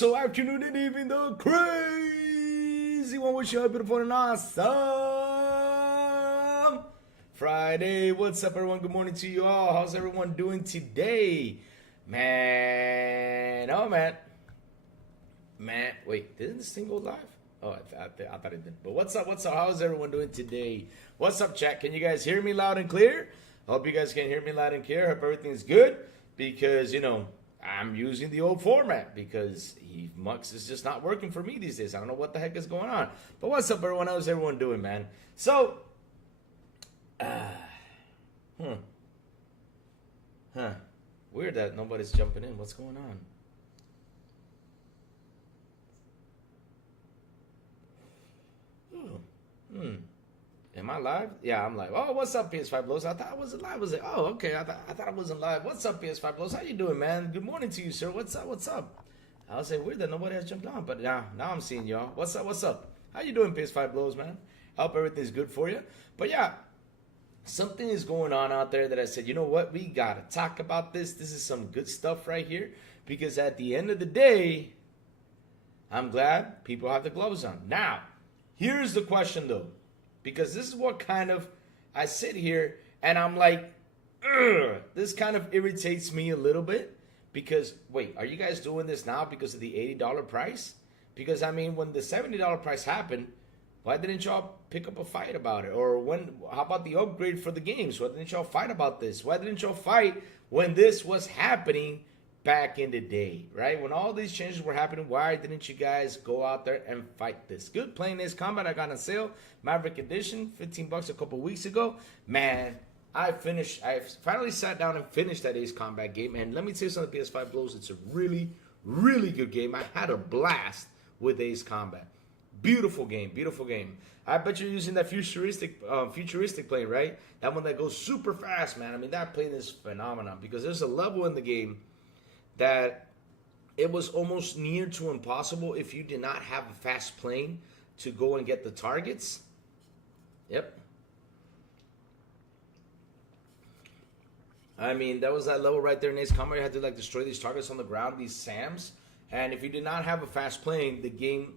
also afternoon and evening, the crazy one. Wish you a beautiful and awesome Friday. What's up, everyone? Good morning to you all. How's everyone doing today? Man, wait, didn't this thing go live? Oh, I thought it did. But what's up? How's everyone doing today? What's up, chat? Can you guys hear me loud and clear? I hope you guys can hear me loud and clear. Hope everything's good because, I'm using the old format because Mux is just not working for me these days. I don't know what the heck is going on. But what's up, everyone? How's everyone doing, man? So, weird that nobody's jumping in. What's going on? Am I live? Yeah, I'm live. Oh, what's up, PS5 Blows? I thought I wasn't live. Was it? Oh, okay. I thought I wasn't live. What's up, PS5 Blows? How you doing, man? Good morning to you, sir. What's up? I was saying weird that nobody has jumped on, but now I'm seeing y'all. What's up? How you doing, PS5 Blows, man? Hope everything's good for you. But yeah, something is going on out there that I said, you know what? We gotta talk about this. This is some good stuff right here because at the end of the day, I'm glad people have the gloves on. Now, here's the question though. Because this is what kind of, I sit here and I'm like, this kind of irritates me a little bit. Because, wait, are you guys doing this now because of the $80 price? Because, I mean, when the $70 price happened, why didn't y'all pick up a fight about it? Or how about the upgrade for the games? Why didn't y'all fight about this? Why didn't y'all fight when this was happening back in the day, right? When all these changes were happening, why didn't you guys go out there and fight this? Good playing Ace Combat. I got on sale, Maverick Edition, $15 a couple weeks ago. Man, I finally sat down and finished that Ace Combat game. And let me tell you something, PS5 Blows, it's a really, really good game. I had a blast with Ace Combat. Beautiful game. I bet you're using that futuristic plane, right? That one that goes super fast, man. I mean, that plane is phenomenal because there's a level in the game that it was almost near to impossible if you did not have a fast plane to go and get the targets. Yep. I mean, that was that level right there in Ace Combat. You had to destroy these targets on the ground, these SAMs. And if you did not have a fast plane, the game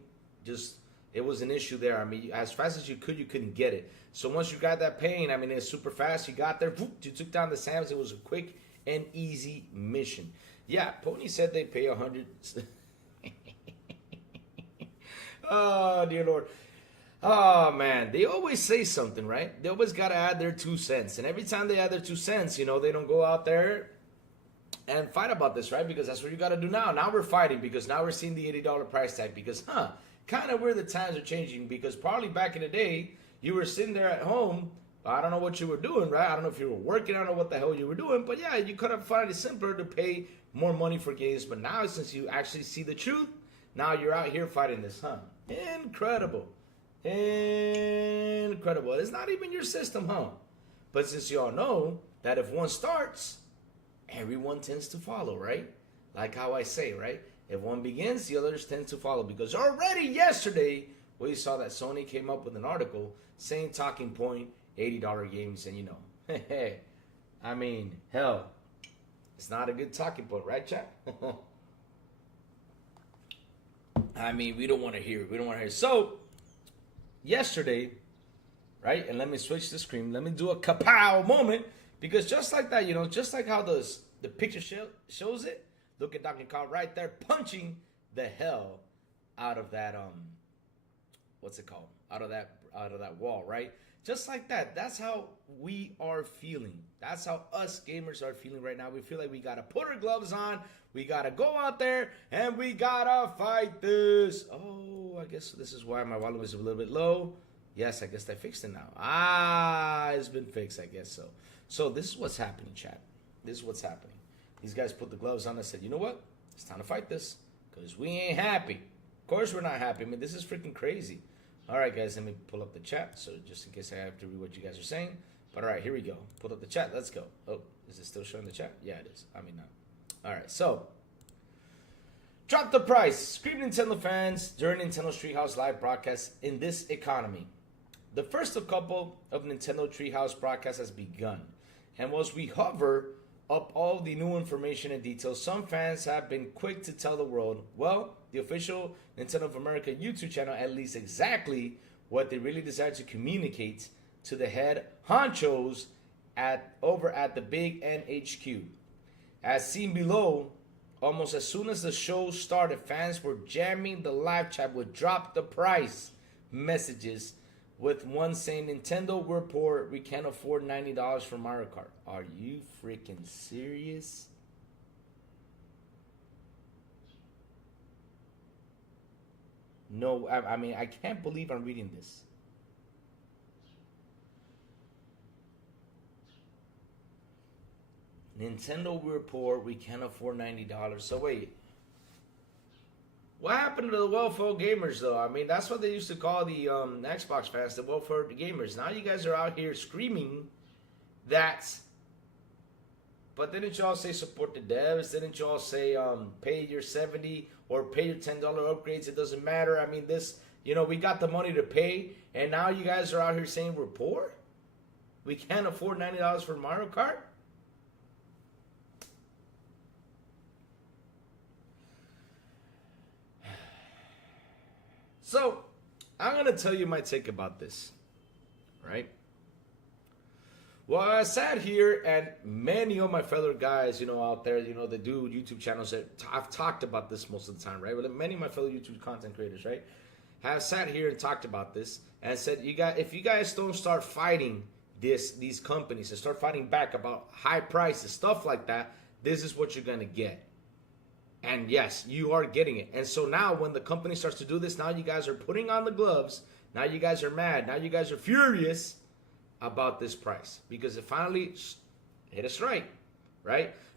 it was an issue there. I mean, as fast as you couldn't get it. So once you got that plane, I mean, it's super fast. You got there, whoop, you took down the SAMs. It was a quick and easy mission. Yeah, Pony said they pay 100. Oh, dear Lord. Oh, man. They always say something, right? They always got to add their 2 cents. And every time they add their 2 cents, they don't go out there and fight about this, right? Because that's what you got to do now. Now we're fighting because now we're seeing the $80 price tag because, kind of where the times are changing because probably back in the day, you were sitting there at home. I don't know what you were doing, right? I don't know if you were working. I don't know what the hell you were doing. But yeah, you could have found it simpler to pay more money for games. But now, since you actually see the truth, now you're out here fighting this, Incredible. It's not even your system, But since y'all know that if one starts, everyone tends to follow, right? Like how I say, right? If one begins, the others tend to follow. Because already yesterday, we saw that Sony came up with an article saying talking point, $80 games, and I mean, hell, it's not a good talking point, right, chat? I mean, we don't want to hear it. So, yesterday, right, and let me switch the screen. Let me do a kapow moment, because just like that, just like how the picture shows it, look at Donkey Kong right there punching the hell out of that, what's it called? Out of that wall, right? Just like that. That's how we are feeling. That's how us gamers are feeling right now. We feel like we got to put our gloves on. We got to go out there and we got to fight this. Oh, I guess this is why my volume is a little bit low. Yes, I guess I fixed it now. It's been fixed, I guess so. So this is what's happening, chat. This is what's happening. These guys put the gloves on. I said, you know what? It's time to fight this because we ain't happy. Of course we're not happy. I mean, this is freaking crazy. All right, guys, let me pull up the chat. So just in case I have to read what you guys are saying. But all right, here we go. Pull up the chat. Let's go. Oh, is it still showing the chat? Yeah, it is. I mean, no. All right, so drop the price. Scream Nintendo fans during Nintendo's Treehouse live broadcast in this economy. The first couple of Nintendo Treehouse broadcasts has begun. And whilst we hover up all the new information and details, some fans have been quick to tell the world, well, the official Nintendo of America YouTube channel at least exactly what they really desire to communicate to the head honchos over at the Big NHQ. As seen below, almost as soon as the show started, fans were jamming the live chat with drop the price messages, with one saying, Nintendo, we're poor, we can't afford $90 for Mario Kart. Are you freaking serious? No, I mean, I can't believe I'm reading this. Nintendo, we're poor, we can't afford $90. So wait, what happened to the welfare gamers though? I mean, that's what they used to call the Xbox fans, the welfare gamers. Now you guys are out here screaming that. But didn't y'all say support the devs? Didn't y'all say pay your $70 or pay your $10 upgrades? It doesn't matter. I mean, this, we got the money to pay, and now you guys are out here saying we're poor? We can't afford $90 for Mario Kart? So, I'm going to tell you my take about this, right? Well, I sat here, and many of my fellow guys, out there, that do YouTube channels, that I've talked about this most of the time, right? But many of my fellow YouTube content creators, right, have sat here and talked about this and said, if you guys don't start fighting these companies and start fighting back about high prices, stuff like that, this is what you're going to get. And yes, you are getting it. And so now when the company starts to do this, now you guys are putting on the gloves. Now you guys are mad. Now you guys are furious about this price because it finally hit us right?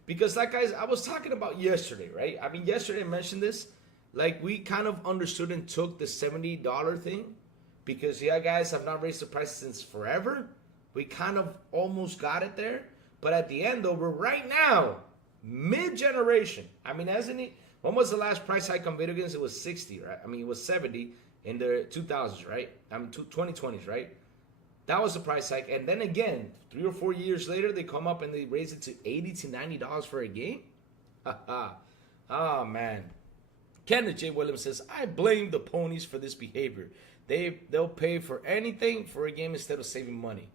Because like guys, I was talking about yesterday, right? I mean, yesterday I mentioned this. Like we kind of understood and took the $70 thing because guys have not raised the price since forever. We kind of almost got it there. But at the end though, we're right now mid-generation. I mean, when was the last price hike on video games? It was 60, right? I mean, it was 70 in the 2000s, right? I mean, 2020s, right? That was the price hike. And then again, 3 or 4 years later, they come up and they raise it to $80 to $90 for a game? Oh, man. Kenneth J. Williams says, I blame the ponies for this behavior. They'll pay for anything for a game instead of saving money.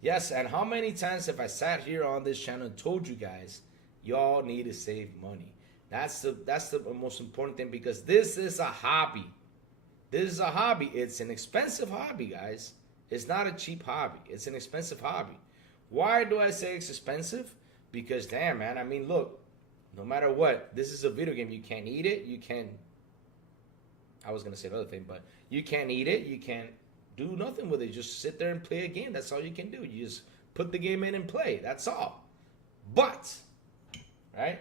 Yes, and how many times have I sat here on this channel and told you guys, y'all need to save money. That's the most important thing because this is a hobby. This is a hobby. It's an expensive hobby, guys. It's not a cheap hobby. It's an expensive hobby. Why do I say it's expensive? Because damn, man. I mean, look, no matter what, this is a video game. You can't eat it. You can't. I was gonna say another thing, but you can't eat it. You can't do nothing with it. Just sit there and play a game. That's all you can do. You just put the game in and play. That's all. But right?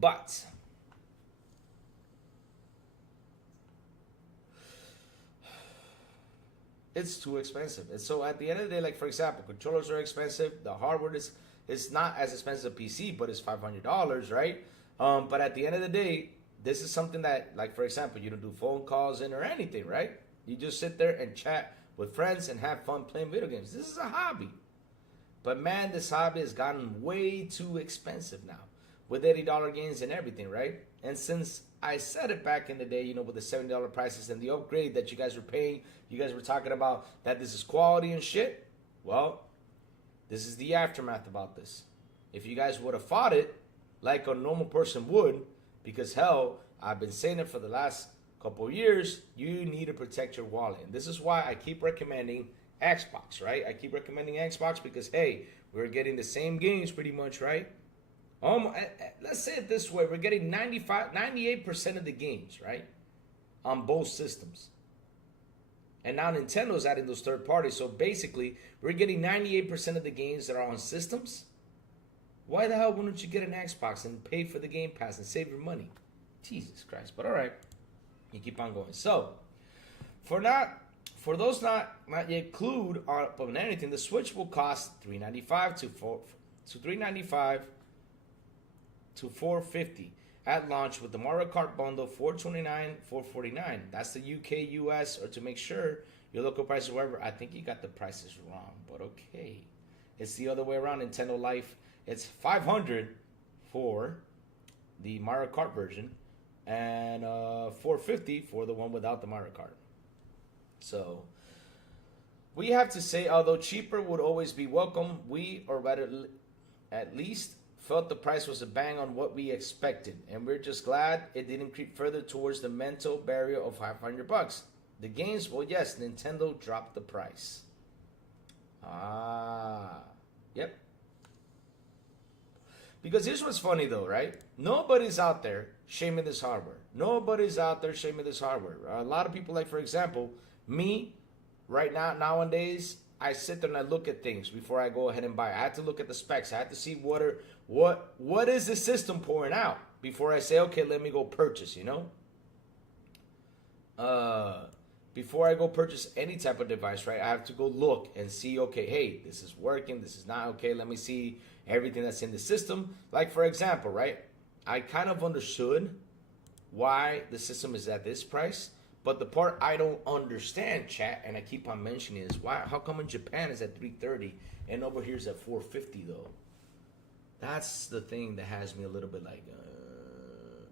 But it's too expensive. And so at the end of the day, like for example, controllers are expensive. The hardware is not as expensive as a PC, but it's $500, right? But at the end of the day, this is something that, like for example, you don't do phone calls in or anything, right? You just sit there and chat with friends and have fun playing video games. This is a hobby. But man, this hobby has gotten way too expensive now with $80 games and everything, right? And since I said it back in the day, with the $70 prices and the upgrade that you guys were paying, you guys were talking about that this is quality and shit. Well, this is the aftermath about this. If you guys would have fought it like a normal person would, because hell, I've been saying it for the last couple of years, you need to protect your wallet. And this is why I keep recommending Xbox, right? I keep recommending Xbox because, hey, we're getting the same games pretty much, right? Let's say it this way. We're getting 98% of the games, right? On both systems. And now Nintendo's adding those third parties. So basically, we're getting 98% of the games that are on systems. Why the hell wouldn't you get an Xbox and pay for the Game Pass and save your money? Jesus Christ. But all right. You keep on going. So, for those not yet clued on anything, the Switch will cost $395 to $450 at launch with the Mario Kart bundle $429, $449. That's the UK, US, or to make sure your local prices wherever. I think you got the prices wrong, but okay. It's the other way around. Nintendo Life. It's $500 for the Mario Kart version, and $450 for the one without the Mario Kart. So we have to say, although cheaper would always be welcome, we, or rather at least, felt the price was a bang on what we expected, and we're just glad it didn't creep further towards the mental barrier of $500. The games, well, yes, Nintendo dropped the price. Yep. Because here's what's funny though, right? Nobody's out there shaming this hardware. Nobody's out there shaming this hardware. A lot of people, like for example, me, right now, nowadays, I sit there and I look at things before I go ahead and buy. I have to look at the specs. I have to see what is the system pouring out before I say, okay, let me go purchase, you know? Before I go purchase any type of device, right, I have to go look and see, okay, hey, this is working, this is not okay. Let me see everything that's in the system. Like, for example, right, I kind of understood why the system is at this price, but the part I don't understand, chat, and I keep on mentioning is why, how come in Japan is at $330 and over here is at $450 though? That's the thing that has me a little bit like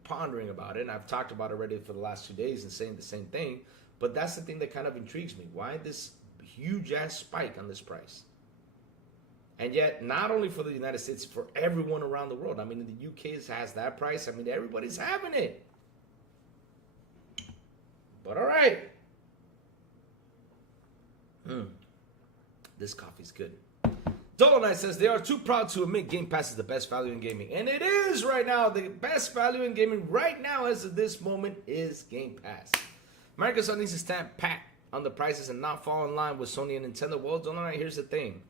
pondering about it, and I've talked about it already for the last 2 days and saying the same thing. But that's the thing that kind of intrigues me. Why this huge ass spike on this price? And yet, not only for the United States, for everyone around the world. I mean, the UK has that price. I mean, everybody's having it. But all right. This coffee's good. Dolomite says they are too proud to admit Game Pass is the best value in gaming. And it is right now. The best value in gaming right now as of this moment is Game Pass. Microsoft needs to stand pat on the prices and not fall in line with Sony and Nintendo. Well, Dolomite, here's the thing.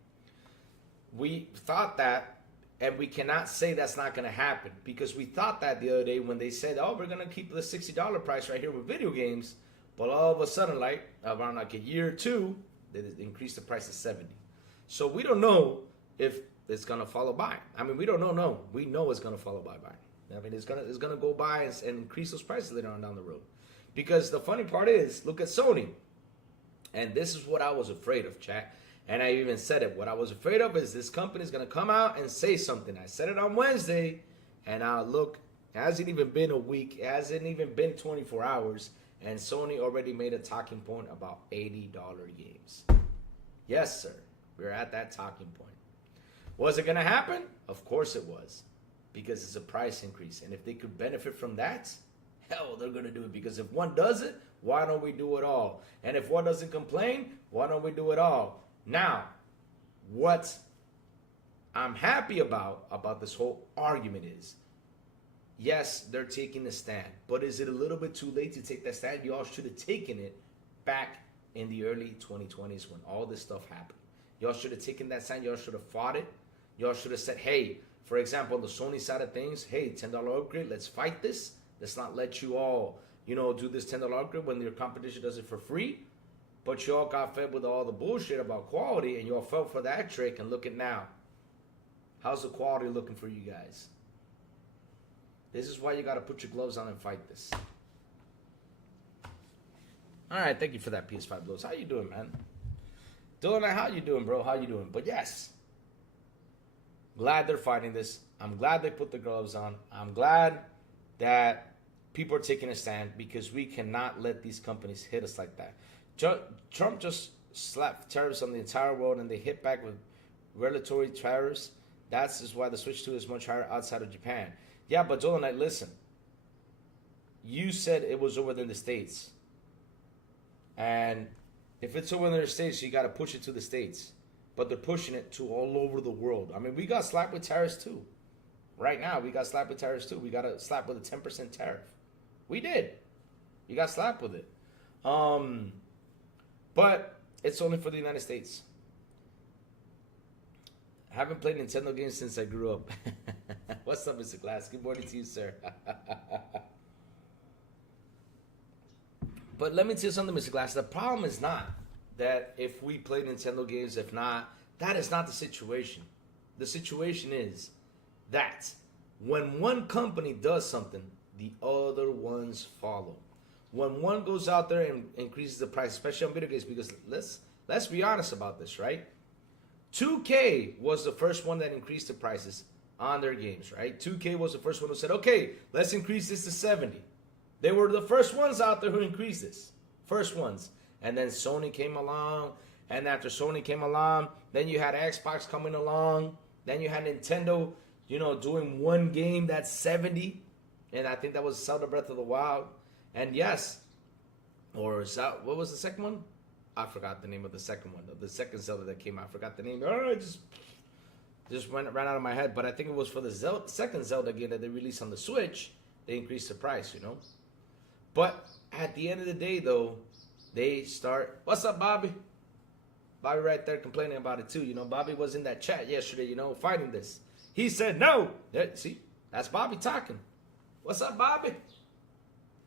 We thought that, and we cannot say that's not going to happen, because we thought that the other day when they said, oh, we're going to keep the $60 price right here with video games. But all of a sudden, like around like a year or two, they increased the price to $70. So we don't know if it's going to follow by. I mean, we don't know. No, we know it's going to follow by. I mean, it's going to go by and increase those prices later on down the road. Because the funny part is, look at Sony. And this is what I was afraid of, chat. And I even said it. What I was afraid of is this company is going to come out and say something. I said it on Wednesday. And look, it hasn't even been a week. It hasn't even been 24 hours. And Sony already made a talking point about $80 games. Yes, sir. We're at that talking point. Was it going to happen? Of course it was. Because it's a price increase. And if they could benefit from that, hell, they're going to do it. Because if one does it, why don't we do it all? And if one doesn't complain, why don't we do it all? Now, what I'm happy about this whole argument is, yes, they're taking a stand. But is it a little bit too late to take that stand? Y'all should have taken it back in the early 2020s when all this stuff happened. Y'all should have taken that stand. Y'all should have fought it. Y'all should have said, hey, for example, on the Sony side of things, hey, $10 upgrade, let's fight this. Let's not let you all, do this $10 upgrade when your competition does it for free. But y'all got fed with all the bullshit about quality, and y'all fell for that trick, and look at now. How's the quality looking for you guys? This is why you got to put your gloves on and fight this. All right, thank you for that PS5 blows. How you doing, man? Dylan, how you doing, bro? How you doing? But yes, glad they're fighting this. I'm glad they put the gloves on. I'm glad that people are taking a stand, because we cannot let these companies hit us like that. Trump just slapped tariffs on the entire world, and they hit back with regulatory tariffs. That's just why the Switch 2 is much higher outside of Japan. Yeah, but Dolomite, listen. You said it was over in the States. And if it's over in the States, you got to push it to the States. But they're pushing it to all over the world. I mean, we got slapped with tariffs too. Right now, we got slapped with tariffs too. We got a slap with a 10% tariff. We did. You got slapped with it. But it's only for the United States. I haven't played Nintendo games since I grew up. What's up, Mr. Glass? Good morning to you, sir. But let me tell you something, Mr. Glass. The problem is not that if we play Nintendo games, if not, that is not the situation. The situation is that when one company does something, the other ones follow. When one goes out there and increases the price, especially on video games, because let's be honest about this, right? 2K was the first one that increased the prices on their games, right? 2K was the first one who said, okay, let's increase this to 70. They were the first ones out there who increased this. First ones. And then Sony came along. And after Sony came along, then you had Xbox coming along. Then you had Nintendo, doing one game that's 70. And I think that was Zelda Breath of the Wild. And yes, what was the second one? I forgot the name of the second one. The second Zelda that came out. I forgot the name. I just ran out of my head. But I think it was for the second Zelda game that they released on the Switch. They increased the price, But at the end of the day, though, they start. What's up, Bobby? Bobby right there complaining about it, too. Bobby was in that chat yesterday, fighting this. He said no. See, that's Bobby talking. What's up, Bobby?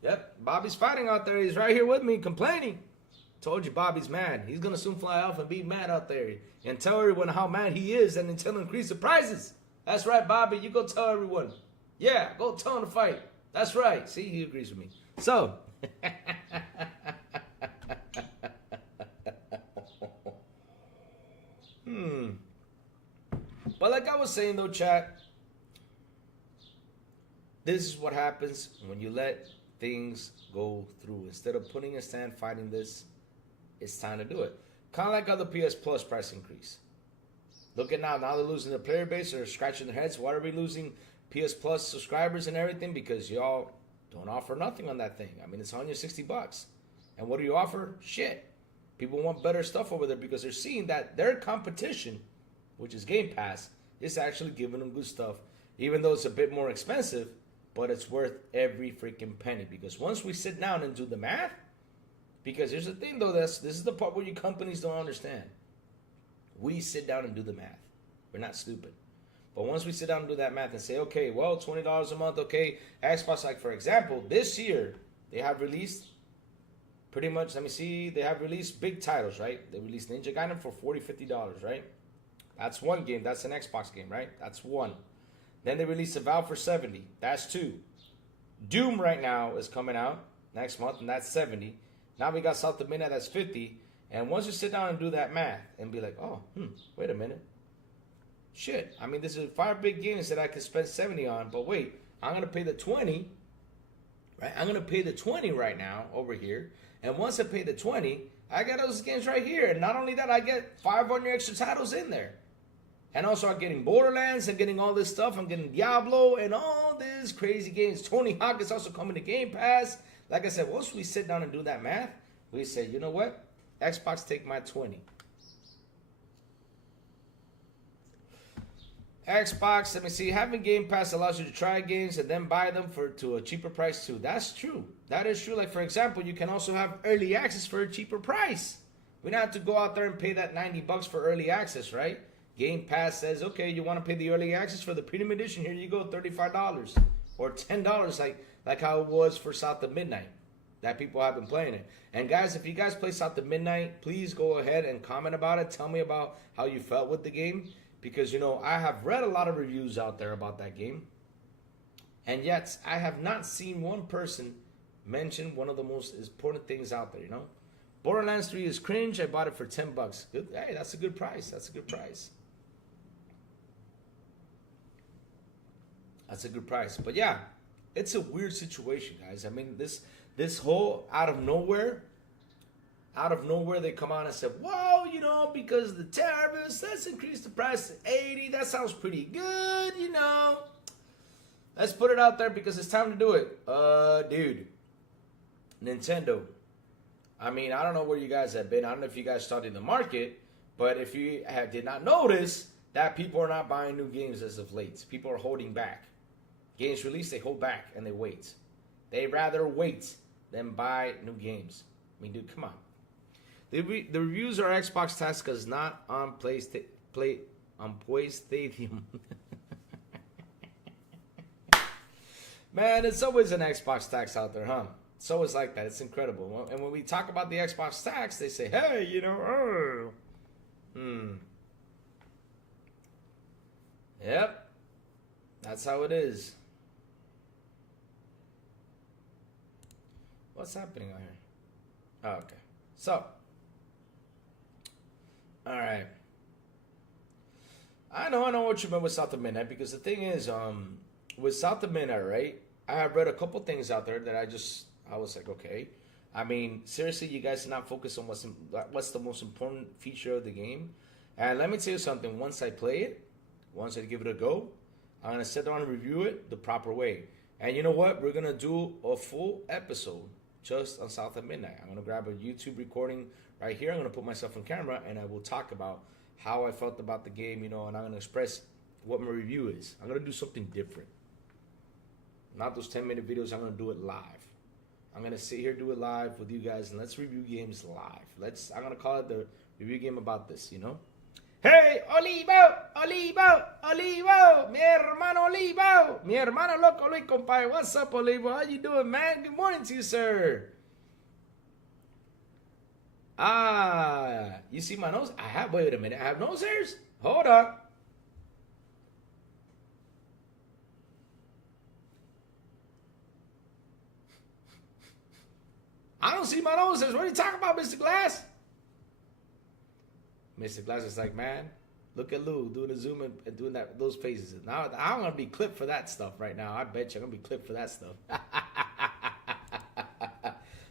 Yep, Bobby's fighting out there. He's right here with me complaining. Told you Bobby's mad. He's going to soon fly off and be mad out there. And tell everyone how mad he is and until increase the prices. That's right, Bobby. You go tell everyone. Yeah, go tell him to fight. That's right. See, he agrees with me. So. But like I was saying, though, chat. This is what happens when you let things go through. Instead of putting a stand fighting this, it's time to do it. Kind of like how the PS Plus price increase. Look at now they're losing their player base. They're scratching their heads. Why are we losing PS Plus subscribers and everything? Because y'all don't offer nothing on that thing. I mean, it's on you $60. And what do you offer? Shit. People want better stuff over there because they're seeing that their competition, which is Game Pass, is actually giving them good stuff. Even though it's a bit more expensive, but it's worth every freaking penny. Because once we sit down and do the math, because here's the thing though, this is the part where you companies don't understand. We sit down and do the math. We're not stupid. But once we sit down and do that math and say, okay, well, $20 a month, okay, Xbox, like for example, this year, they have released pretty much, let me see, they have released big titles, right? They released Ninja Gaiden for $40, $50, right? That's one game. That's an Xbox game, right? That's one. Then they released a Valve for $70. That's two. Doom right now is coming out next month, and that's $70. Now we got South of Midnight, that's $50. And once you sit down and do that math and be like, oh, wait a minute. Shit. I mean, this is 5 big games that I could spend $70 on, but wait, I'm going to pay the $20, right? I'm going to pay the $20 right now over here. And once I pay the $20, I got those games right here. And not only that, I get 500 extra titles in there. And also I'm getting Borderlands and getting all this stuff. I'm getting Diablo and all these crazy games. Tony Hawk is also coming to Game Pass. Like I said, once we sit down and do that math, we say, you know what? Xbox, take my 20. Xbox, let me see, having Game Pass allows you to try games and then buy them to a cheaper price too. That's true. That is true. Like, for example, you can also have early access for a cheaper price. We don't have to go out there and pay that $90 for early access, right? Game Pass says, okay, you want to pay the early access for the premium edition? Here you go, $35 or $10, like how it was for South of Midnight. That people have been playing it. And guys, if you guys play South of Midnight, please go ahead and comment about it. Tell me about how you felt with the game. Because, I have read a lot of reviews out there about that game. And yet, I have not seen one person mention one of the most important things out there, Borderlands 3 is cringe. I bought it for $10. Good. Hey, that's a good price. That's a good price. That's a good price. But yeah, it's a weird situation, guys. I mean, this whole out of nowhere they come out and say, well, because of the tariffs, let's increase the price to 80. That sounds pretty good, Let's put it out there because it's time to do it. Dude, Nintendo. I mean, I don't know where you guys have been. I don't know if you guys studied the market, but if you did not notice that people are not buying new games as of late. People are holding back. Games released, they hold back and they wait. They rather wait than buy new games. I mean, dude, come on. The reviews are Xbox tax because not on PlayStation. Man, it's always an Xbox tax out there, huh? It's always like that. It's incredible. And when we talk about the Xbox tax, they say, hey, Yep. That's how it is. What's happening out here? Oh, okay. So, all right. I know what you meant with South of Midnight, because the thing is, with South of Midnight, right? I have read a couple things out there that I was like, okay. I mean, seriously, you guys are not focused on what's the most important feature of the game. And let me tell you something. Once I play it, once I give it a go, I'm gonna sit down and review it the proper way. And you know what? We're gonna do a full episode just on South of Midnight. I'm gonna grab a YouTube recording right here. I'm gonna put myself on camera, and I will talk about how I felt about the game, and I'm gonna express what my review is. I'm gonna do something different. Not those 10-minute videos. I'm gonna do it live. I'm gonna sit here, do it live with you guys, and let's review games live. I'm gonna call it the review game about this, Hey, Olivo, Olivo, Olivo, mi hermano Olivo, mi hermano loco Luis, compadre. What's up, Olivo? How you doing, man? Good morning to you, sir. You see my nose? Wait a minute, I have nose hairs? Hold up. I don't see my nose hairs. What are you talking about, Mr. Glass? Mr. Glass is like, man, look at Lou doing the zoom and doing those faces. Now I'm gonna be clipped for that stuff right now. I bet you I'm gonna be clipped for that stuff.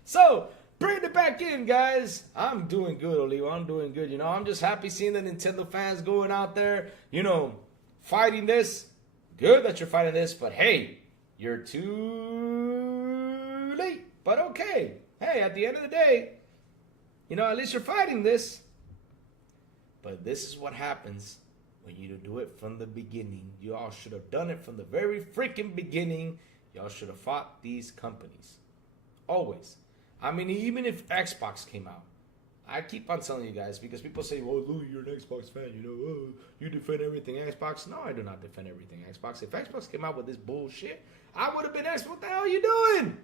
So bring it back in, guys. I'm doing good, Olivo. I'm doing good. I'm just happy seeing the Nintendo fans going out there, fighting this. Good that you're fighting this, but hey, you're too late. But okay. Hey, at the end of the day, at least you're fighting this. But this is what happens when you do it from the beginning. You all should have done it from the very freaking beginning. Y'all should have fought these companies. Always. I mean, even if Xbox came out. I keep on telling you guys, because people say, well, Louis, you're an Xbox fan. You defend everything Xbox. No, I do not defend everything Xbox. If Xbox came out with this bullshit, I would have been asked, what the hell are you doing?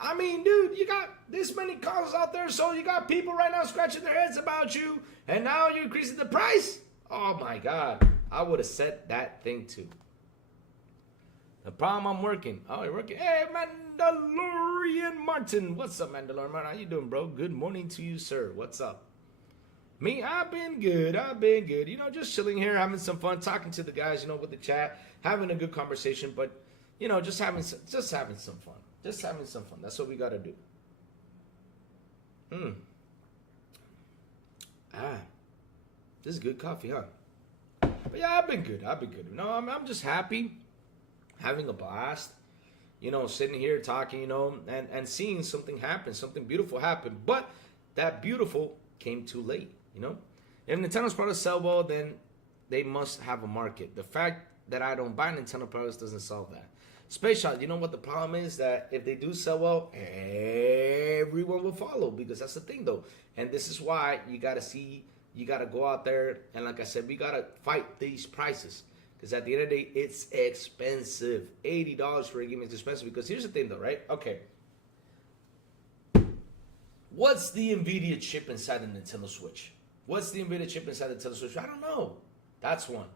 I mean, dude, you got this many consoles out there, so you got people right now scratching their heads about you, and now you're increasing the price? Oh, my God. I would have set that thing too. The problem, I'm working. Oh, you're working. Hey, Mandalorian Martin. What's up, Mandalorian Martin? How you doing, bro? Good morning to you, sir. What's up? Me, I've been good. Just chilling here, having some fun, talking to the guys, with the chat, having a good conversation, but, just having some fun. Just having some fun. That's what we got to do. This is good coffee, huh? But yeah, I've been good. I'm just happy, having a blast, sitting here talking, and seeing something happen, something beautiful happen. But that beautiful came too late, If Nintendo's products sell well, then they must have a market. The fact that I don't buy Nintendo products doesn't solve that. Space Shot, what the problem is? That if they do sell well, everyone will follow, because that's the thing, though. And this is why you got to go out there, and like I said, we got to fight these prices, because at the end of the day, it's expensive. $80 for a game is expensive, because here's the thing, though, right? Okay. What's the NVIDIA chip inside the Nintendo Switch? What's the NVIDIA chip inside the Nintendo Switch? I don't know. That's one.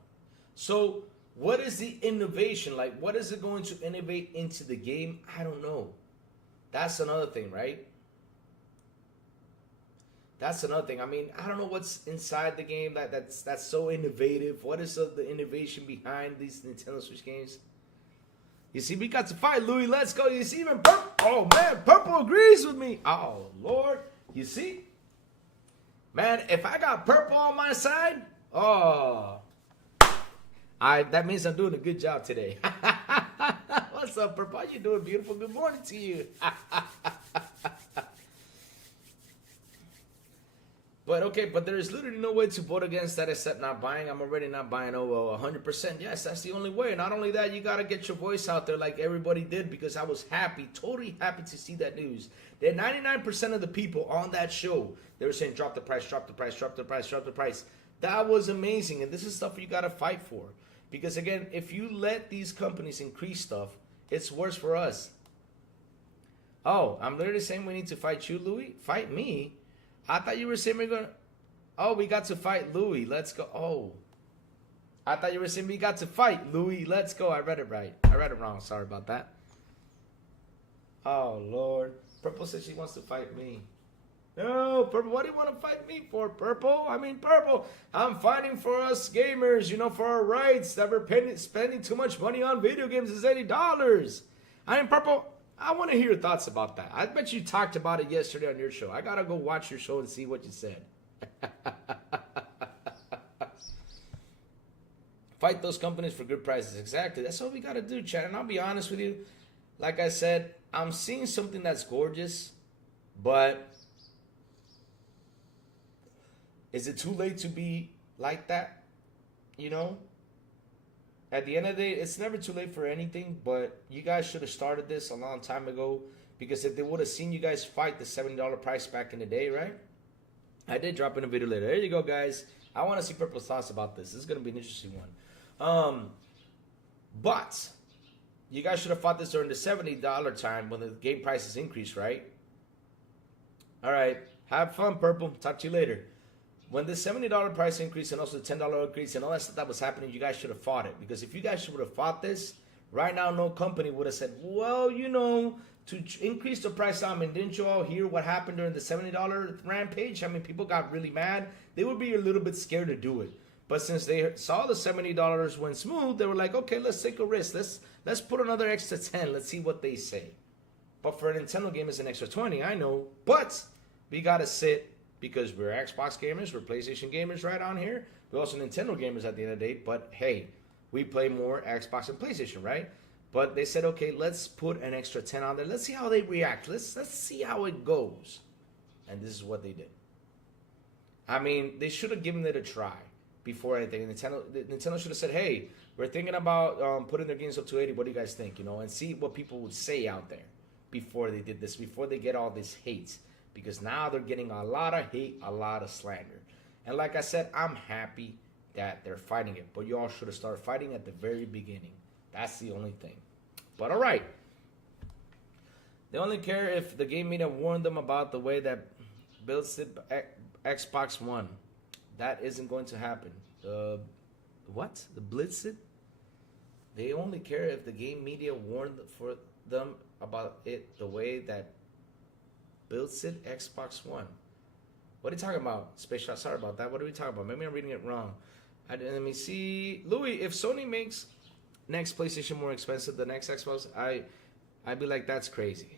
So what is the innovation? Like, what is it going to innovate into the game? I don't know. That's another thing, right? That's another thing. I mean, I don't know what's inside the game that's so innovative. What is the innovation behind these Nintendo Switch games? You see, we got to fight, Louis. Let's go. You see, even Purple. Oh, man, Purple agrees with me. Oh, Lord. You see? Man, if I got Purple on my side, that means I'm doing a good job today. What's up, Purple? How you doing, beautiful? Good morning to you. But there's literally no way to vote against that except not buying. I'm already not buying. 100%. Yes, that's the only way. Not only that, you got to get your voice out there like everybody did, because I was happy, totally happy to see that news. That 99% of the people on that show, they were saying, drop the price, drop the price, drop the price, drop the price. That was amazing, and this is stuff you got to fight for. Because, again, if you let these companies increase stuff, it's worse for us. Oh, I'm literally saying we need to fight you, Louis? Fight me? I thought you were saying we're going to... Oh, we got to fight Louis. Let's go. Oh. I thought you were saying we got to fight Louis. Let's go. I read it right. I read it wrong. Sorry about that. Oh, Lord. Purple says she wants to fight me. No, Purple, what do you want to fight me for, Purple? I mean, Purple, I'm fighting for us gamers, for our rights that we're spending too much money on video games is $80. I mean, Purple, I want to hear your thoughts about that. I bet you talked about it yesterday on your show. I got to go watch your show and see what you said. Fight those companies for good prices. Exactly. That's what we got to do, Chad. And I'll be honest with you. Like I said, I'm seeing something that's gorgeous, but is it too late to be like that? At the end of the day, it's never too late for anything, but you guys should have started this a long time ago, because if they would have seen you guys fight the $70 price back in the day, right? I did drop in a video later. There you go, guys. I want to see Purple's thoughts about this. This is going to be an interesting one. But you guys should have fought this during the $70 time when the game prices increased, right? All right. Have fun, Purple. Talk to you later. When the $70 price increase and also the $10 increase and all that stuff that was happening, you guys should have fought it. Because if you guys would have fought this, right now no company would have said, well, to increase the price down. I mean, didn't you all hear what happened during the $70 rampage? I mean, people got really mad. They would be a little bit scared to do it. But since they saw the $70 went smooth, they were like, okay, let's take a risk. Let's put another extra 10. Let's see what they say. But for a Nintendo game, it's an extra 20, I know. But we got to sit. Because we're Xbox gamers, we're PlayStation gamers right on here. We're also Nintendo gamers at the end of the day. But hey, we play more Xbox and PlayStation, right? But they said, okay, let's put an extra 10 on there. Let's see how they react. Let's see how it goes. And this is what they did. I mean, they should have given it a try before anything. Nintendo should have said, hey, we're thinking about putting their games up to 80. What do you guys think? And see what people would say out there before they did this, before they get all this hate. Because now they're getting a lot of hate, a lot of slander. And like I said, I'm happy that they're fighting it. But you all should have started fighting at the very beginning. That's the only thing. But all right. They only care if the game media warned them about the way that builds it Xbox One. That isn't going to happen. What? The Blitzed? They only care if the game media warned for them about it the way that builds it Xbox One. What are you talking about? Space Shot, sorry about that. What are we talking about? Maybe I'm reading it wrong. Let me see. Louis, if Sony makes next PlayStation more expensive than next Xbox, I'd be like, that's crazy.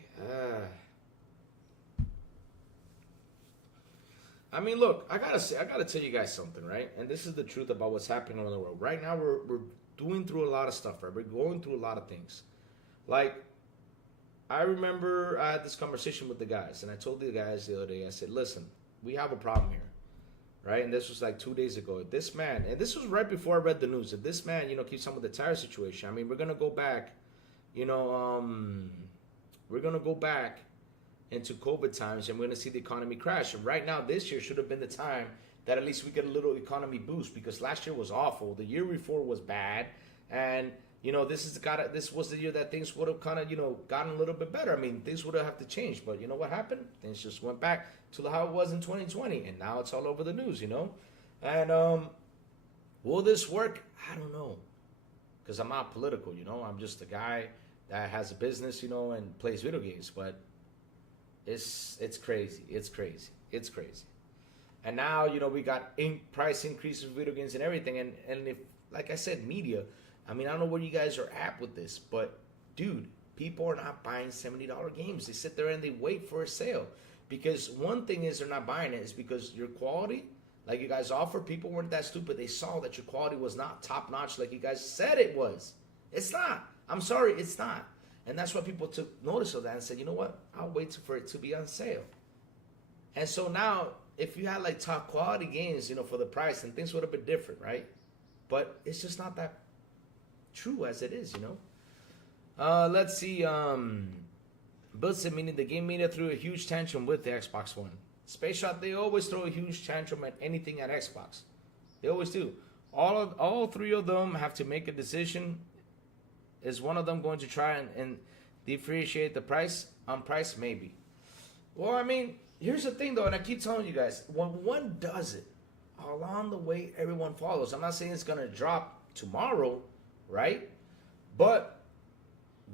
I mean, look, I gotta tell you guys something, right? And this is the truth about what's happening around the world. Right now, we're doing through a lot of stuff, right? We're going through a lot of things. Like, I remember I had this conversation with the guys, and I told the guys the other day, I said, listen, we have a problem here, right? And this was like 2 days ago. This man, and this was right before I read the news, that this man, keeps on with the tire situation. I mean, we're going to go back, we're going to go back into COVID times, and we're going to see the economy crash. And right now, this year should have been the time that at least we get a little economy boost, because last year was awful. The year before was bad, and this was the year that things would have kind of, gotten a little bit better. I mean, things would have to change, but you know what happened? Things just went back to how it was in 2020, and now it's all over the news, And will this work? I don't know, because I'm not political, I'm just a guy that has a business, and plays video games. But it's crazy. It's crazy. It's crazy. And now, we got price increases of video games and everything. And if, like I said, media. I mean, I don't know where you guys are at with this, but dude, people are not buying $70 games. They sit there and they wait for a sale. Because one thing is they're not buying it is because your quality, like you guys offer, people weren't that stupid. They saw that your quality was not top notch like you guys said it was. It's not. I'm sorry, it's not. And that's why people took notice of that and said, you know what? I'll wait for it to be on sale. And so now, if you had like top quality games, for the price, then things would have been different, right? But it's just not that true as it is, Let's see. Bilson, meaning the game media, threw a huge tantrum with the Xbox One. Space Shot, they always throw a huge tantrum at anything at Xbox. They always do. All three of them have to make a decision. Is one of them going to try and differentiate the price? On price, maybe. Well, I mean, here's the thing, though, and I keep telling you guys, when one does it, along the way, everyone follows. I'm not saying it's going to drop tomorrow, right? But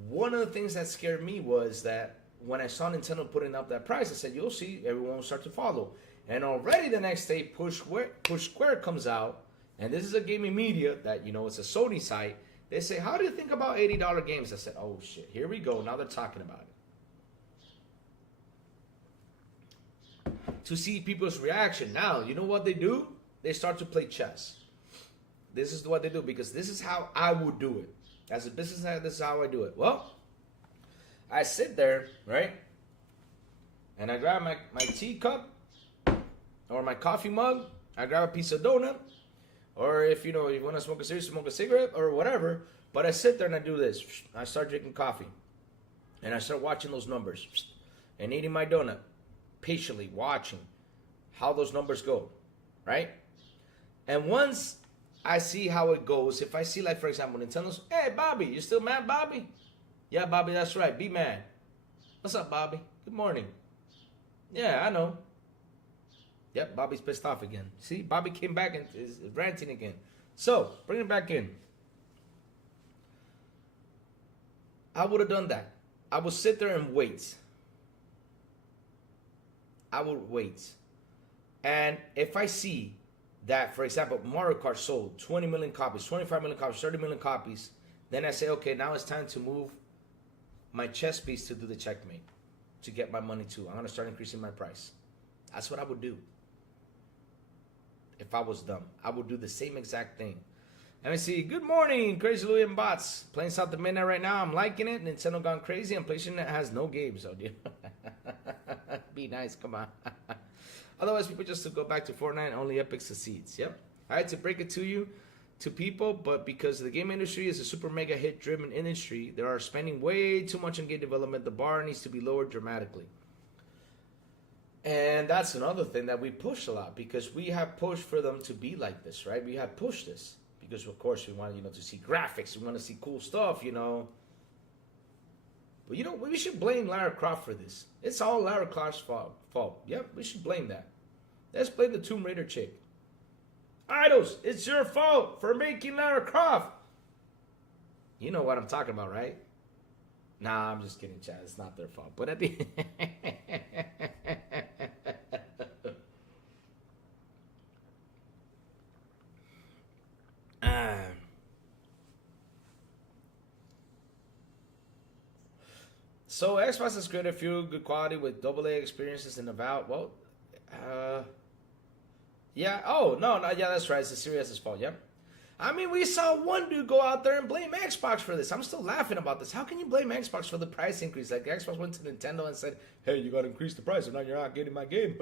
one of the things that scared me was that when I saw Nintendo putting up that price, I said, you'll see, everyone will start to follow. And already the next day, Push Square comes out, and this is a gaming media that, you know, it's a Sony site. They say, how do you think about $80 games? I said, oh shit, here we go. Now they're talking about it. To see people's reaction. Now, you know what they do? They start to play chess. This is what they do, because this is how I would do it. As a businessman, this is how I do it. Well, I sit there, right? And I grab my teacup or my coffee mug. I grab a piece of donut. Or if you want to smoke a cigarette or whatever. But I sit there and I do this. I start drinking coffee. And I start watching those numbers. And eating my donut. Patiently watching how those numbers go. Right? And once I see how it goes, if I see, like, for example, Nintendo's, hey, Bobby, you still mad, Bobby? Yeah, Bobby, that's right. Be mad. What's up, Bobby? Good morning. Yeah, I know. Yep, Bobby's pissed off again. See, Bobby came back and is ranting again. So, bring it back in. I would have done that. I would sit there and wait. I would wait. And if I see that, for example, Mario Kart sold 20 million copies, 25 million copies, 30 million copies, then I say, okay, now it's time to move my chess piece to do the checkmate, to get my money too. I'm going to start increasing my price. That's what I would do. If I was dumb, I would do the same exact thing. And I see, good morning, Crazy Louie and Bots. Playing South of Midnight right now. I'm liking it. Nintendo gone crazy. And PlayStation has no games, oh dude. Be nice, come on. Otherwise, people just to go back to Fortnite, only Epic succeeds. Yep. I had to break it to you, to people, but because the game industry is a super mega hit driven industry, they are spending way too much on game development. The bar needs to be lowered dramatically. And that's another thing that we push a lot, because we have pushed for them to be like this, right? We have pushed this because, of course, we want, to see graphics. We want to see cool stuff, But, we should blame Lara Croft for this. It's all Lara Croft's fault. Yep, we should blame that. Let's blame the Tomb Raider chick. Idols, it's your fault for making Lara Croft. You know what I'm talking about, right? Nah, I'm just kidding, Chad. It's not their fault. But at the So Xbox has created a few good quality with AA experiences in Avowed. Well, yeah. Oh, no, yeah, that's right. It's the Series fault. Yep. I mean, we saw one dude go out there and blame Xbox for this. I'm still laughing about this. How can you blame Xbox for the price increase? Like, Xbox went to Nintendo and said, hey, you got to increase the price, or now you're not getting my game.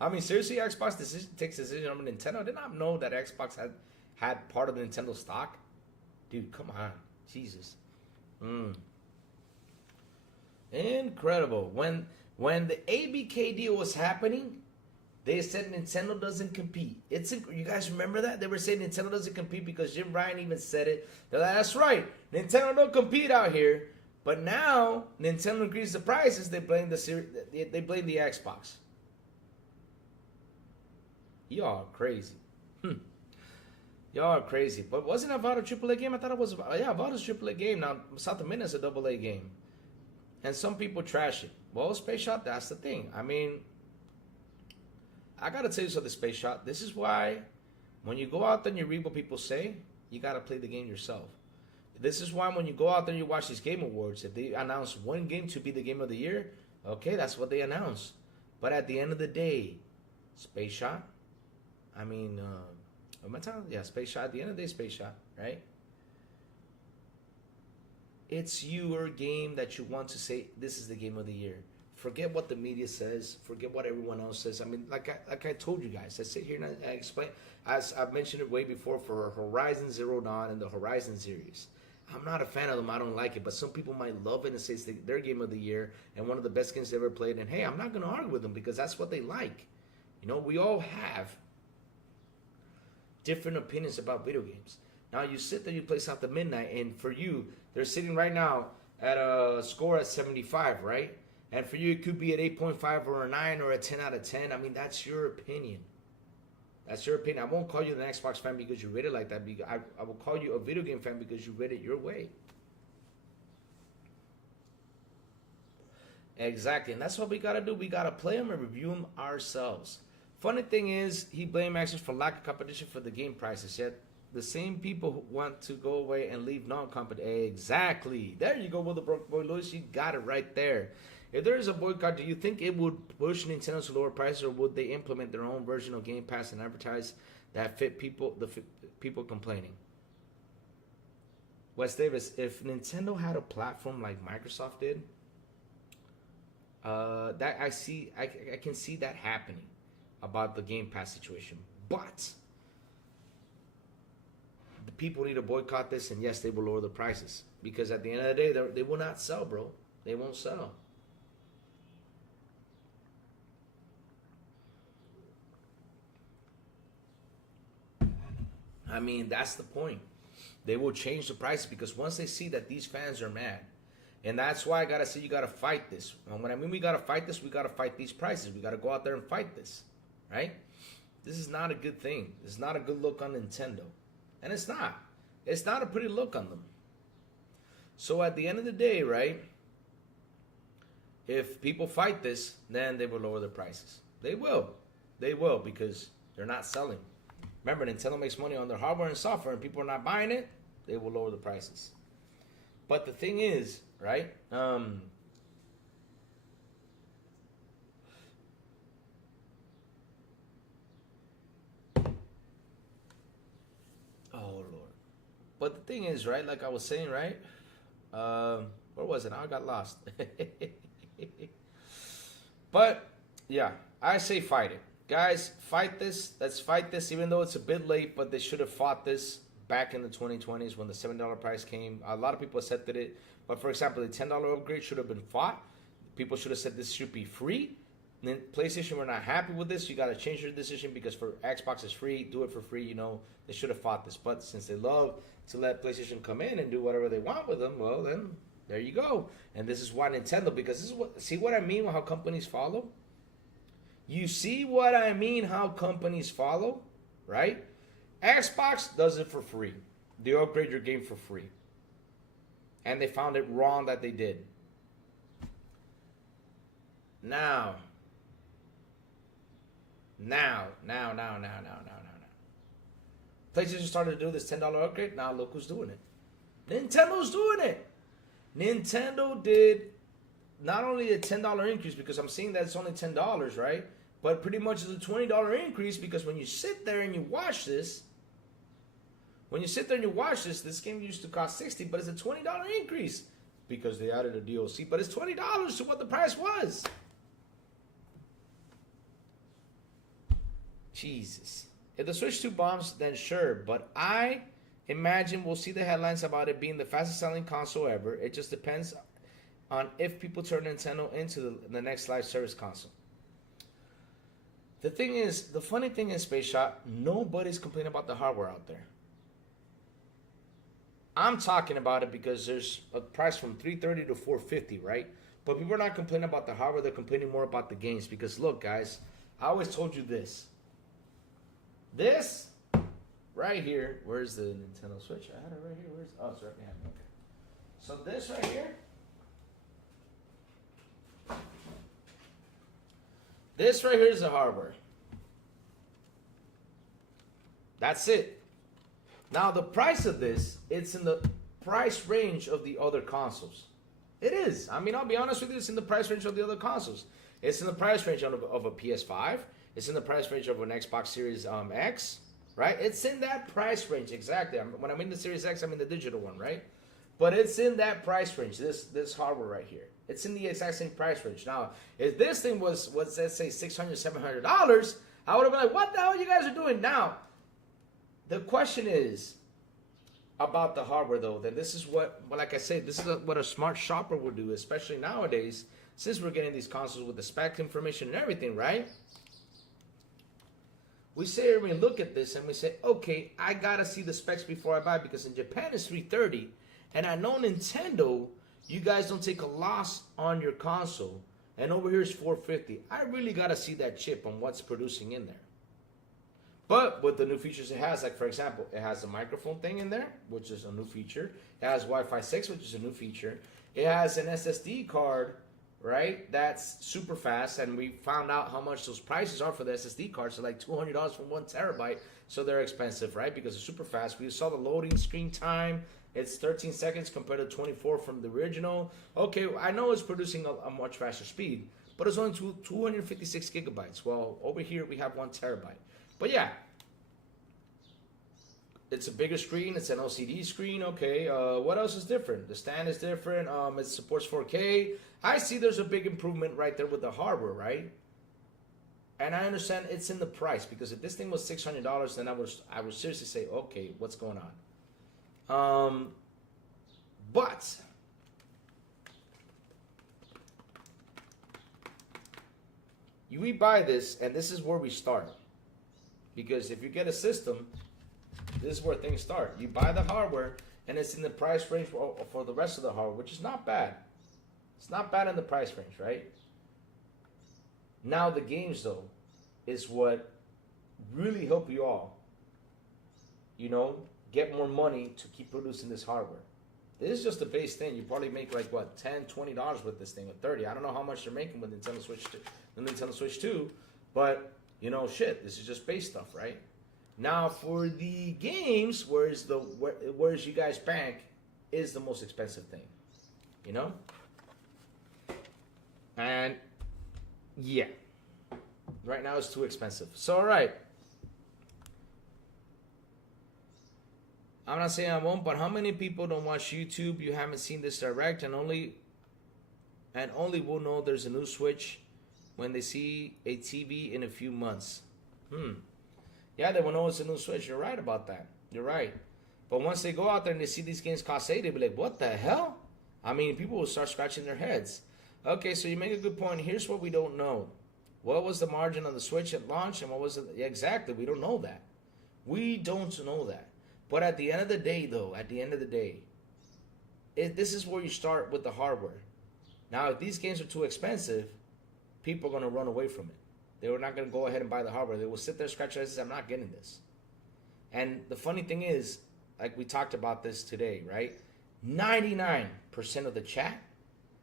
I mean, seriously, Xbox takes decision on Nintendo. I did not know that Xbox had part of the Nintendo stock. Dude, come on. Jesus. Incredible. When the ABK deal was happening, they said Nintendo doesn't compete. You guys remember that? They were saying Nintendo doesn't compete because Jim Ryan even said it. They're like, that's right. Nintendo don't compete out here. But now Nintendo increased the prices. They blame they blame the Xbox. Y'all are crazy. Y'all are crazy. But wasn't Avowed a AAA game? I thought it was. Yeah, Avowed is a AAA game. Now South of Midnight is a AA game. And some people trash it. Well, Space Shot, that's the thing. I mean, I got to tell you something, Space Shot. This is why when you go out there and you read what people say, you got to play the game yourself. This is why when you go out there and you watch these game awards, if they announce one game to be the game of the year, okay, that's what they announce. But at the end of the day, Space Shot, I mean, what am I telling you? Yeah, Space Shot. At the end of the day, Space Shot, right? It's your game that you want to say, this is the game of the year. Forget what the media says. Forget what everyone else says. I mean, like I told you guys, I sit here and I explain, as I've mentioned it way before, for Horizon Zero Dawn and the Horizon series. I'm not a fan of them. I don't like it. But some people might love it and say it's their game of the year and one of the best games they ever played. And hey, I'm not going to argue with them because that's what they like. We all have different opinions about video games. Now, you sit there, you play South of Midnight, and for you, they're sitting right now at a score at 75, right? And for you, it could be at 8.5 or a 9 or a 10 out of 10. I mean, that's your opinion. That's your opinion. I won't call you an Xbox fan because you rate it like that. I will call you a video game fan because you rate it your way. Exactly, and that's what we gotta do. We gotta play them and review them ourselves. Funny thing is, he blamed Access for lack of competition for the game prices. Yet the same people who want to go away and leave non-competition. Exactly. There you go, with the broke boy Lewis. You got it right there. If there is a boycott, do you think it would push Nintendo to lower prices, or would they implement their own version of Game Pass and advertise that fit people, people complaining? Wes Davis, if Nintendo had a platform like Microsoft did, that I can see that happening about the Game Pass situation. But the people need to boycott this, and yes, they will lower the prices, because at the end of the day, they will not sell, bro. They won't sell. I mean, that's the point. They will change the prices, because once they see that these fans are mad, and that's why I gotta say, you gotta fight this. And when I mean we gotta fight this, we gotta fight these prices. We gotta go out there and fight this, right? This is not a good thing. This is not a good look on Nintendo, and it's not. It's not a pretty look on them. So at the end of the day, right? If people fight this, then they will lower the prices. They will. They will, because they're not selling. Remember, Nintendo makes money on their hardware and software, and people are not buying it, they will lower the prices. But the thing is, right? Oh, Lord. But the thing is, right, like I was saying, right? Where was it? I got lost. But, yeah, I say fight it. Guys, fight this. Let's fight this, even though it's a bit late, but they should have fought this back in the 2020s when the $7 price came. A lot of people accepted it. But, for example, the $10 upgrade should have been fought. People should have said this should be free. And then PlayStation were not happy with this. You got to change your decision, because for Xbox is free. Do it for free. You know, they should have fought this. But since they love to let PlayStation come in and do whatever they want with them, well, then there you go. And this is why Nintendo, because this is what, see what I mean with how companies follow? You see what I mean how companies follow, right? Xbox does it for free. They upgrade your game for free. And they found it wrong that they did. Now. PlayStation started to do this $10 upgrade. Now look who's doing it. Nintendo's doing it. Nintendo did not only a $10 increase, because I'm seeing that it's only $10, right? But pretty much it's a $20 increase, because when you sit there and you watch this, this game used to cost $60, but it's a $20 increase because they added a DLC. But it's $20 to what the price was. Jesus. If the Switch 2 bombs, then sure. But I imagine we'll see the headlines about it being the fastest selling console ever. It just depends on if people turn Nintendo into the next live service console. The thing is, the funny thing is, Space Shot, nobody's complaining about the hardware out there. I'm talking about it because there's a price from $330 to $450, right? But people are not complaining about the hardware. They're complaining more about the games. Because look, guys, I always told you this. This right here. Where's the Nintendo Switch? I had it right here. Oh, it's right behind me. Okay. So this right here. This right here is the hardware. That's it. Now the price of this, it's in the price range of the other consoles. It is. I mean, I'll be honest with you, it's in the price range of the other consoles. It's in the price range of a PS5. It's in the price range of an Xbox Series X, right? It's in that price range, exactly. When I mean the Series X, I mean the digital one, right? But it's in that price range, this hardware right here. It's in the exact same price range. Now, if this thing was let's say $600, $700, I would have been like, what the hell you guys are doing now? The question is about the hardware, though. Then this is what, like I said, this is what a smart shopper would do, especially nowadays, since we're getting these consoles with the spec information and everything, right? We say, we look at this and we say, okay, I gotta see the specs before I buy, because in Japan it's $330, and I know Nintendo, you guys don't take a loss on your console, and over here is $450. I really gotta see that chip on what's producing in there. But with the new features it has, like for example, it has a microphone thing in there, which is a new feature. It has Wi-Fi 6, which is a new feature. It has an SSD card right? That's super fast, and we found out how much those prices are for the SSD cards. They're like $200 for 1 terabyte, so they're expensive, right? Because it's super fast. We saw the loading screen time. It's 13 seconds compared to 24 from the original. Okay, I know it's producing a much faster speed, but it's only 256 gigabytes. Well, over here we have 1 terabyte. But yeah, it's a bigger screen. It's an LCD screen. Okay, what else is different? The stand is different. It supports 4K. I see there's a big improvement right there with the hardware, right? And I understand it's in the price, because if this thing was $600, then I would seriously say, okay, what's going on? But we buy this, and this is where we start. Because if you get a system, this is where things start. You buy the hardware, and it's in the price range for the rest of the hardware, which is not bad. It's not bad in the price range, right? Now the games, though, is what really help you all, get more money to keep producing this hardware. This is just the base thing. You probably make like, what, $10, $20 with this thing, or $30. I don't know how much they're making with Nintendo Switch 2, but, shit, this is just base stuff, right? Now, for the games, where's you guys bank is the most expensive thing, And, yeah. Right now it's too expensive. So, all right. I'm not saying I won't, but how many people don't watch YouTube? You haven't seen this direct, and only will know there's a new Switch when they see a TV in a few months. Yeah, they will know it's a new Switch. You're right about that. You're right. But once they go out there and they see these games cost $80, they'll be like, what the hell? I mean, people will start scratching their heads. Okay, so you make a good point. Here's what we don't know. What was the margin on the Switch at launch, and what was it? Yeah, exactly, we don't know that. We don't know that. But at the end of the day, though, this is where you start with the hardware. Now, if these games are too expensive, people are going to run away from it. They were not going to go ahead and buy the hardware. They will sit there, scratch their heads, I'm not getting this. And the funny thing is, like we talked about this today, right? 99% of the chat,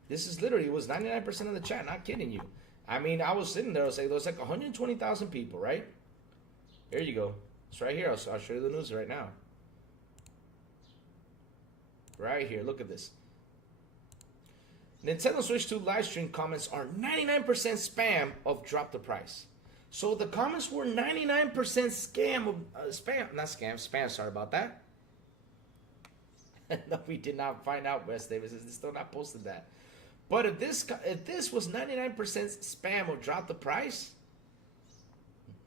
it was 99% of the chat, not kidding you. I mean, I was sitting there, there was like 120,000 people, right? Here you go. It's right here. I'll show you the news right now. Right here. Look at this. Nintendo Switch 2 live stream comments are 99% spam of drop the price. So the comments were 99% spam, sorry about that. No, we did not find out, Wes Davis. It's still not posted that. But if this was 99% spam or drop the price,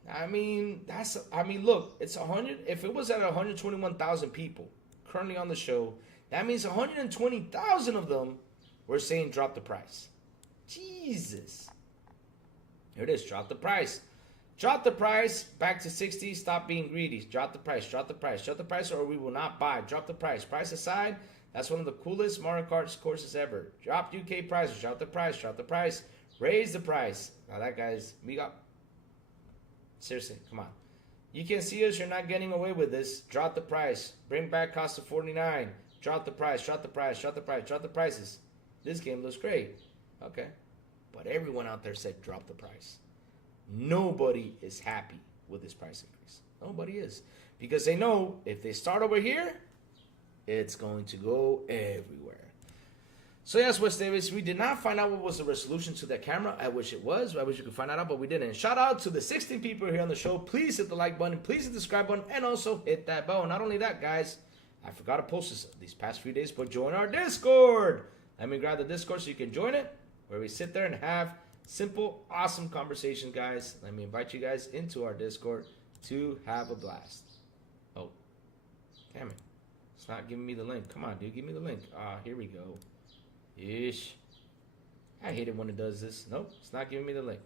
look, it's 100. If it was at 121,000 people currently on the show, that means 120,000 of them were saying drop the price. Jesus. Here it is, drop the price. Drop the price, back to 60, stop being greedy. Drop the price, or we will not buy. Drop the price. Price aside, that's one of the coolest Mario Kart courses ever. Drop UK prices, drop the price. Raise the price. Now that guy's, seriously, come on. You can see us, you're not getting away with this. Drop the price. Bring back cost of $49. Drop the price, drop the prices. This game looks great. Okay. But everyone out there said drop the price. Nobody is happy with this price increase. Nobody is. Because they know if they start over here, it's going to go everywhere. So yes, Wes Davis, we did not find out what was the resolution to that camera. I wish it was. I wish you could find out, but we didn't. Shout out to the 16 people here on the show. Please hit the like button. Please hit the subscribe button. And also hit that bell. Not only that, guys, I forgot to post this these past few days, but join our Discord. Let me grab the Discord so you can join it, where we sit there and have simple, awesome conversation, guys. Let me invite you guys into our Discord to have a blast. Oh, damn it. It's not giving me the link. Come on, dude. Give me the link. Here we go. Ish. I hate it when it does this. Nope. It's not giving me the link.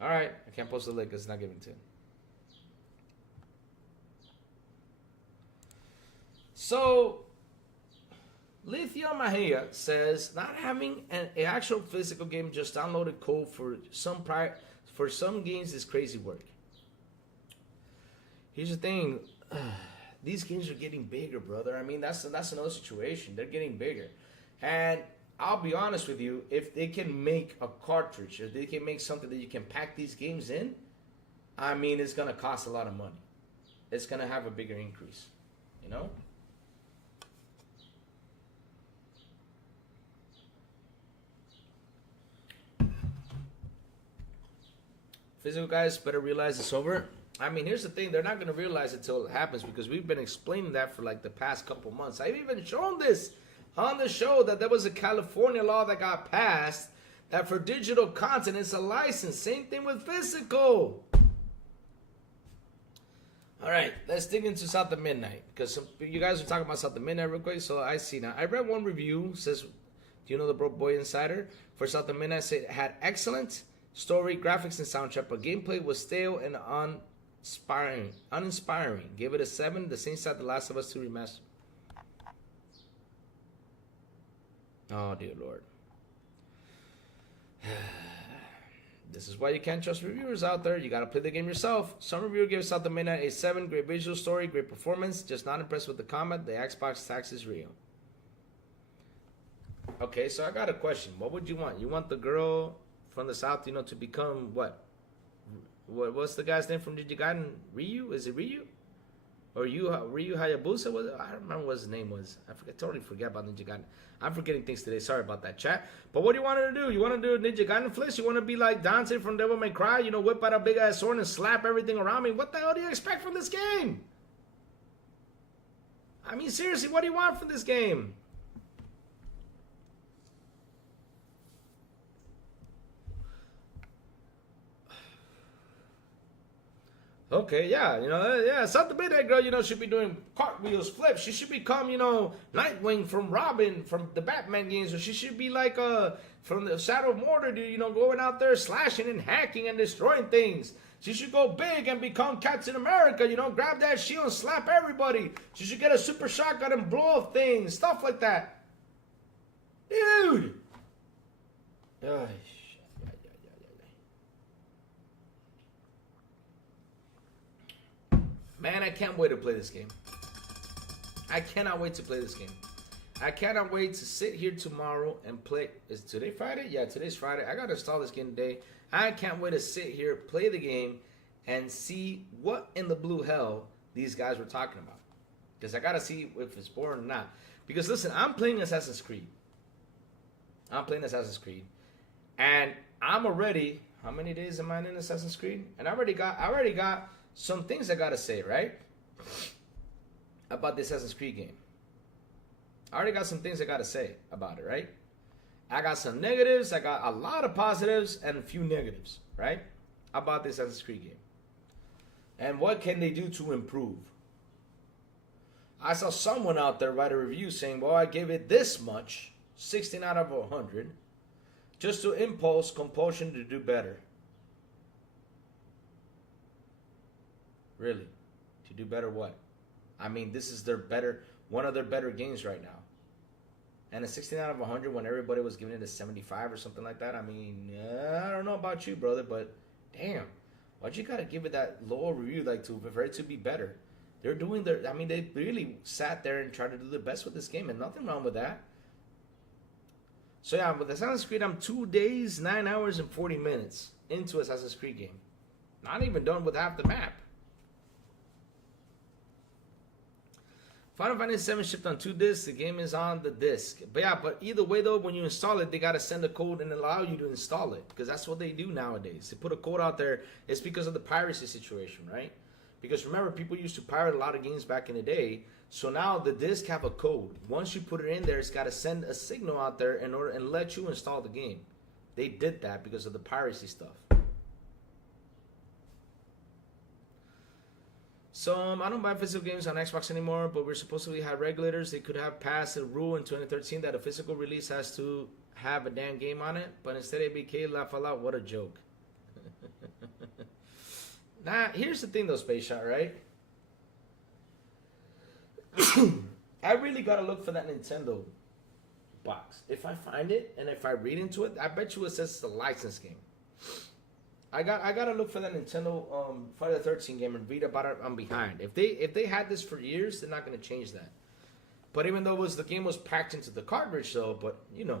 All right. I can't post the link because it's not giving it to me. So, Lithia Mahia says, not having an actual physical game, just downloaded code for some games is crazy work. Here's the thing. These games are getting bigger, brother. I mean, that's another situation. They're getting bigger. And I'll be honest with you, if they can make a cartridge, if they can make something that you can pack these games in, I mean, it's going to cost a lot of money. It's going to have a bigger increase, you know? Physical guys better realize it's over. I mean, here's the thing. They're not going to realize it until it happens because we've been explaining that for like the past couple months. I've even shown this on the show that there was a California law that got passed that for digital content it's a license. Same thing with physical. All right, let's dig into South of Midnight because you guys are talking about South of Midnight real quick. So I see now. I read one review says, do you know the Broke Boy Insider for South of Midnight? Said it had excellent story, graphics, and soundtrack, but gameplay was stale and uninspiring. Give it a 7. The same side The Last of Us 2 remaster. Oh dear Lord. This is why you can't trust reviewers out there. You gotta play the game yourself. Some reviewer gives South of Midnight a 7. Great visual story, great performance. Just not impressed with the combat. The Xbox tax is real. Okay, so I got a question. What would you want? You want the girl from the South, you know, to become what? What's the guy's name from Jigaiden? Ryu? Is it Ryu? Or Ryu Hayabusa? I don't remember what his name was. I totally forget about Ninja Gaiden. I'm forgetting things today. Sorry about that, chat. But what do you want her to do? You want to do Ninja Gaiden flicks? You want to be like Dante from Devil May Cry? You know, whip out a big ass sword and slap everything around me? What the hell do you expect from this game? I mean, seriously, what do you want from this game? Okay, yeah, you know, yeah, South of Midnight girl, you know, should be doing cartwheels, flips. She should become, you know, Nightwing from Robin from the Batman games, or she should be like from the Shadow of Mordor, dude, you know, going out there slashing and hacking and destroying things. She should go big and become Captain America, you know, grab that shield and slap everybody. She should get a super shotgun and blow up things, stuff like that. Dude! Man, I can't wait to play this game. I cannot wait to play this game. I cannot wait to sit here tomorrow and play. Is today Friday? Yeah, today's Friday. I gotta install this game today. I can't wait to sit here, play the game, and see what in the blue hell these guys were talking about. Because I gotta see if it's boring or not. Because listen, I'm playing Assassin's Creed. And I'm already, how many days am I in Assassin's Creed? And I already got some things I gotta say, right? About the Assassin's Creed game. I already got some things I gotta say about it, right? I got some negatives, I got a lot of positives, and a few negatives, right? About the Assassin's Creed game. And what can they do to improve? I saw someone out there write a review saying, well, I gave it this much, 16 out of 100, just to impulse compulsion to do better. Really? To do better what? I mean, this is one of their better games right now. And a 16 out of 100 when everybody was giving it a 75 or something like that. I mean, I don't know about you, brother, but damn. Why'd you gotta give it that low review, like, for it to be better? They're doing they really sat there and tried to do their best with this game, and nothing wrong with that. So yeah, with Assassin's Creed, I'm 2 days, 9 hours, and 40 minutes into Assassin's Creed game. Not even done with half the map. Final Fantasy VII shipped on 2 discs. The game is on the disc. But yeah, but either way though, when you install it, they gotta send a code and allow you to install it, because that's what they do nowadays. They put a code out there. It's because of the piracy situation, right? Because remember, people used to pirate a lot of games back in the day. So now the disc have a code. Once you put it in there, it's gotta send a signal out there in order and let you install the game. They did that because of the piracy stuff. So I don't buy physical games on Xbox anymore, but we're supposedly have regulators. They could have passed a rule in 2013 that a physical release has to have a damn game on it, but instead ABK laugh a lot. What a joke. Nah, here's the thing though, Space Shot, right? I really gotta look for that Nintendo box. If I find it and if I read into it, I bet you it says it's a licensed game. I gotta look for that Nintendo Friday the 13th game and read about it on behind. If they had this for years, they're not gonna change that. But even though the game was packed into the cartridge though, but you know,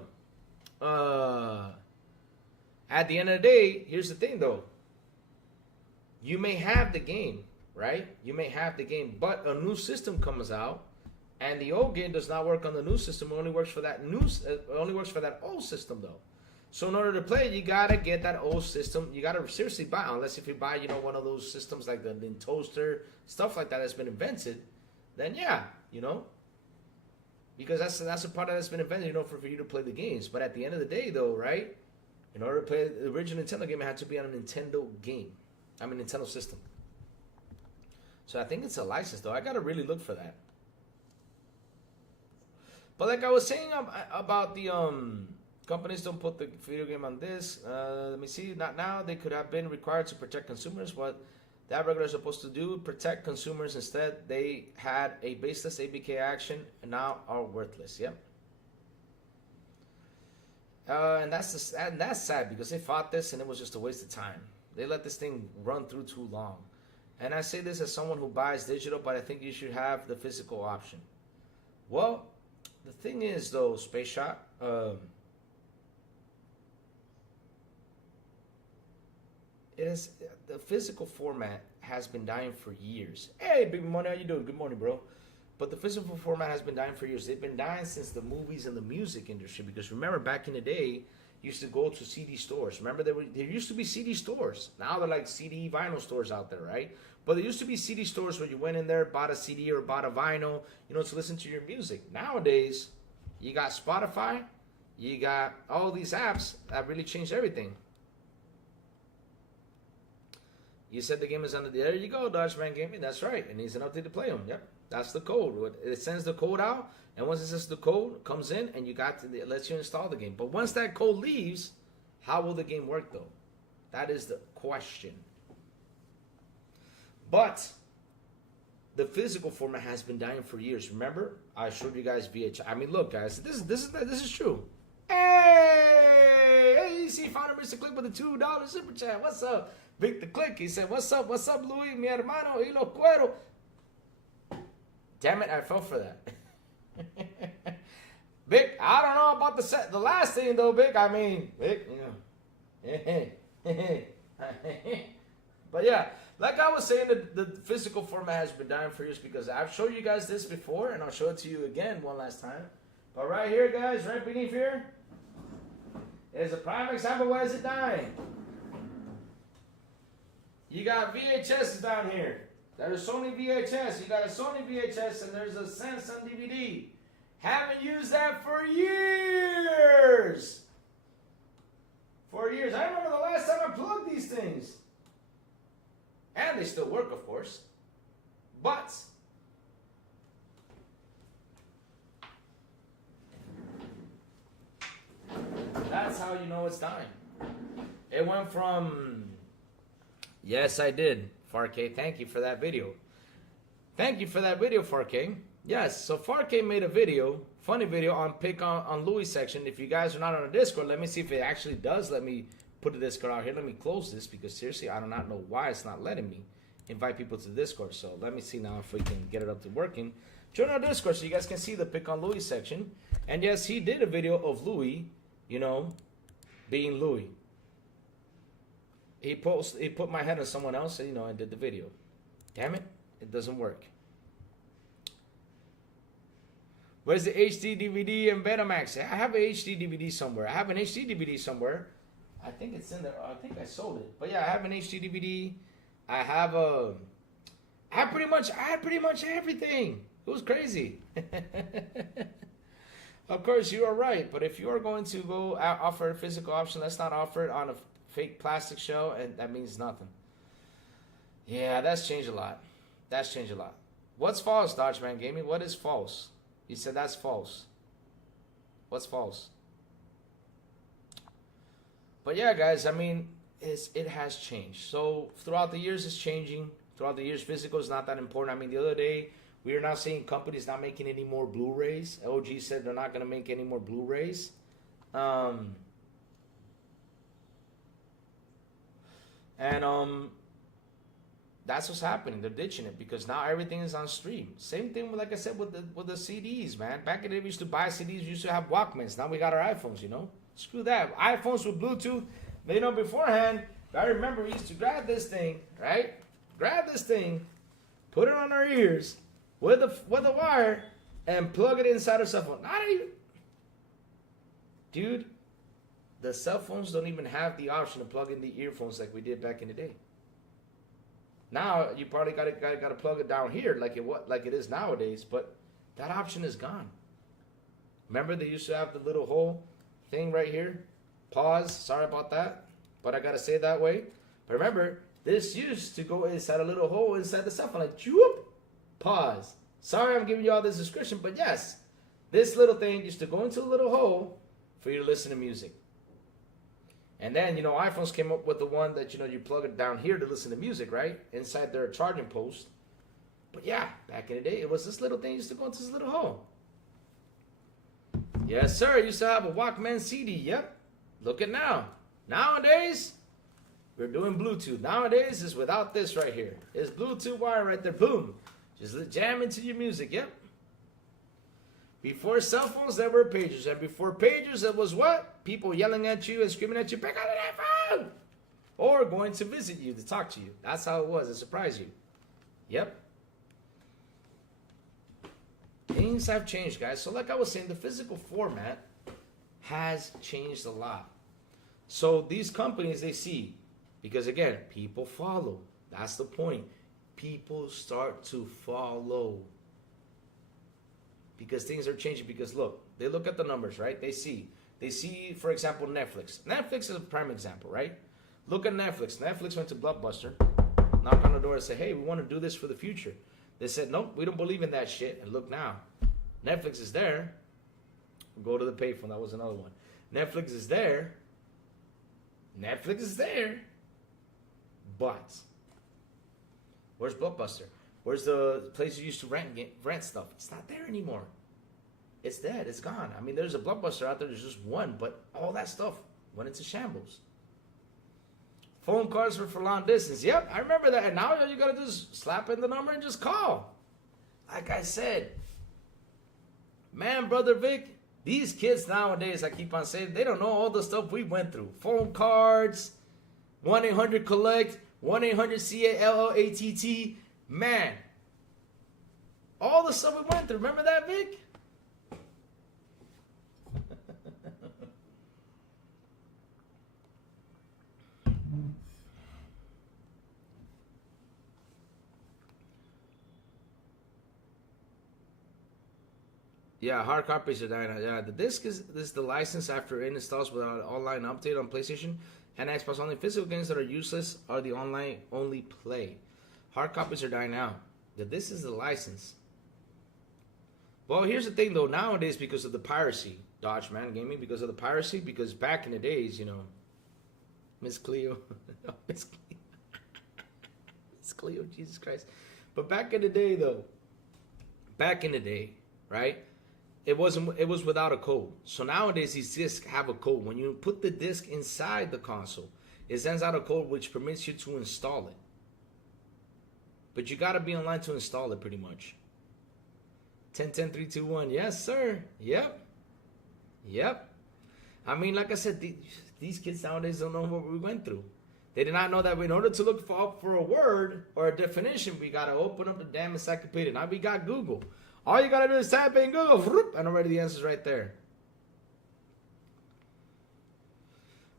at the end of the day, here's the thing though. You may have the game, right? You may have the game, but a new system comes out, and the old game does not work on the new system. It only works for that old system though. So in order to play, you gotta get that old system. You gotta seriously buy, unless if you buy, you know, one of those systems like the toaster, stuff like that that's been invented. Then yeah, you know, because that's a product that's been invented, you know, for you to play the games. But at the end of the day, though, right? In order to play the original Nintendo game, it had to be on a Nintendo game. I mean, Nintendo system. So I think it's a license, though. I gotta really look for that. But like I was saying about the companies don't put the video game on this. Let me see. Not now. They could have been required to protect consumers. What that regular is supposed to do, protect consumers. Instead, they had a baseless ABK action and now are worthless. Yep. And that's sad because they fought this and it was just a waste of time. They let this thing run through too long. And I say this as someone who buys digital, but I think you should have the physical option. Well, the thing is though, Space Shot, it is the physical format has been dying for years. Hey, Big Money, how you doing? Good morning, bro. But the physical format has been dying for years. They've been dying since the movies and the music industry. Because remember, back in the day, you used to go to CD stores. Remember, there used to be CD stores. Now they're like CD vinyl stores out there, right? But there used to be CD stores where you went in there, bought a CD or bought a vinyl, you know, to listen to your music. Nowadays, you got Spotify, you got all these apps that really changed everything. You said the game is under the... There you go, Dodgeman Gaming. That's right. It needs an update to play them. Yep. That's the code. It sends the code out, and once it says the code comes in, and it lets you install the game. But once that code leaves, how will the game work, though? That is the question. But the physical format has been dying for years. Remember, I showed you guys VHS. I mean, look, guys, this is true. Hey, AC founder Mr. Click with the $2 super chat. What's up, Vic the Click? He said, "What's up, Louis, mi hermano, y lo cuero." Damn it, I fell for that. Vic, I don't know about the last thing though, Vic. I mean, Vic, you know. But yeah, like I was saying, the physical format has been dying for years because I've showed you guys this before, and I'll show it to you again one last time. But right here, guys, right beneath here, is a prime example. Why is it dying? You got VHS down here. There's a Sony VHS. You got a Sony VHS, and there's a Samsung DVD. Haven't used that for years. For years. I remember the last time I plugged these things. And they still work, of course. But that's how you know it's dying. It went from... Yes, I did. 4K, thank you for that video. Thank you for that video, 4K. Yes, so 4K made a video, funny video on pick on Louis section. If you guys are not on a Discord, let me see if it actually does let me put the Discord out here. Let me close this because seriously, I do not know why it's not letting me invite people to the Discord. So let me see now if we can get it up to working. Join our Discord so you guys can see the pick on Louis section. And yes, he did a video of Louis, you know, being Louis. He put my head on someone else, and, you know, I did the video. Damn it, it doesn't work. Where's the HD DVD and Betamax? I have an HD DVD somewhere. I have an HD DVD somewhere. I think it's in there. I think I sold it. But yeah, I have an HD DVD. I have a... I had pretty much everything. It was crazy. Of course, you are right. But if you are going to go offer a physical option, let's not offer it on a fake plastic shell, and that means nothing. Yeah, that's changed a lot. That's changed a lot. What's false, Dodgeman Gaming? What is false? He said that's false. What's false? But yeah, guys, I mean, it has changed. So throughout the years, it's changing. Throughout the years, physical is not that important. I mean, the other day, we are now seeing companies not making any more Blu-rays. LG said they're not going to make any more Blu-rays. That's what's happening. They're ditching it because now everything is on stream. Same thing, like I said, with the CDs, man. Back in the day, we used to buy CDs. We used to have Walkmans. Now we got our iPhones, you know. Screw that. iPhones with Bluetooth, they know beforehand. I remember we used to grab this thing, right? Grab this thing, put it on our ears with a wire, and plug it inside our cell phone. Not even, dude. The cell phones don't even have the option to plug in the earphones like we did back in the day. Now you probably got to plug it down here like it is nowadays, but that option is gone. Remember they used to have the little hole thing right here. Pause. Sorry about that, but I gotta say it that way. But remember, this used to go inside a little hole inside the cell phone, like whoop. Pause. Sorry, I'm giving you all this description, but yes, this little thing used to go into a little hole for you to listen to music. And then, iPhones came up with the one that, you plug it down here to listen to music, right? Inside their charging post. But yeah, back in the day, it was this little thing used to go into this little hole. Yes, sir. Used to have a Walkman CD. Yep. Look at now. Nowadays, we're doing Bluetooth. Nowadays, it's without this right here. It's Bluetooth wire right there. Boom. Just jam into your music. Yep. Before cell phones, there were pagers. And before pagers, it was what? People yelling at you and screaming at you, pick up that phone! Or going to visit you to talk to you. That's how it was. To surprise you. Yep. Things have changed, guys. So like I was saying, the physical format has changed a lot. So these companies, they see, because again, people follow. That's the point. People start to follow. Because things are changing. Because look, they look at the numbers, right? They see, for example, Netflix. Netflix is a prime example, right? Look at Netflix. Netflix went to Blockbuster, knocked on the door and said, hey, we want to do this for the future. They said, nope, we don't believe in that shit. And look now, Netflix is there. We'll go to the payphone. That was another one. Netflix is there. But where's Blockbuster? Where's the place you used to rent stuff? It's not there anymore. It's dead. It's gone. I mean, there's a Blockbuster out there. There's just one, but all that stuff went into shambles. Phone calls were for long distance. Yep, I remember that. And now all you got to do is slap in the number and just call. Like I said, man, Brother Vic, these kids nowadays, I keep on saying, they don't know all the stuff we went through. Phone cards, 1-800-COLLECT, 1-800-CALLATT. Man, all the stuff we went through. Remember that, Vic? Yeah, hard copies are dying out. Yeah, the disc is the license after it installs without an online update on PlayStation and Xbox. Only physical games that are useless are the online only play. Hard copies are dying out. The disc is the license. Well, here's the thing though. Nowadays, because of the piracy, Dodge Man Gaming, because of the piracy, because back in the days, Miss Cleo, Miss Cleo, Jesus Christ. But back in the day, though, right? It was without a code. So nowadays these discs have a code. When you put the disc inside the console, it sends out a code which permits you to install it. But you gotta be online to install it, pretty much. 10-10-3-2-1. Yes, sir. Yep. I mean, like I said, these kids nowadays don't know what we went through. They did not know that in order to look for a word or a definition, we gotta open up the damn encyclopedia. Now we got Google. All you gotta do is type in Google, and already the answer's right there.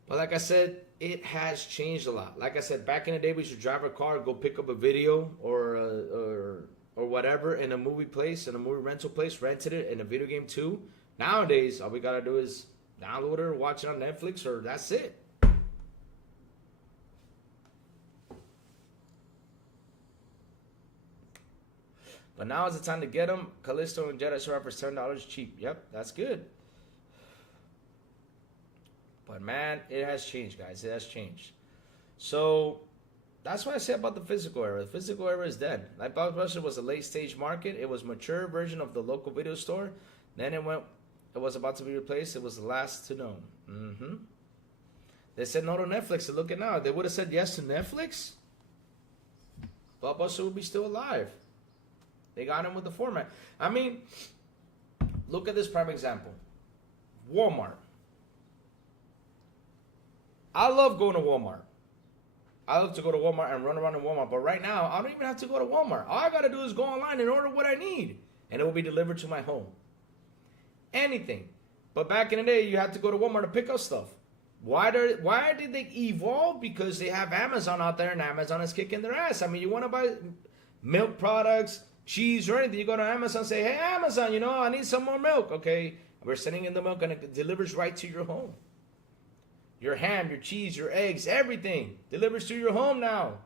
But like I said, it has changed a lot. Like I said, back in the day, we should drive a car, go pick up a video or whatever in a movie place, in a movie rental place, rented it, in a video game too. Nowadays, all we gotta do is download it or watch it on Netflix, or that's it. But now is the time to get them. Callisto and Jedi Survivor for $7 cheap. Yep, that's good. But man, it has changed, guys. It has changed. So that's what I say about the physical era. The physical era is dead. Like Blockbuster was a late stage market. It was a mature version of the local video store. Then it was about to be replaced. It was the last to know. They said no to Netflix. So look at now. They would have said yes to Netflix, Blockbuster would be still alive. They got him with the format. I mean, look at this prime example. Walmart. I love going to Walmart. I love to go to Walmart and run around in Walmart. But right now, I don't even have to go to Walmart. All I got to do is go online and order what I need. And it will be delivered to my home. Anything. But back in the day, you had to go to Walmart to pick up stuff. Why did they evolve? Because they have Amazon out there, and Amazon is kicking their ass. I mean, you want to buy milk products, cheese, or anything, you go to Amazon and say, hey, Amazon, I need some more milk. Okay, we're sending in the milk, and it delivers right to your home. Your ham, your cheese, your eggs, everything delivers to your home now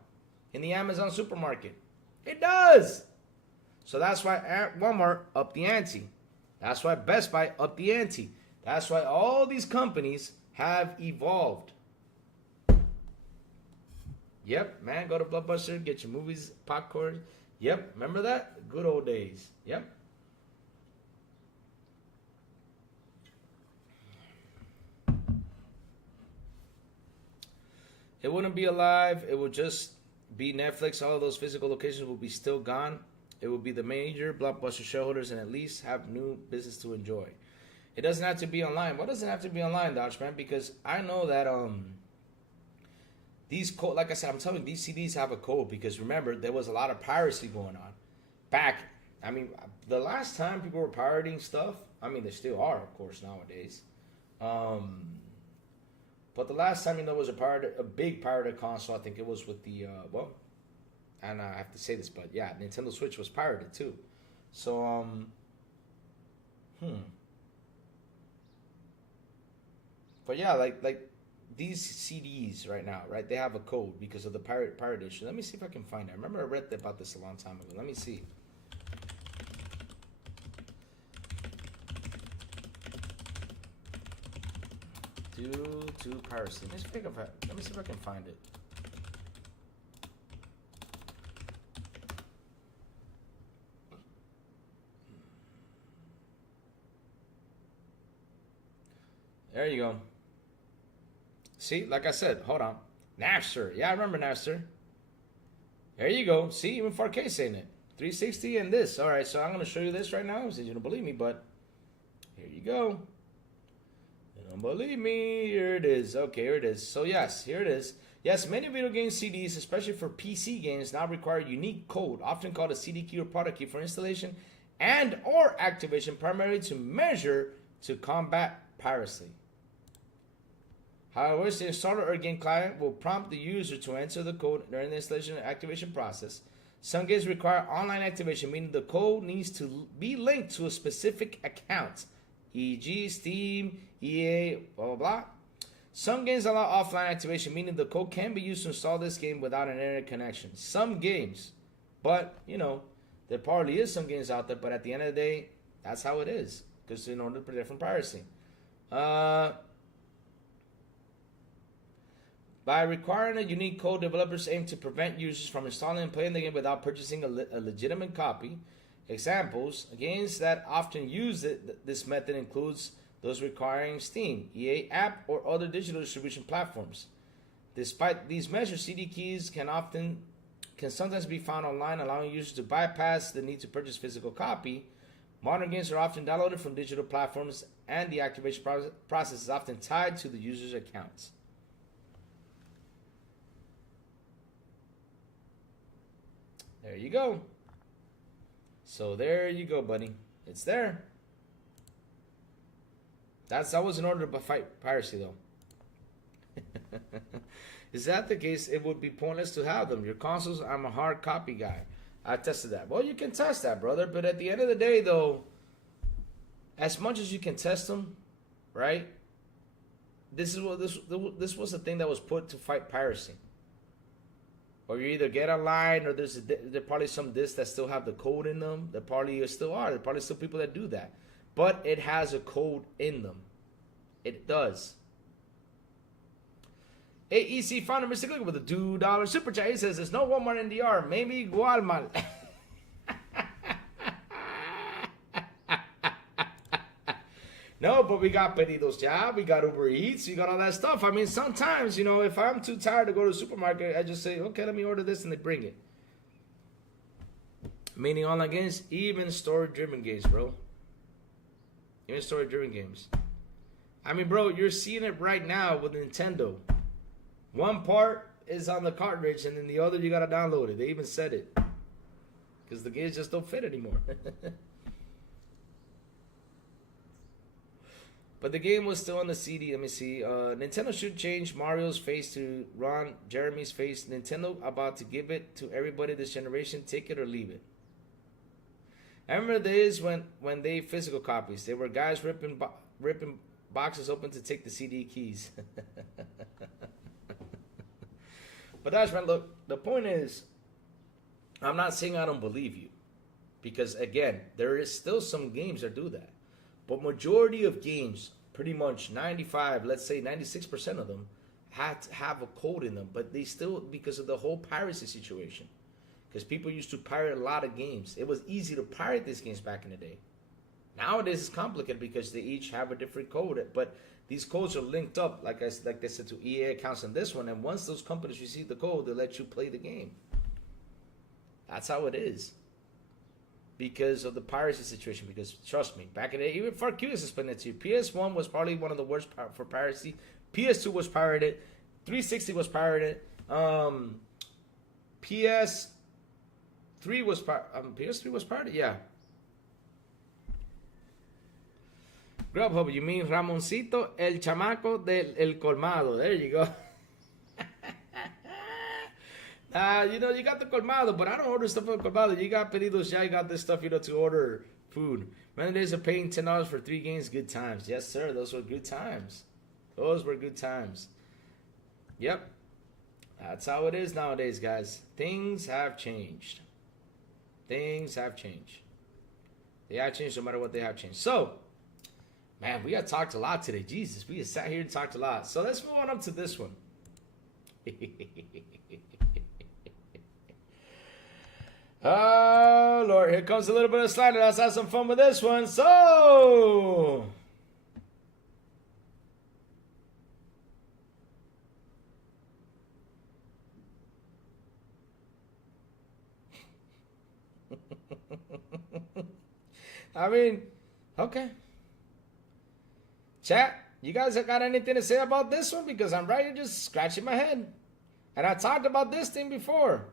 in the Amazon supermarket. It does. So that's why Walmart upped the ante. That's why Best Buy upped the ante. That's why all these companies have evolved. Yep, man, go to Blockbuster, get your movies, popcorn. Yep, remember that? Good old days. Yep. It wouldn't be alive. It would just be Netflix. All of those physical locations will be still gone. It will be the major Blockbuster shareholders and at least have new business to enjoy. It doesn't have to be online. What doesn't have to be online, Dodge, man? Because I know that these code, like I said, I'm telling you, these CDs have a code. Because remember, there was a lot of piracy going on back. I mean, the last time people were pirating stuff, I mean, they still are, of course, nowadays. But the last time there was a big pirated console, I think it was with the and I have to say this, but yeah, Nintendo Switch was pirated too. So But yeah, like these CDs right now, right? They have a code because of the pirate issue. Let me see if I can find it. I remember I read about this a long time ago. Let me see. Due to piracy. Let me see if I can find it. There you go. See, like I said, hold on. Napster. Yeah, I remember Napster. There you go. See, even 4K saying it. 360 and this. All right, so I'm going to show you this right now. Since you don't believe me, but here you go. You don't believe me. Here it is. Okay, here it is. So yes, here it is. Yes, many video game CDs, especially for PC games, now require a unique code, often called a CD key or product key for installation and or activation, primarily to measure to combat piracy. However, the installer or game client will prompt the user to enter the code during the installation and activation process. Some games require online activation, meaning the code needs to be linked to a specific account, e.g. Steam, EA, blah, blah, blah. Some games allow offline activation, meaning the code can be used to install this game without an internet connection. Some games, but, there probably is some games out there, but at the end of the day, that's how it is, because in order to prevent from piracy. By requiring a unique code, developers aim to prevent users from installing and playing the game without purchasing a legitimate copy. Examples, games that often use this method includes those requiring Steam, EA app, or other digital distribution platforms. Despite these measures, CD keys can sometimes be found online, allowing users to bypass the need to purchase physical copy. Modern games are often downloaded from digital platforms, and the activation process is often tied to the user's accounts. There you go. So there you go, buddy. It's there. That was in order to fight piracy, though. Is that the case? It would be pointless to have them. Your consoles, I'm a hard copy guy. I tested that. Well, you can test that, brother. But at the end of the day, though, as much as you can test them, right? This was the thing that was put to fight piracy. Or you either get online, or there's probably some discs that still have the code in them. There probably still are. There probably still people that do that. But it has a code in them. It does. AEC founder Mr. Glick with a $2 super chat. He says, there's no Walmart in DR. Maybe Walmart. No, but we got Pedidos Ya, we got Uber Eats, we got all that stuff. I mean, sometimes, if I'm too tired to go to the supermarket, I just say, okay, let me order this, and they bring it. Meaning online games, even story-driven games, bro. Even story-driven games. I mean, bro, you're seeing it right now with Nintendo. One part is on the cartridge, and then the other you gotta download it. They even said it. Because the games just don't fit anymore. But the game was still on the CD. Let me see. Nintendo should change Mario's face to Ron Jeremy's face. Nintendo about to give it to everybody this generation. Take it or leave it. I remember the days when they physical copies. There were guys ripping boxes open to take the CD keys. But that's right. Look, the point is, I'm not saying I don't believe you. Because, again, there is still some games that do that. But majority of games, pretty much 95, let's say 96% of them, had to have a code in them. But they still, because of the whole piracy situation. Because people used to pirate a lot of games. It was easy to pirate these games back in the day. Nowadays it's complicated because they each have a different code. But these codes are linked up, like they said, to EA accounts on this one. And once those companies receive the code, they let you play the game. That's how it is. Because of the piracy situation. Because trust me, back in the day, even for QS explained it to you. PS1 was probably one of the worst for piracy. PS2 was pirated. 360 was pirated. PS3 was pirated. Yeah. Grubhub, you mean Ramoncito, el chamaco del el colmado. There you go. You know, you got the colmado, but I don't order stuff from colmado. You got pedidos, yeah, you got this stuff, you know, to order food. Remember the days of paying $10 for 3 games? Good times. Yes, sir. Those were good times. Those were good times. Yep. That's how it is nowadays, guys. Things have changed. Things have changed. They have changed no matter what they have changed. So, man, we have talked a lot today. Jesus, we have sat here and talked a lot. So let's move on up to this one. Oh, Lord, here comes a little bit of slander. Let's have some fun with this one. So, I mean, okay. Chat, you guys got anything to say about this one? Because I'm right here just scratching my head. And I talked about this thing before.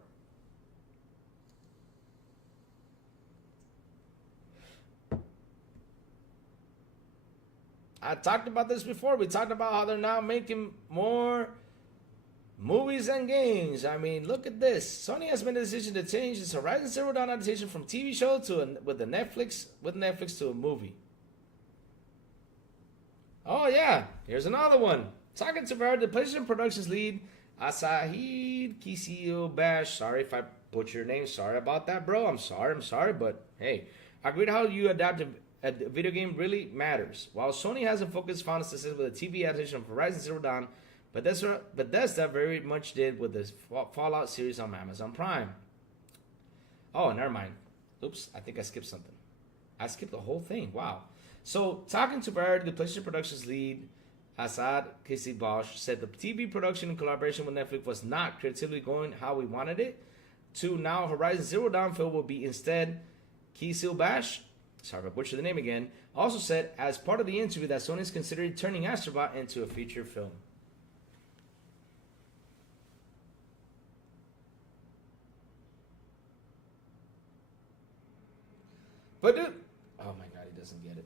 I talked about this before. We talked about how they're now making more movies and games. I mean, look at this. Sony has made a decision to change its Horizon Zero Dawn adaptation from TV show to with Netflix to a movie. Oh yeah, here's another one. Talking to the PlayStation Productions lead Asahid Kisiyo-Bash. Sorry if I butchered your name. Sorry about that, bro. I'm sorry, but hey, I agreed how you adapt a video game really matters. While Sony hasn't focused final success with a TV adaptation of Horizon Zero Dawn, Bethesda very much did with the Fallout series on Amazon Prime. Oh, never mind. Oops, I think I skipped something. I skipped the whole thing. Wow. So, talking to Barrett, the PlayStation Productions lead, Assad Kisiyo-Bash, said the TV production in collaboration with Netflix was not creatively going how we wanted it. To now, Horizon Zero Dawn film will be instead Kisiyo-Bash, sorry if I butchered the name again, also said as part of the interview that Sony is considering turning Astrobot into a feature film. But dude, oh my god, he doesn't get it.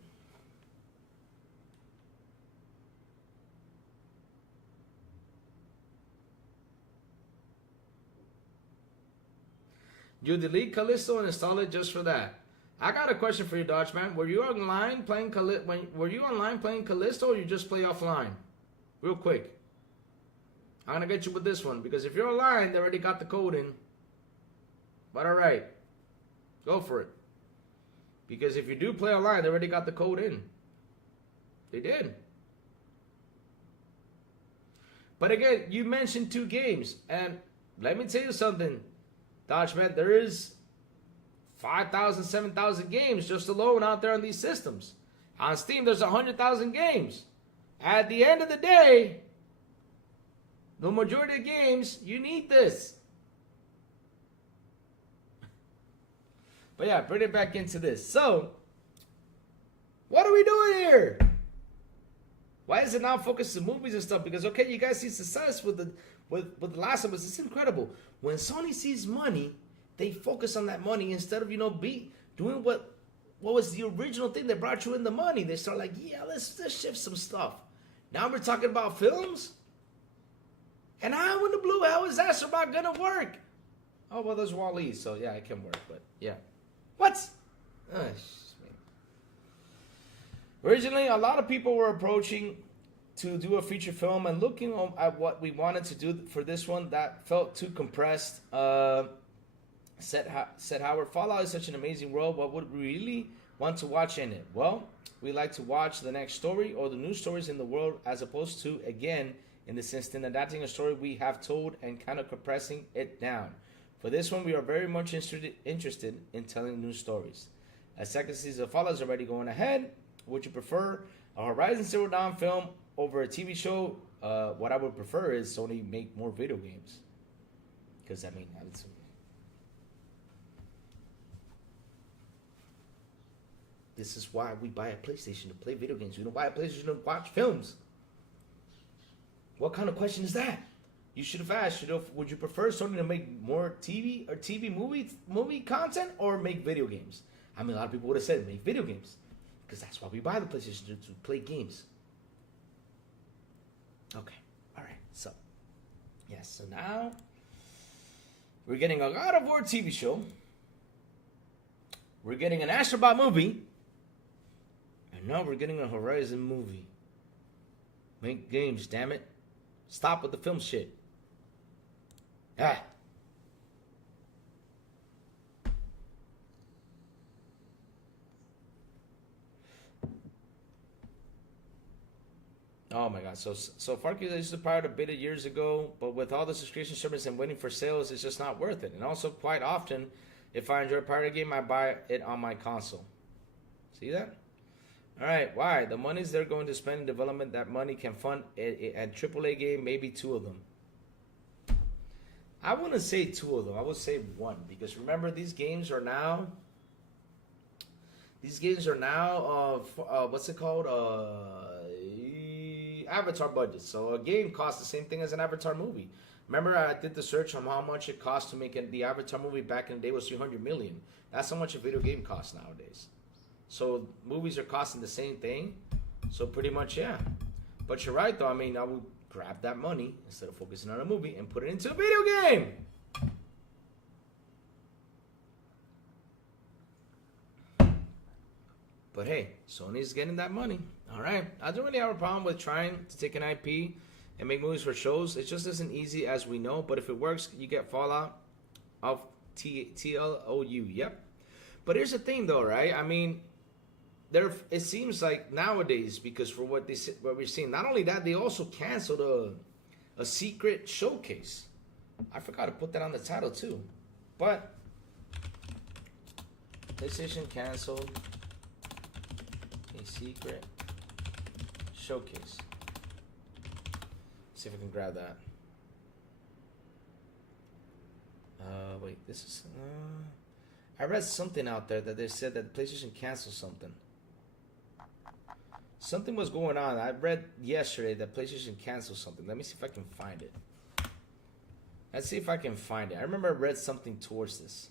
You delete Callisto and install it just for that. I got a question for you, Dodge man. Were you online playing Callisto, or you just play offline? Real quick. I'm gonna get you with this one because if you're online, they already got the code in. But all right, go for it. Because if you do play online, they already got the code in. They did. But again, you mentioned 2 games, and let me tell you something, Dodge man. There is 5,000, 7,000 games just alone out there on these systems. On Steam, there's 100,000 games. At the end of the day, the majority of games, you need this. But yeah, bring it back into this. So, what are we doing here? Why is it now focused on movies and stuff? Because okay, you guys see success with with The Last of Us, it's incredible. When Sony sees money, they focus on that money instead of doing what was the original thing that brought you in the money. They start like, yeah, let's shift some stuff. Now we're talking about films, and how in the blue hell is that about gonna work? Oh well, there's Wall-E, so yeah, it can work. But yeah, what? Originally, a lot of people were approaching to do a feature film and looking at what we wanted to do for this one that felt too compressed. Said Howard, Fallout is such an amazing world. What would we really want to watch in it? Well, we like to watch the next story or the new stories in the world, as opposed to, again, in this instance, adapting a story we have told and kind of compressing it down. For this one, we are very much interested in telling new stories. As second season of Fallout is already going ahead, would you prefer a Horizon Zero Dawn film over a TV show? What I would prefer is Sony make more video games. Because, I mean, this is why we buy a PlayStation, to play video games. We don't buy a PlayStation to watch films. What kind of question is that? You should have asked, would you prefer Sony to make more TV or movie content or make video games? I mean, a lot of people would have said make video games. Because that's why we buy the PlayStation, to play games. Okay, alright, so. Yes, so now we're getting a God of War TV show. We're getting an Astrobot movie. And now we're getting a Horizon movie. Make games, damn it. Stop with the film shit. Ah. Oh my god, so Far Cry used to power a beta years ago, but with all the subscription service and waiting for sales, it's just not worth it. And also, quite often, if I enjoy a pirate game, I buy it on my console. See that? Alright, why? The monies they're going to spend in development, that money can fund a AAA game, maybe 2 of them. I wouldn't say 2 of them, I would say 1. Because remember, these games are now, what's it called? Avatar budget. So a game costs the same thing as an Avatar movie. Remember, I did the search on how much it cost to make the Avatar movie back in the day was $300 million. That's how much a video game costs nowadays. So movies are costing the same thing. So pretty much, yeah. But you're right, though. I mean, I would grab that money instead of focusing on a movie and put it into a video game. But hey, Sony's getting that money. All right. I don't really have a problem with trying to take an IP and make movies for shows. It just isn't easy, as we know. But if it works, you get Fallout of TLOU. Yep. But here's the thing, though, right? I mean, it seems like nowadays, because for what we're seeing, not only that, they also canceled a secret showcase. I forgot to put that on the title too. But PlayStation canceled a secret showcase. See if I can grab that. Wait, this is. I read something out there that they said that PlayStation canceled something. Something was going on. I read yesterday that PlayStation canceled something. Let me see if I can find it. Let's see if I can find it. I remember I read something towards this.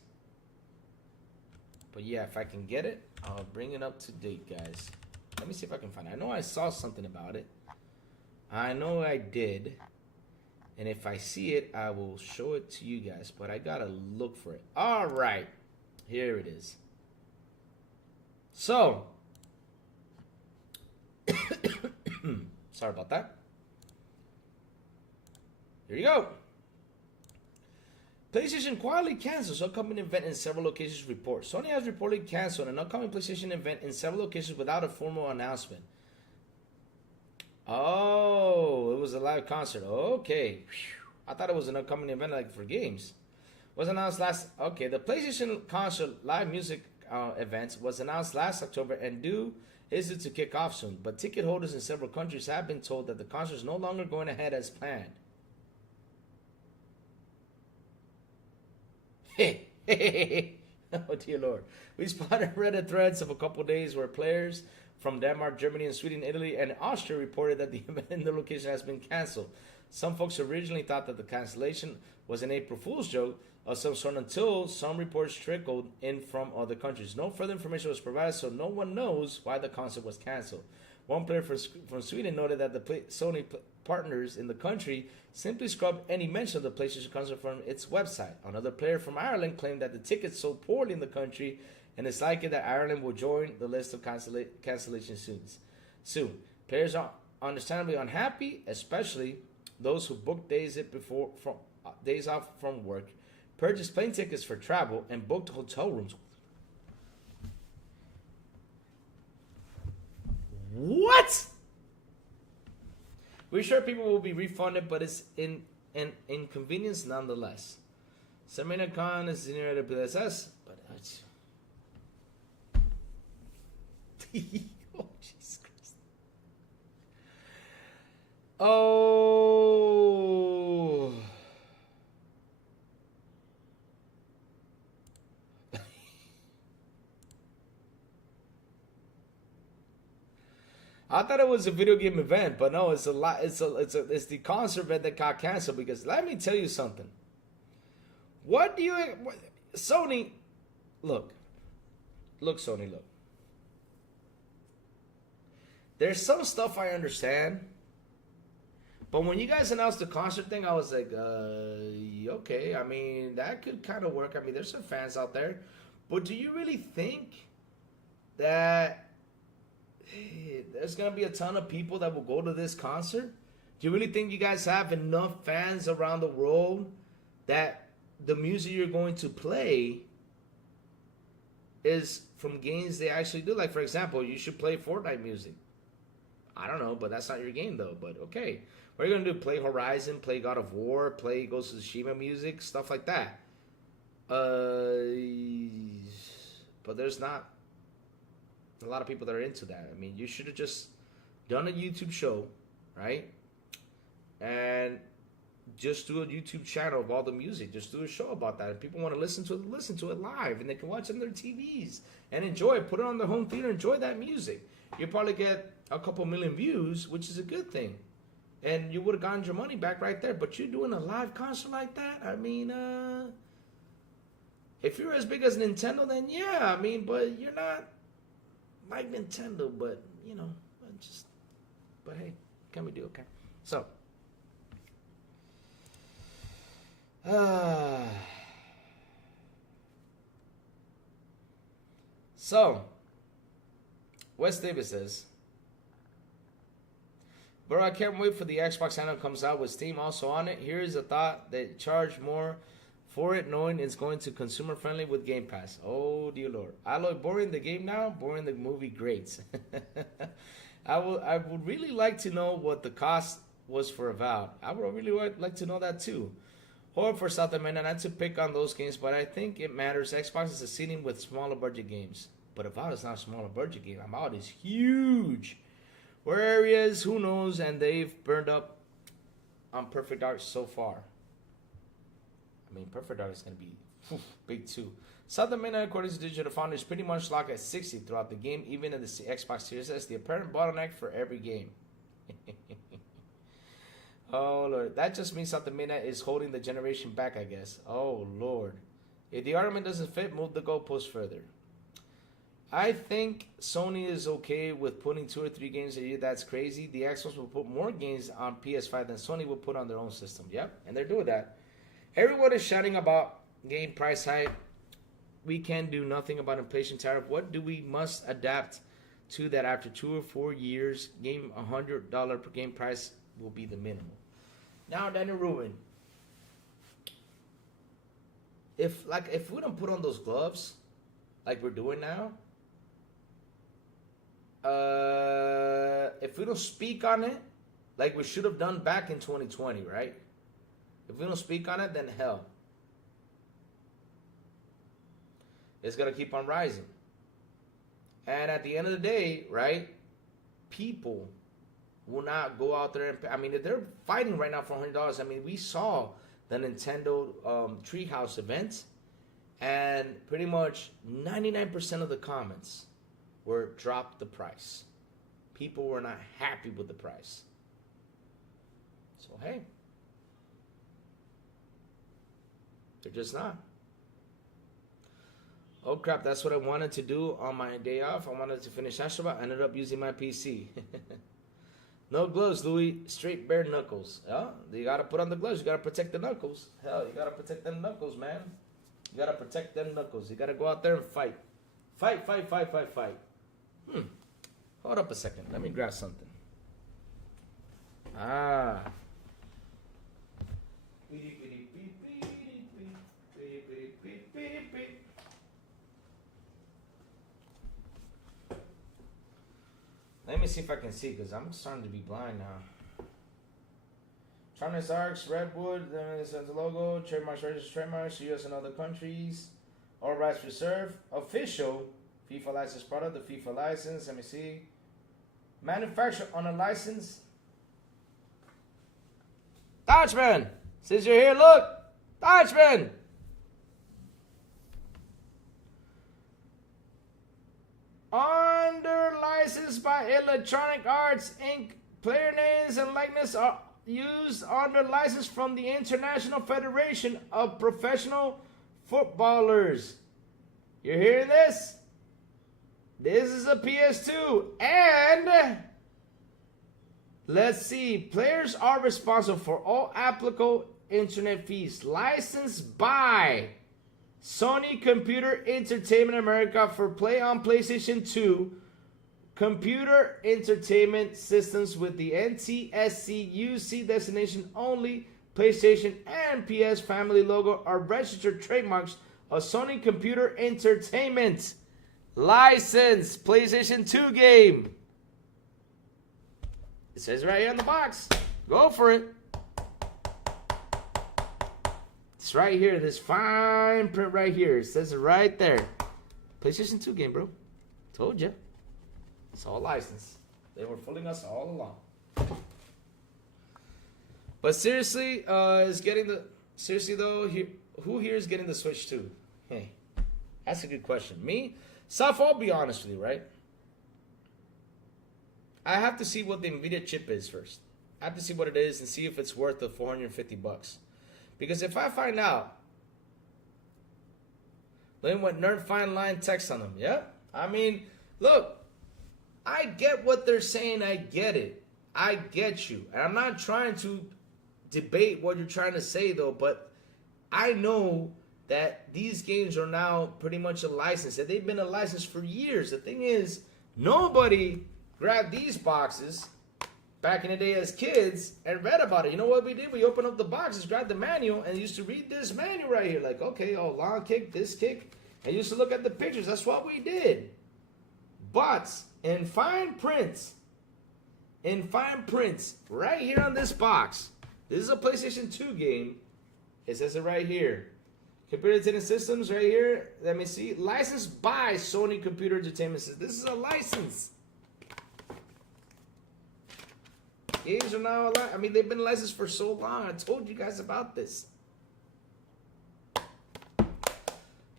But yeah, if I can get it, I'll bring it up to date, guys. Let me see if I can find it. I know I saw something about it. I know I did. And if I see it, I will show it to you guys. But I gotta look for it. All right. Here it is. So. Sorry about that. Here you go. PlayStation quietly cancels upcoming event in several locations report. Sony has reportedly canceled an upcoming PlayStation event in several locations without a formal announcement. Oh, it was a live concert. Okay. I thought it was an upcoming event like for games. Was announced last... Okay, the PlayStation concert live music event was announced last October and due to kick off soon. But ticket holders in several countries have been told that the concert is no longer going ahead as planned. Hey, oh dear Lord. We spotted Reddit threads of a couple days where players from Denmark, Germany, and Sweden, Italy, and Austria reported that the event in the location has been canceled. Some folks originally thought that the cancellation was an April Fool's joke of some sort until some reports trickled in from other countries. No further information was provided, so no one knows why the concert was canceled. One player from Sweden noted that the Sony partners in the country simply scrubbed any mention of the PlayStation concert from its website. Another player from Ireland claimed that the tickets sold poorly in the country, and it's likely that Ireland will join the list of cancellations soon. Players are understandably unhappy, especially those who booked days off from work, purchased plane tickets for travel, and booked hotel rooms. What? We're sure people will be refunded, but it's an inconvenience nonetheless. Samina Khan is near the PSS, but oh, Jesus Christ. Oh. I thought it was a video game event, but no, it's the concert event that got canceled. Because let me tell you something. Sony, look, Sony, look. There's some stuff I understand, but when you guys announced the concert thing, I was like, okay. I mean, that could kind of work. I mean, there's some fans out there, but do you really think that there's going to be a ton of people that will go to this concert? Do you really think you guys have enough fans around the world that the music you're going to play is from games they actually do? Like, for example, you should play Fortnite music. I don't know, but that's not your game, though. But, okay. What are you going to do? Play Horizon, play God of War, play Ghost of Tsushima music, stuff like that. But there's not a lot of people that are into that. I mean, you should have just done a YouTube show, right? And just do a YouTube channel of all the music. Just do a show about that. If people want to listen to it live, and they can watch it on their TVs and enjoy it. Put it on their home theater, enjoy that music. You'll probably get a couple million views, which is a good thing. And you would have gotten your money back right there. But you're doing a live concert like that? I mean, if you're as big as Nintendo, then yeah. I mean, but you're not like Nintendo, but you know, but hey, can we do okay? So, Wes Davis says, bro, I can't wait for the Xbox handle comes out with Steam also on it. Here's a thought: they charge more for it, knowing it's going to consumer friendly with Game Pass. Oh dear Lord, I look boring the game now, boring the movie greats. I would really like to know what the cost was for Avowed. I would really like to know that too. Or for South America, not to pick on those games, but I think it matters. Xbox is succeeding with smaller budget games, but Avowed is not a smaller budget game. Avowed is huge. Where areas, who knows, and they've burned up on Perfect Dark so far. I mean, Perfect Dark is going to be big too. South America, according to Digital Foundry, is pretty much locked at 60 throughout the game, even in the Xbox Series S, the apparent bottleneck for every game. Oh, Lord. That just means South America is holding the generation back, I guess. Oh, Lord. If the argument doesn't fit, move the goalpost further. I think Sony is okay with putting 2 or 3 games a year. That's crazy. The Xbox will put more games on PS5 than Sony will put on their own system. Yep, and they're doing that. Everyone is shouting about game price hike. We can do nothing about inflation tariff. What do we must adapt to that after 2 or 4 years, game $100 per game price will be the minimum. Now, Daniel Rubin, if we don't put on those gloves like we're doing now, if we don't speak on it like we should have done back in 2020, right? If we don't speak on it, then hell, it's going to keep on rising. And at the end of the day, right, people will not go out there and pay. I mean, if they're fighting right now for $100, I mean, we saw the Nintendo Treehouse event, and pretty much 99% of the comments were drop the price. People were not happy with the price. So, hey, They're just not. Oh crap, that's what I wanted to do on my day off. I wanted to finish Astronaut. I ended up using my PC. No gloves, Louis. Straight bare knuckles. Yeah, you gotta put on the gloves. You gotta protect the knuckles. Hell, you gotta protect them knuckles, man. You gotta protect them knuckles. You gotta go out there and fight. Fight, fight, fight, fight, fight. Hold up a second. Let me grab something. Ah. Let me see if I can see, because I'm starting to be blind now. Charmless Arcs, Redwood, the logo, trademarks, registered trademarks, US and other countries. All rights reserved. Official FIFA licensed product, the FIFA license. Let me see. Manufacturer on a license. Dutchman! Since you're here, look! Dutchman! Under license by Electronic Arts Inc. Player names and likeness are used under license from the International Federation of Professional Footballers. You're hearing this? This is a PS2. And let's see. Players are responsible for all applicable internet fees. Licensed by Sony Computer Entertainment America for play on PlayStation 2 computer entertainment systems with the NTSC UC destination only. PlayStation and PS family logo are registered trademarks of Sony Computer Entertainment. License PlayStation 2 game. It says right here on the box. Go for it. It's right here. This fine print right here. It says it right there. PlayStation 2 game, bro. Told you. It's all licensed. They were fooling us all along. But seriously, seriously though, who here is getting the Switch 2? Hey, that's a good question. Me? Saf, I'll be honest with you, right? I have to see what the NVIDIA chip is first. I have to see what it is and see if it's worth the $450. Because if I find out, then what nerd fine line text on them, yeah? I mean, look, I get what they're saying. I get it. I get you. And I'm not trying to debate what you're trying to say, though, but I know that these games are now pretty much a license. That they've been a license for years. The thing is, nobody grabbed these boxes back in the day as kids and read about it. You know what we did? We opened up the boxes, grabbed the manual, and used to read this manual right here. Like, okay, oh, long kick, this kick. And used to look at the pictures. That's what we did. But in fine prints, right here on this box, this is a PlayStation 2 game. It says it right here. Computer Entertainment Systems right here. Let me see. Licensed by Sony Computer Entertainment Systems. This is a license. Games are now I mean, they've been licensed for so long. I told you guys about this.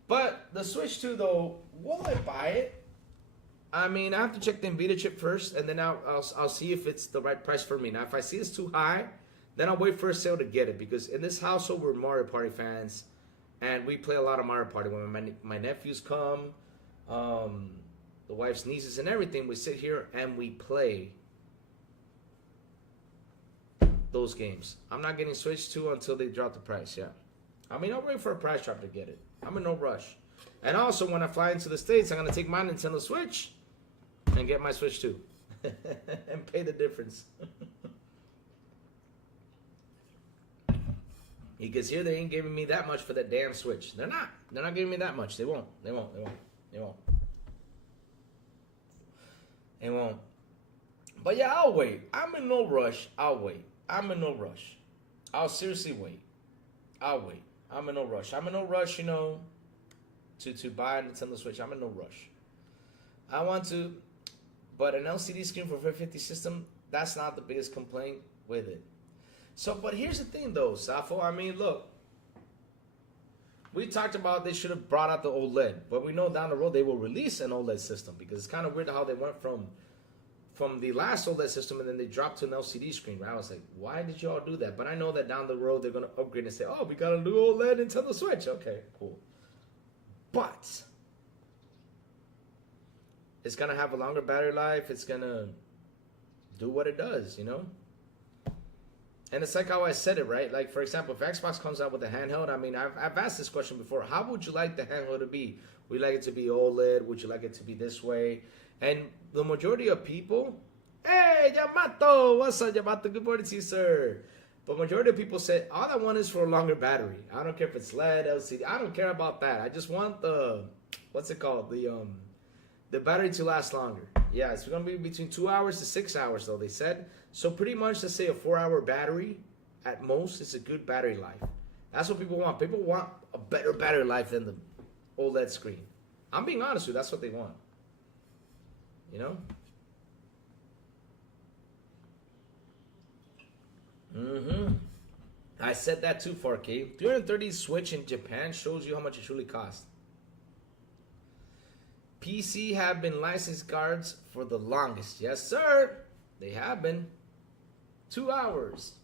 But the Switch 2, though, will I buy it? I mean, I have to check the NVIDIA chip first, and then I'll see if it's the right price for me. Now, if I see it's too high, then I'll wait for a sale to get it. Because in this household, we're Mario Party fans, and we play a lot of Mario Party. When my nephews come, the wife's nieces and everything, we sit here and we play those games. I'm not getting Switch 2 until they drop the price, yeah. I mean, I'll wait for a price drop to get it. I'm in no rush. And also, when I fly into the States, I'm going to take my Nintendo Switch and get my Switch 2. And pay the difference. Because here they ain't giving me that much for that damn Switch. They're not. They're not giving me that much. They won't. They won't. They won't. They won't. They won't. But yeah, I'll wait. I'm in no rush. I'll wait. I'm in no rush. I'll seriously wait. I'll wait. I'm in no rush. I'm in no rush, you know, to buy a Nintendo Switch. I'm in no rush. I want to, but an LCD screen for 450 system, that's not the biggest complaint with it. So, but here's the thing, though, Safo. I mean, look. We talked about they should have brought out the OLED, but we know down the road they will release an OLED system because it's kind of weird how they went from from the last OLED system, and then they dropped to an LCD screen. Right? I was like, why did you all do that? But I know that down the road they're gonna upgrade and say, oh, we got a new OLED Nintendo Switch. Okay, cool. But it's gonna have a longer battery life. It's gonna do what it does, you know. And it's like how I said it, right? Like, for example, if Xbox comes out with a handheld, I mean, I've asked this question before. How would you like the handheld to be? Would you like it to be OLED? Would you like it to be this way? And the majority of people, hey, Yamato, what's up, Yamato? Good morning to you, sir. But majority of people say, all I want is for a longer battery. I don't care if it's LED, LCD. I don't care about that. I just want the, what's it called? The battery to last longer. Yeah, it's going to be between 2 hours to 6 hours, though, they said. So pretty much, let's say a 4-hour battery at most is a good battery life. That's what people want. People want a better battery life than the OLED screen. I'm being honest with you. That's what they want. You know? I said that too, 4K. 330 Switch in Japan shows you how much it truly costs. PC have been licensed cards for the longest. Yes, sir. They have been. 2 hours.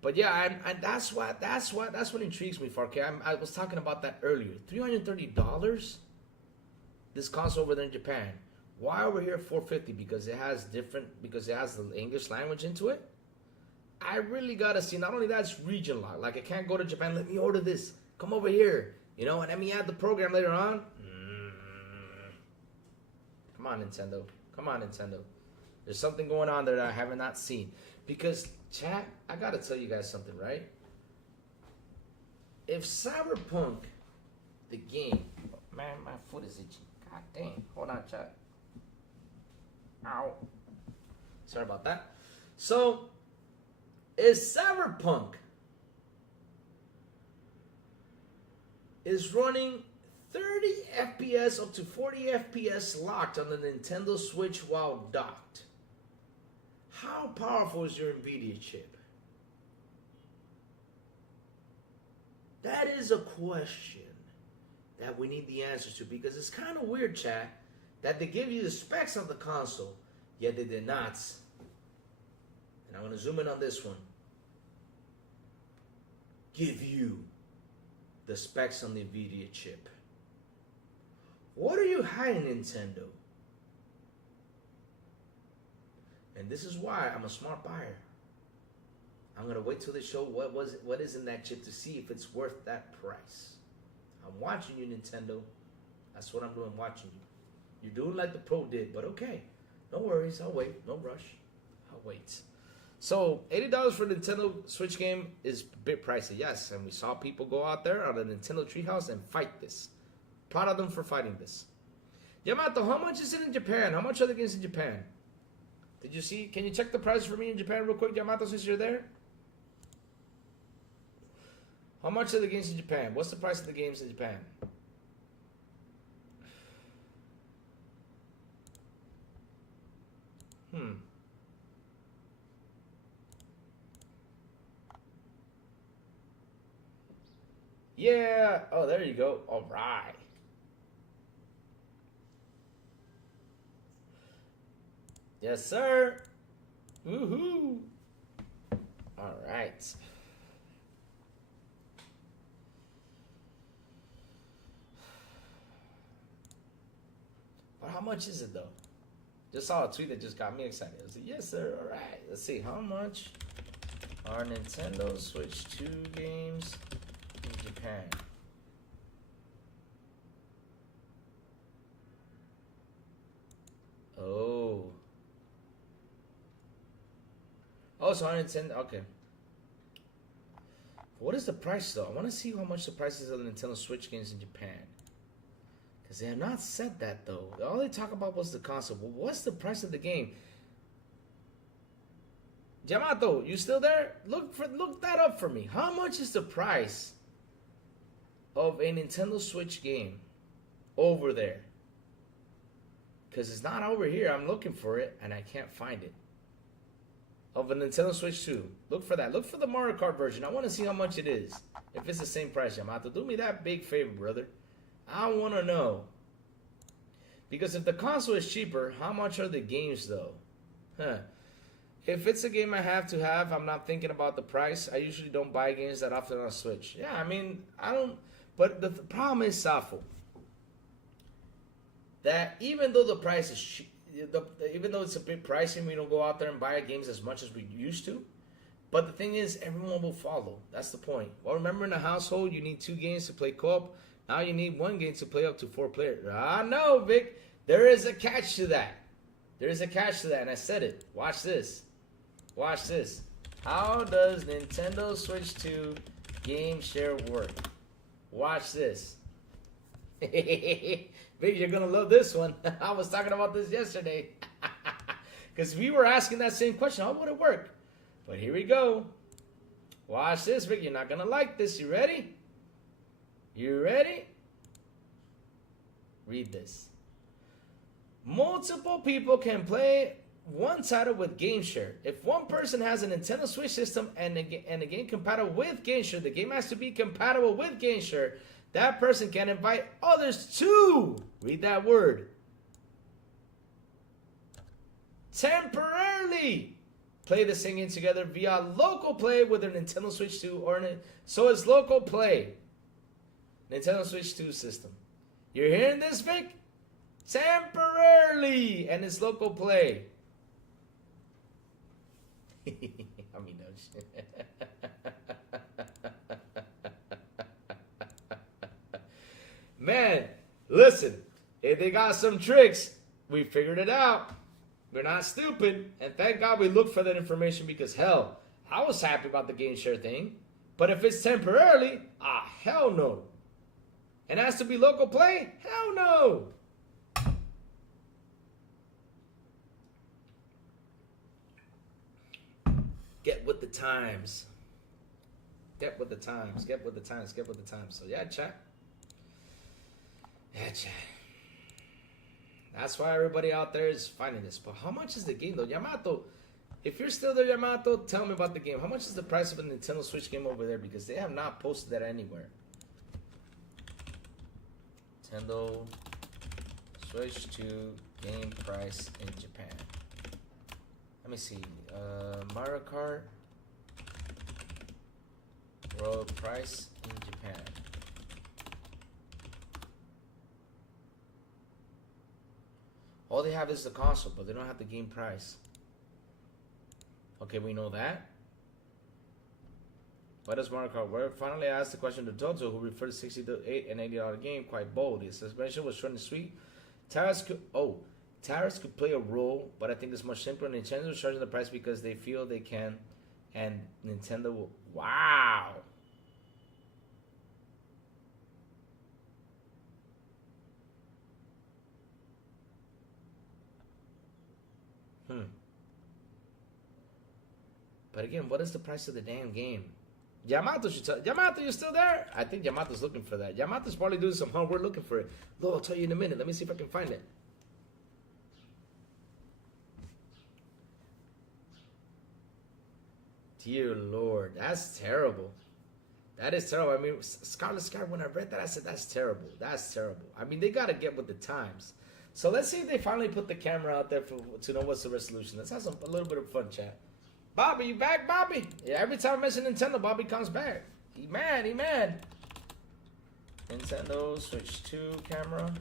But yeah, that's what intrigues me, 4K. I was talking about that earlier. $330. This console over there in Japan. Why over here $450? Because it has the English language into it. I really gotta see. Not only that, it's region locked. Like I can't go to Japan. Let me order this. Come over here. You know, and let me add the program later on. Come on, Nintendo. Come on, Nintendo. There's something going on there that I have not seen. Because, chat, I gotta tell you guys something, right? If Cyberpunk, the game... Man, my foot is itchy. God dang. Hold on, chat. Ow. Sorry about that. So, if Cyberpunk is running 30 FPS up to 40 FPS locked on the Nintendo Switch while docked, how powerful is your NVIDIA chip? That is a question that we need the answers to, because it's kind of weird, chat, that they give you the specs of the console, yet they did not. And I'm going to zoom in on this one. Give you the specs on the NVIDIA chip. What are you hiding, Nintendo? And this is why I'm a smart buyer. I'm gonna wait till they show what is in that chip to see if it's worth that price. I'm watching you, Nintendo. That's what I'm doing, watching you. You're doing like the Pro did, but okay. No worries, I'll wait. No rush. I'll wait. So $80 for the Nintendo Switch game is a bit pricey, yes. And we saw people go out there on the Nintendo Treehouse and fight this. Proud of them for fighting this. Yamato, how much is it in Japan? How much are the games in Japan? Did you see? Can you check the price for me in Japan real quick, Yamato, since you're there? How much are the games in Japan? What's the price of the games in Japan? Yeah. Oh, there you go. All right. Yes, sir. Woohoo. All right. But how much is it, though? Just saw a tweet that just got me excited. I was like, yes, sir. All right. Let's see. How much are Nintendo Switch 2 games in Japan? Oh. Oh, so on Nintendo. Okay. What is the price, though? I want to see how much the price is of the Nintendo Switch games in Japan. Because they have not said that, though. All they talk about was the console. Well, what's the price of the game? Yamato, you still there? Look that up for me. How much is the price of a Nintendo Switch game over there? Because it's not over here. I'm looking for it, and I can't find it. Of a Nintendo Switch 2. Look for that. Look for the Mario Kart version. I want to see how much it is. If it's the same price, Yamato. Do me that big favor, brother. I want to know. Because if the console is cheaper, how much are the games though? Huh. If it's a game I have to have, I'm not thinking about the price. I usually don't buy games that often on Switch. Yeah, I mean, I don't. But the problem is, Safo, that even though the price is cheap, even though it's a bit pricey and we don't go out there and buy games as much as we used to, but the thing is, everyone will follow. That's the point. Well, remember in a household, you need 2 games to play co-op. Now you need 1 game to play up to 4 players. Ah, no, Vic. There is a catch to that. There is a catch to that, and I said it. Watch this. Watch this. How does Nintendo Switch 2 game share work? Watch this. Vic, you're going to love this one. I was talking about this yesterday. Because we were asking that same question. How would it work? But here we go. Watch this, Vic. You're not going to like this. You ready? You ready? Read this. Multiple people can play one title with GameShare. If one person has a Nintendo Switch system and a game compatible with GameShare, the game has to be compatible with GameShare. That person can invite others to, read that word, temporarily play the same game together via local play with their Nintendo Switch 2 so it's local play. Nintendo Switch 2 system. You're hearing this, Vic? Temporarily, and it's local play. I mean, no shit. Man, listen, if they got some tricks, we figured it out. We're not stupid, and thank God we looked for that information because, hell, I was happy about the game share thing. But if it's temporarily, hell no. And has to be local play? Hell no. Get with the times. Get with the times. Get with the times. Get with the times. So yeah, chat. Yeah, chat. That's why everybody out there is finding this. But how much is the game though? Yamato, if you're still there, Yamato, tell me about the game. How much is the price of a Nintendo Switch game over there? Because they have not posted that anywhere. Nintendo Switch 2 game price in Japan. Let me see. Mario Kart world price in Japan. All they have is the console, but they don't have the game price. Okay, we know that. Why does Mario Kart work? Finally, I asked the question to Toto, who referred to $68 and $80 game quite bold. His suspension was short and sweet. Tariffs could play a role, but I think it's much simpler. Nintendo is charging the price because they feel they can, and Nintendo will. Wow. But again, what is the price of the damn game? Yamato should tell. Yamato, you still there? I think Yamato's looking for that. Yamato's probably doing some homework looking for it. Look, I'll tell you in a minute. Let me see if I can find it. Dear Lord, that's terrible. That is terrible. I mean, Scarlet Sky, when I read that, I said, that's terrible. That's terrible. I mean, they got to get with the times. So let's see if they finally put the camera out there to know what's the resolution. Let's have a little bit of fun, chat. Bobby, you back, Bobby? Yeah, every time I mention Nintendo, Bobby comes back. He mad, he mad. Nintendo Switch 2 camera.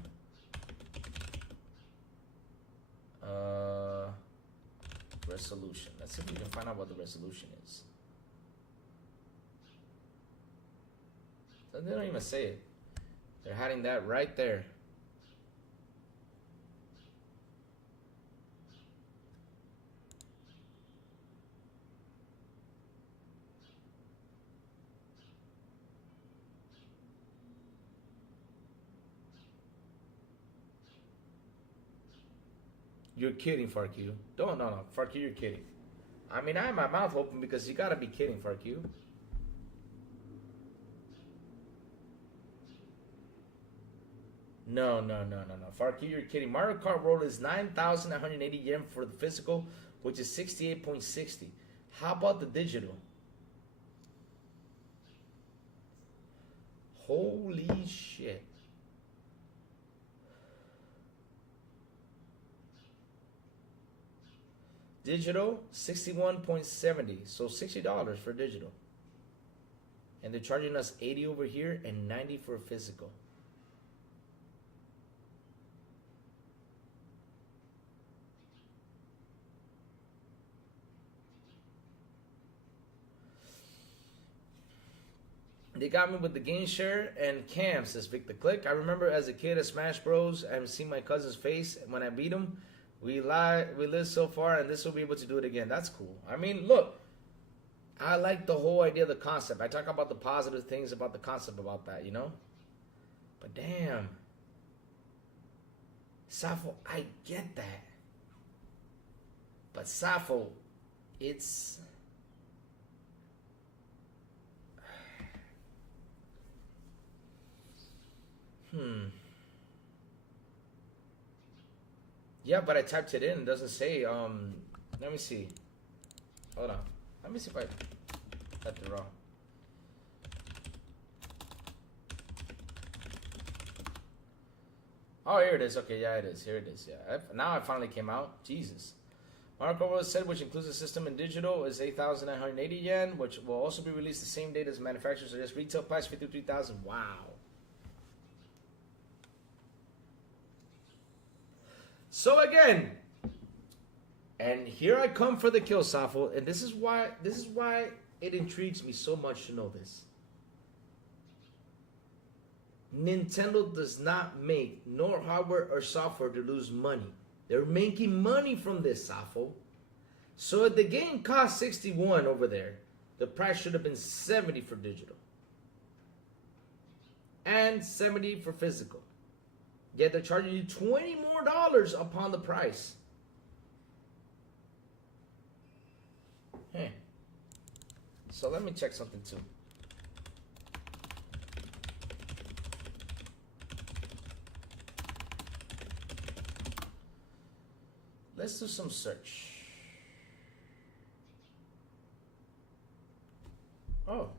Resolution. Let's see if we can find out what the resolution is. They don't even say it. They're hiding that right there. You're kidding, Farq. No, Farq, you're kidding. I mean, I have my mouth open because you gotta be kidding, Farq. No. Farq, you're kidding. Mario Kart World is 9,980 yen for the physical, which is 68.60. How about the digital? Holy shit. Digital, 61.70. So $60 for digital. And they're charging us 80 over here and 90 for physical. They got me with the game share and cam, says Vic the Click. I remember as a kid at Smash Bros. I see my cousin's face when I beat him. We lived so far, and this will be able to do it again. That's cool. I mean, look, I like the whole idea of the concept. I talk about the positive things about the concept about that, you know? But damn. Safo, I get that. But Safo, it's... Yeah, but I typed it in. It doesn't say, let me see. Hold on. Let me see if I typed it wrong. Oh, here it is. Okay, yeah, it is. Here it is. Yeah. Now it finally came out. Jesus. Mario Kart said, which includes the system in digital, is 8,980 yen, which will also be released the same date as manufacturers. So just retail price 53,000. Wow. So again, and here I come for the kill, Safo, and this is why it intrigues me so much to know this. Nintendo does not make nor hardware or software to lose money. They're making money from this, Safo. So if the game cost 61 over there, the price should have been 70 for digital. And 70 for physical. Yet they're charging you $20 more upon the price. Hey. So let me check something too. Let's do some search. Oh.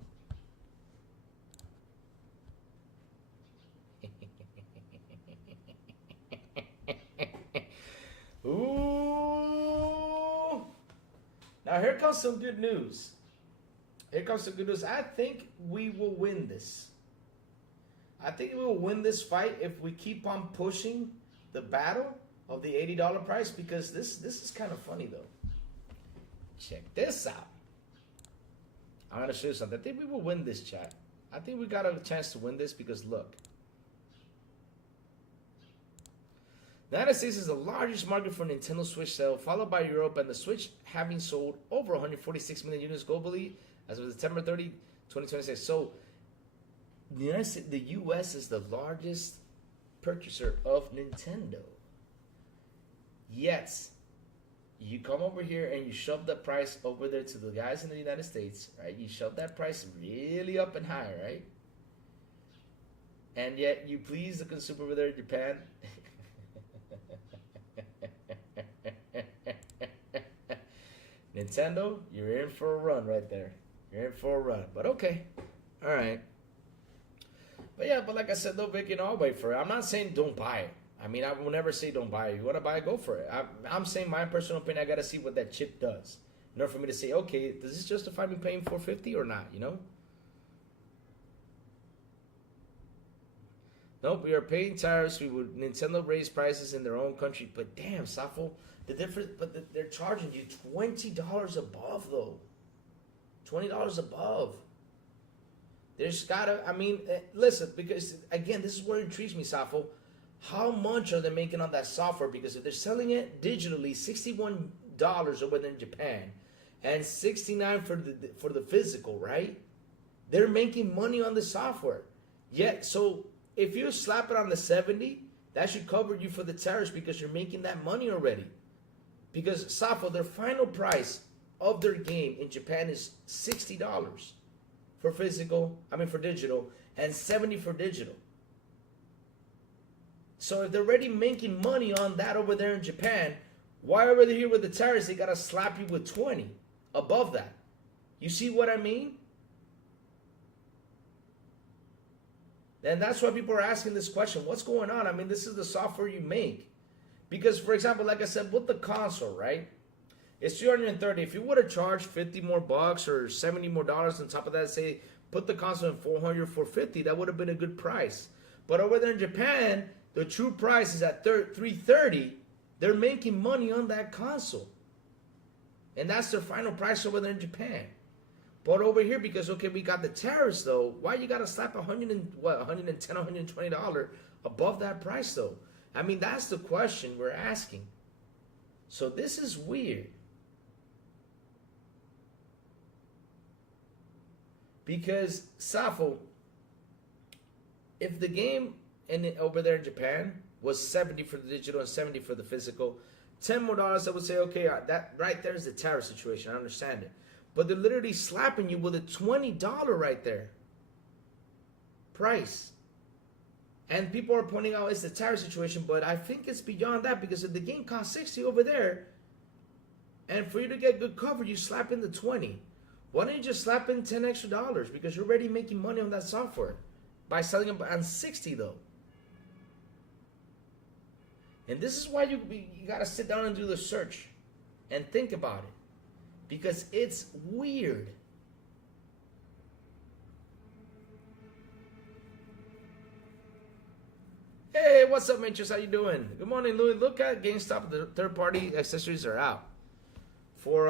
Ooh. Now here comes some good news. Here comes some good news. I think we will win this. I think we will win this fight if we keep on pushing the battle of the $80 price, because this is kind of funny though. Check this out. I'm gonna show you something. I think we will win this, chat. I think we got a chance to win this because look. The United States is the largest market for Nintendo Switch sale, followed by Europe, and the Switch having sold over 146 million units globally as of September 30, 2026. So, the US is the largest purchaser of Nintendo. Yet, you come over here and you shove the price over there to the guys in the United States, right? You shove that price really up and high, right? And yet, you please the consumer over there in Japan. Nintendo, you're in for a run right there. You're in for a run. But okay. All right. But yeah, but like I said, though, Vic, I'll wait for it. I'm not saying don't buy it. I mean, I will never say don't buy it. If you want to buy it, go for it. I'm saying my personal opinion, I got to see what that chip does in order for me to say, okay, does this justify me paying $450 or not, you know? Nope, we are paying tariffs. Nintendo raise prices in their own country. But damn, Safo, the difference, but they're charging you $20 above, though. $20 above. There's gotta, I mean, listen, because again, this is what intrigues me, Safo. How much are they making on that software? Because if they're selling it digitally, $61 over there in Japan, and $69 for the physical, right? They're making money on the software. Yet, so if you slap it on the 70, that should cover you for the tariffs because you're making that money already. Because Safo, their final price of their game in Japan is $60 for for digital, and $70 for digital. So if they're already making money on that over there in Japan, why over here with the tariffs, they gotta slap you with 20 above that? You see what I mean? And that's why people are asking this question. What's going on? I mean, this is the software you make. Because, for example, like I said, with the console, right? It's 330. If you would have charged 50 more bucks or 70 more dollars on top of that, say put the console in 400, 450, that would have been a good price. But over there in Japan, the true price is at 330. They're making money on that console. And that's their final price over there in Japan. But over here, because, okay, we got the tariffs, though, why you got to slap $110, $120 above that price, though? I mean, that's the question we're asking. So this is weird. Because, Safo, if the game over there in Japan was 70 for the digital and 70 for the physical, $10 more, I would say, okay, that right there is the tariff situation. I understand it. But they're literally slapping you with a $20 right there price. And people are pointing out it's the tariff situation, but I think it's beyond that, because if the game costs 60 over there, and for you to get good coverage, you slap in the 20. Why don't you just slap in 10 extra dollars? Because you're already making money on that software by selling them on 60 though. And this is why you got to sit down and do the search and think about it, because it's weird. Hey, what's up, Mitchell? How you doing? Good morning, Louis. Look at GameStop. The third-party accessories are out. For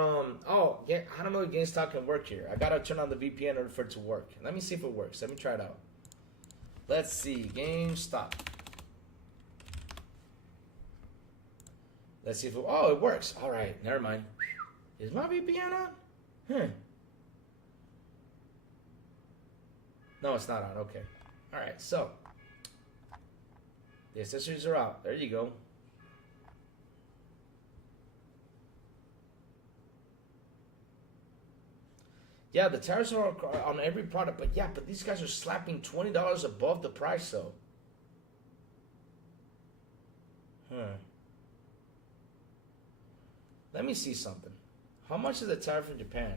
yeah, I don't know if GameStop can work here. I gotta turn on the VPN in order for it to work. Let me see if it works. Let me try it out. Let's see, GameStop. Let's see if it, oh, it works. All right, never mind. Is my VPN on? Huh. No, it's not on. Okay. All right, so the accessories are out. There you go. Yeah, the tariffs are on every product, but yeah, but these guys are slapping $20 above the price, though. Let me see something. How much is the tariff in Japan?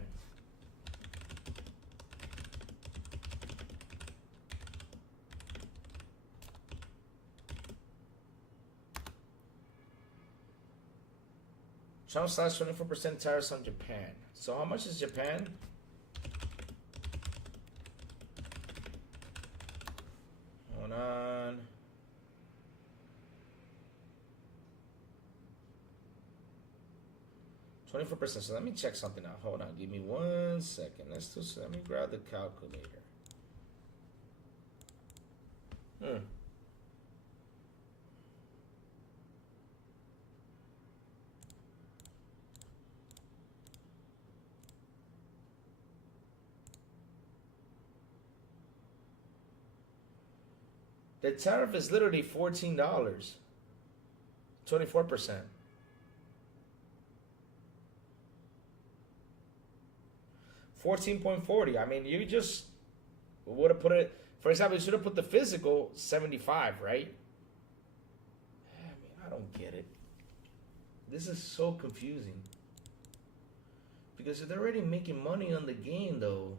Trump slash 24% tariffs on Japan. So how much is Japan? Hold on. $24%. So let me check something out. Hold on. Give me 1 second. Let me grab the calculator. The tariff is literally $14. 24%. 14.40. I mean, you just would have put it, for example, you should have put the physical 75, right? I mean, I don't get it. This is so confusing. Because if they're already making money on the game, though,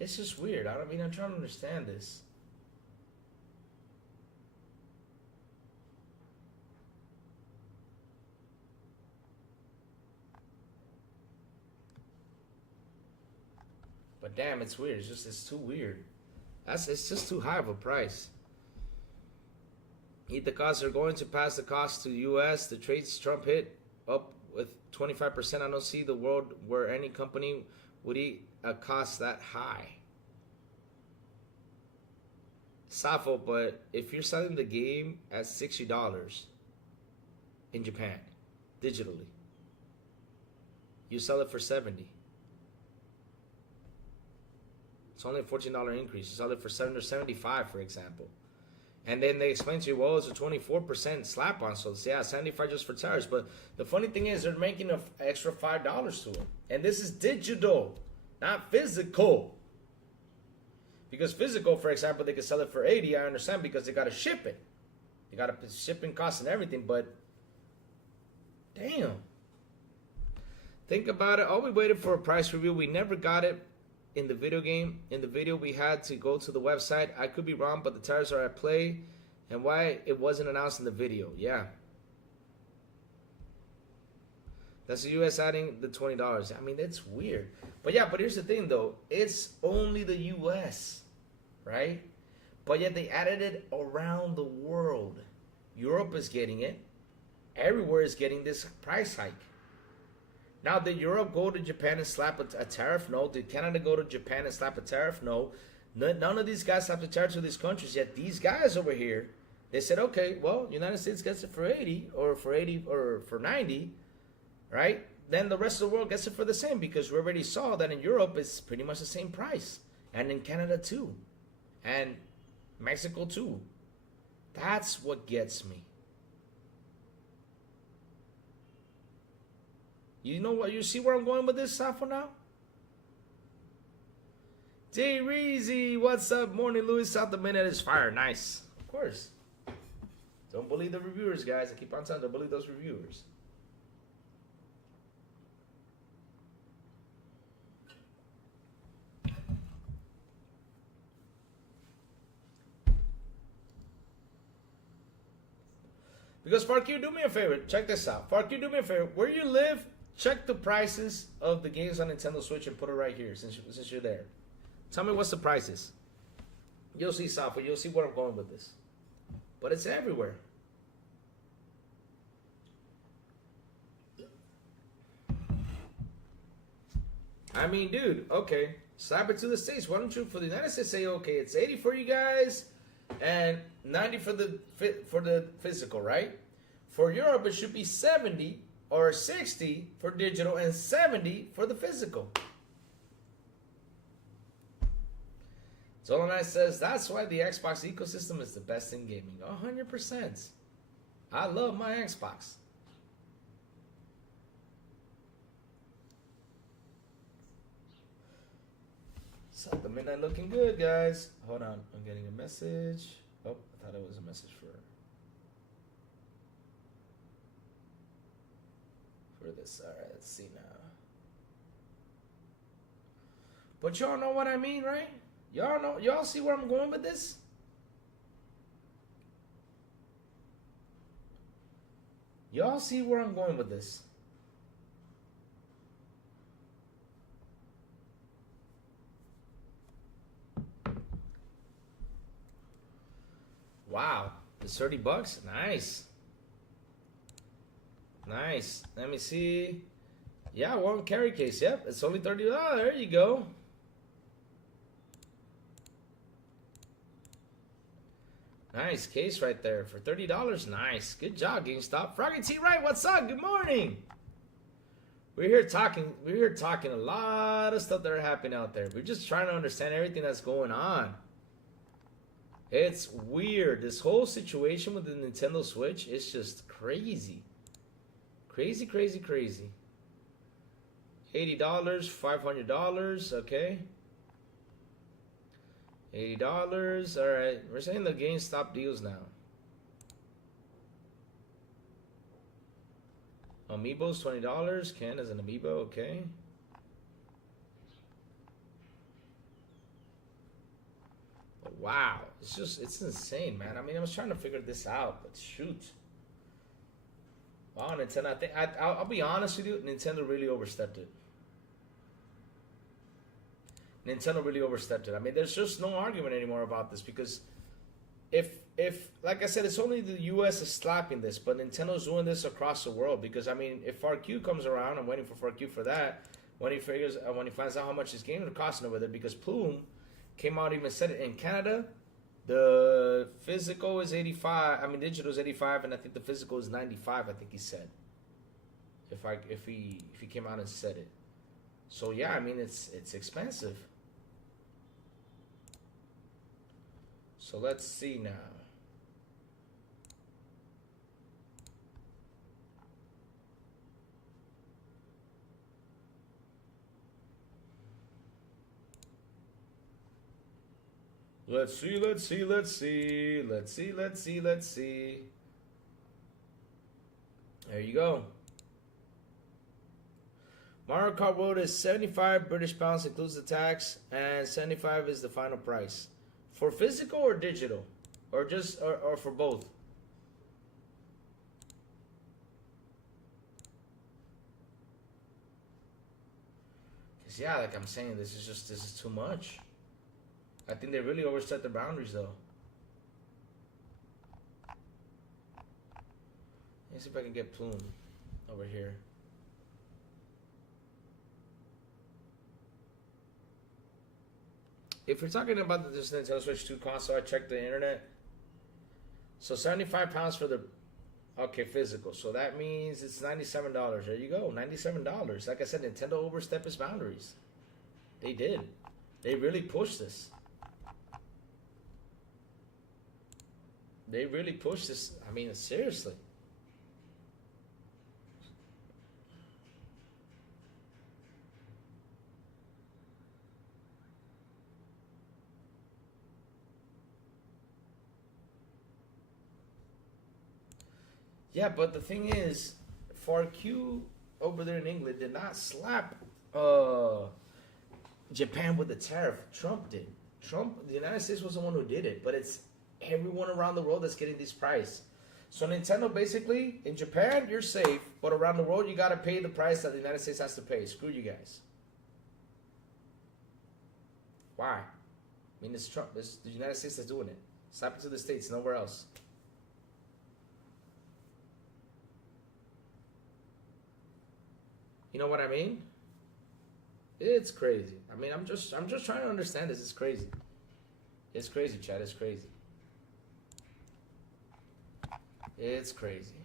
it's just weird. I'm trying to understand this. But damn, it's weird. It's too weird. It's just too high of a price. Eat the costs are going to pass the cost to the U.S. The trades Trump hit up with 25%. I don't see the world where any company would eat a cost that high. Safo, but if you're selling the game at $60 in Japan, digitally, you sell it for $70. It's only a $14 increase. You sell it for $7 or $75, for example. And then they explain to you, well, it's a 24% slap on. So, yeah, $75 just for tariffs. But the funny thing is, they're making an extra $5 to it. And this is digital, not physical. Because physical, for example, they could sell it for $80. I understand, because they got to ship it. They got to put shipping costs and everything. But, damn. Think about it. All we waited for a price review. We never got it. In the video game, in the video, we had to go to the website. I could be wrong, but the tariffs are at play. And why it wasn't announced in the video. Yeah. That's the U.S. adding the $20. I mean, that's weird. But yeah, but here's the thing, though. It's only the U.S., right? But yet they added it around the world. Europe is getting it. Everywhere is getting this price hike. Now, did Europe go to Japan and slap a tariff? No. Did Canada go to Japan and slap a tariff? No. None of these guys slapped a tariff to these countries. Yet these guys over here, they said, okay, well, United States gets it for 80 or for 80 or for 90, right? Then the rest of the world gets it for the same, because we already saw that in Europe it's pretty much the same price. And in Canada too. And Mexico too. That's what gets me. You know what? You see where I'm going with this, Safo, now? J Reezy, what's up? Morning, Louis. South the minute is fire. Nice. Of course. Don't believe the reviewers, guys. I keep on telling you, don't believe those reviewers. Because FarQ, do me a favor. Check this out. FarQ, do me a favor. Where you live, check the prices of the games on Nintendo Switch and put it right here since you're there. Tell me what's the prices. You'll see, Safa. You'll see where I'm going with this. But it's everywhere. I mean, dude, okay. Slap it to the States. Why don't you, for the United States, say, okay, it's 80 for you guys and 90 for the physical, right? For Europe, it should be 70 or 60 for digital and 70 for the physical. Zolonai says, that's why the Xbox ecosystem is the best in gaming. 100%. I love my Xbox. So the midnight looking good, guys. Hold on, I'm getting a message. Oh, I thought it was a message for this. All right, let's see now. But y'all know what I mean, right? Y'all know, y'all see where I'm going with this? Y'all see where I'm going with this? Wow, it's $30. Nice. Nice. Let me see. Yeah, one carry case. Yep, it's only $30. Oh, there you go. Nice case right there for $30. Nice. Good job, GameStop. Froggy T. Right, what's up? Good morning. We're here talking a lot of stuff that are happening out there. We're just trying to understand everything that's going on. It's weird. This whole situation with the Nintendo Switch is just crazy. Crazy, crazy, crazy. $80, $500, okay. $80, all right. We're saying the GameStop deals now. Amiibos, $20. Ken as an Amiibo, okay. Wow, it's insane, man. I mean, I was trying to figure this out, but shoot. Wow, Nintendo, I'll be honest with you, Nintendo really overstepped it. Nintendo really overstepped it. I mean, there's just no argument anymore about this, because if like I said, it's only the US is slapping this, but Nintendo's doing this across the world. Because I mean, if FarQ comes around, I'm waiting for FarQ for that. When he finds out how much his games are costing over there, because Plume came out, even said it in Canada, the physical is 85. I mean, digital is 85, and I think the physical is 95. I think he said. If he came out and said it. So yeah, I mean, it's expensive. So let's see now. Let's see. There you go. Mario Kart World is 75 British pounds, includes the tax, and 75 is the final price. For physical or digital? Or just, or for both? yeah, like I'm saying, this is too much. I think they really overstepped their boundaries, though. Let me see if I can get Plume over here. If you're talking about this Nintendo Switch 2 console, I checked the internet. So 75 pounds for the physical. So that means it's $97. There you go, $97. Like I said, Nintendo overstepped its boundaries. They did. They really pushed this. They really pushed this. I mean, seriously. Yeah, but the thing is, FRQ over there in England did not slap Japan with the tariff. Trump did. The United States was the one who did it, but it's everyone around the world that's getting this price. So Nintendo basically, in Japan, you're safe, but around the world, you got to pay the price that the United States has to pay. Screw you guys. Why? I mean, it's Trump. It's the United States that's doing it. Slap it to the States, nowhere else. You know what I mean? It's crazy. I mean, I'm just trying to understand this. It's crazy. It's crazy, Chad. It's crazy. It's crazy.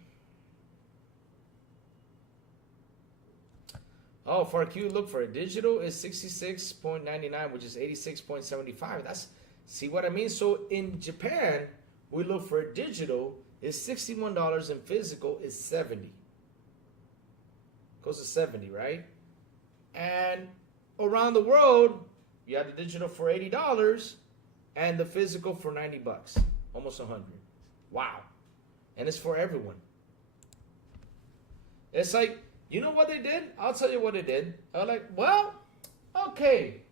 Oh, for Q, look for it. Digital is 66.99, which is 86.75. That's, see what I mean? So in Japan, we look for it. Digital is $61 and physical is 70. Goes to 70, right? And around the world, you have the digital for $80 and the physical for 90 bucks. Almost 100. Wow. And it's for everyone. It's like, you know what they did? I'll tell you what they did. They're like, well, okay.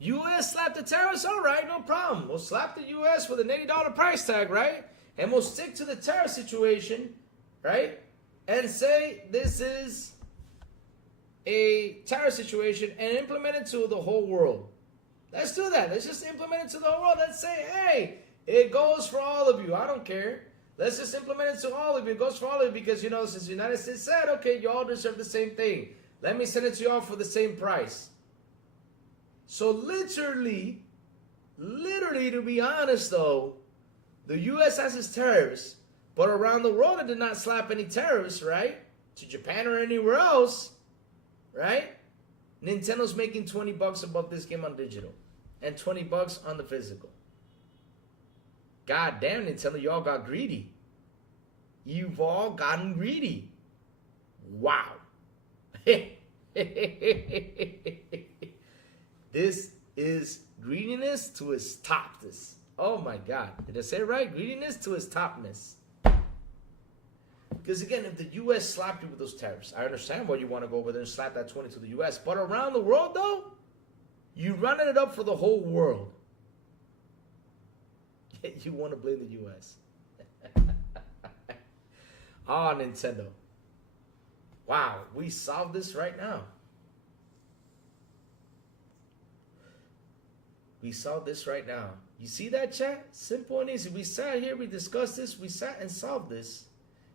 US slapped the tariffs, all right, no problem. We'll slap the US with an $80 price tag, right? And we'll stick to the tariff situation, right? And say this is a tariff situation and implement it to the whole world. Let's do that. Let's just implement it to the whole world. Let's say, hey, it goes for all of you. I don't care. Let's just implement it to all of you. It goes for all of you because, you know, since the United States said, okay, you all deserve the same thing. Let me send it to you all for the same price. So literally, to be honest, though, the U.S. has its tariffs. But around the world, it did not slap any tariffs, right? To Japan or anywhere else, right? Nintendo's making 20 bucks above this game on digital. And 20 bucks on the physical. God damn, Nintendo, y'all got greedy. You've all gotten greedy. Wow. This is greediness to its topness. Oh my God. Did I say it right? Greediness to its topness. Because again, if the U.S. slapped you with those tariffs, I understand why you want to go over there and slap that 20 to the U.S. But around the world, though, you're running it up for the whole world. Yet you want to blame the U.S. Ah, Nintendo. Wow, we solved this right now. We solved this right now. You see that, chat? Simple and easy. We sat here, we discussed this, we sat and solved this.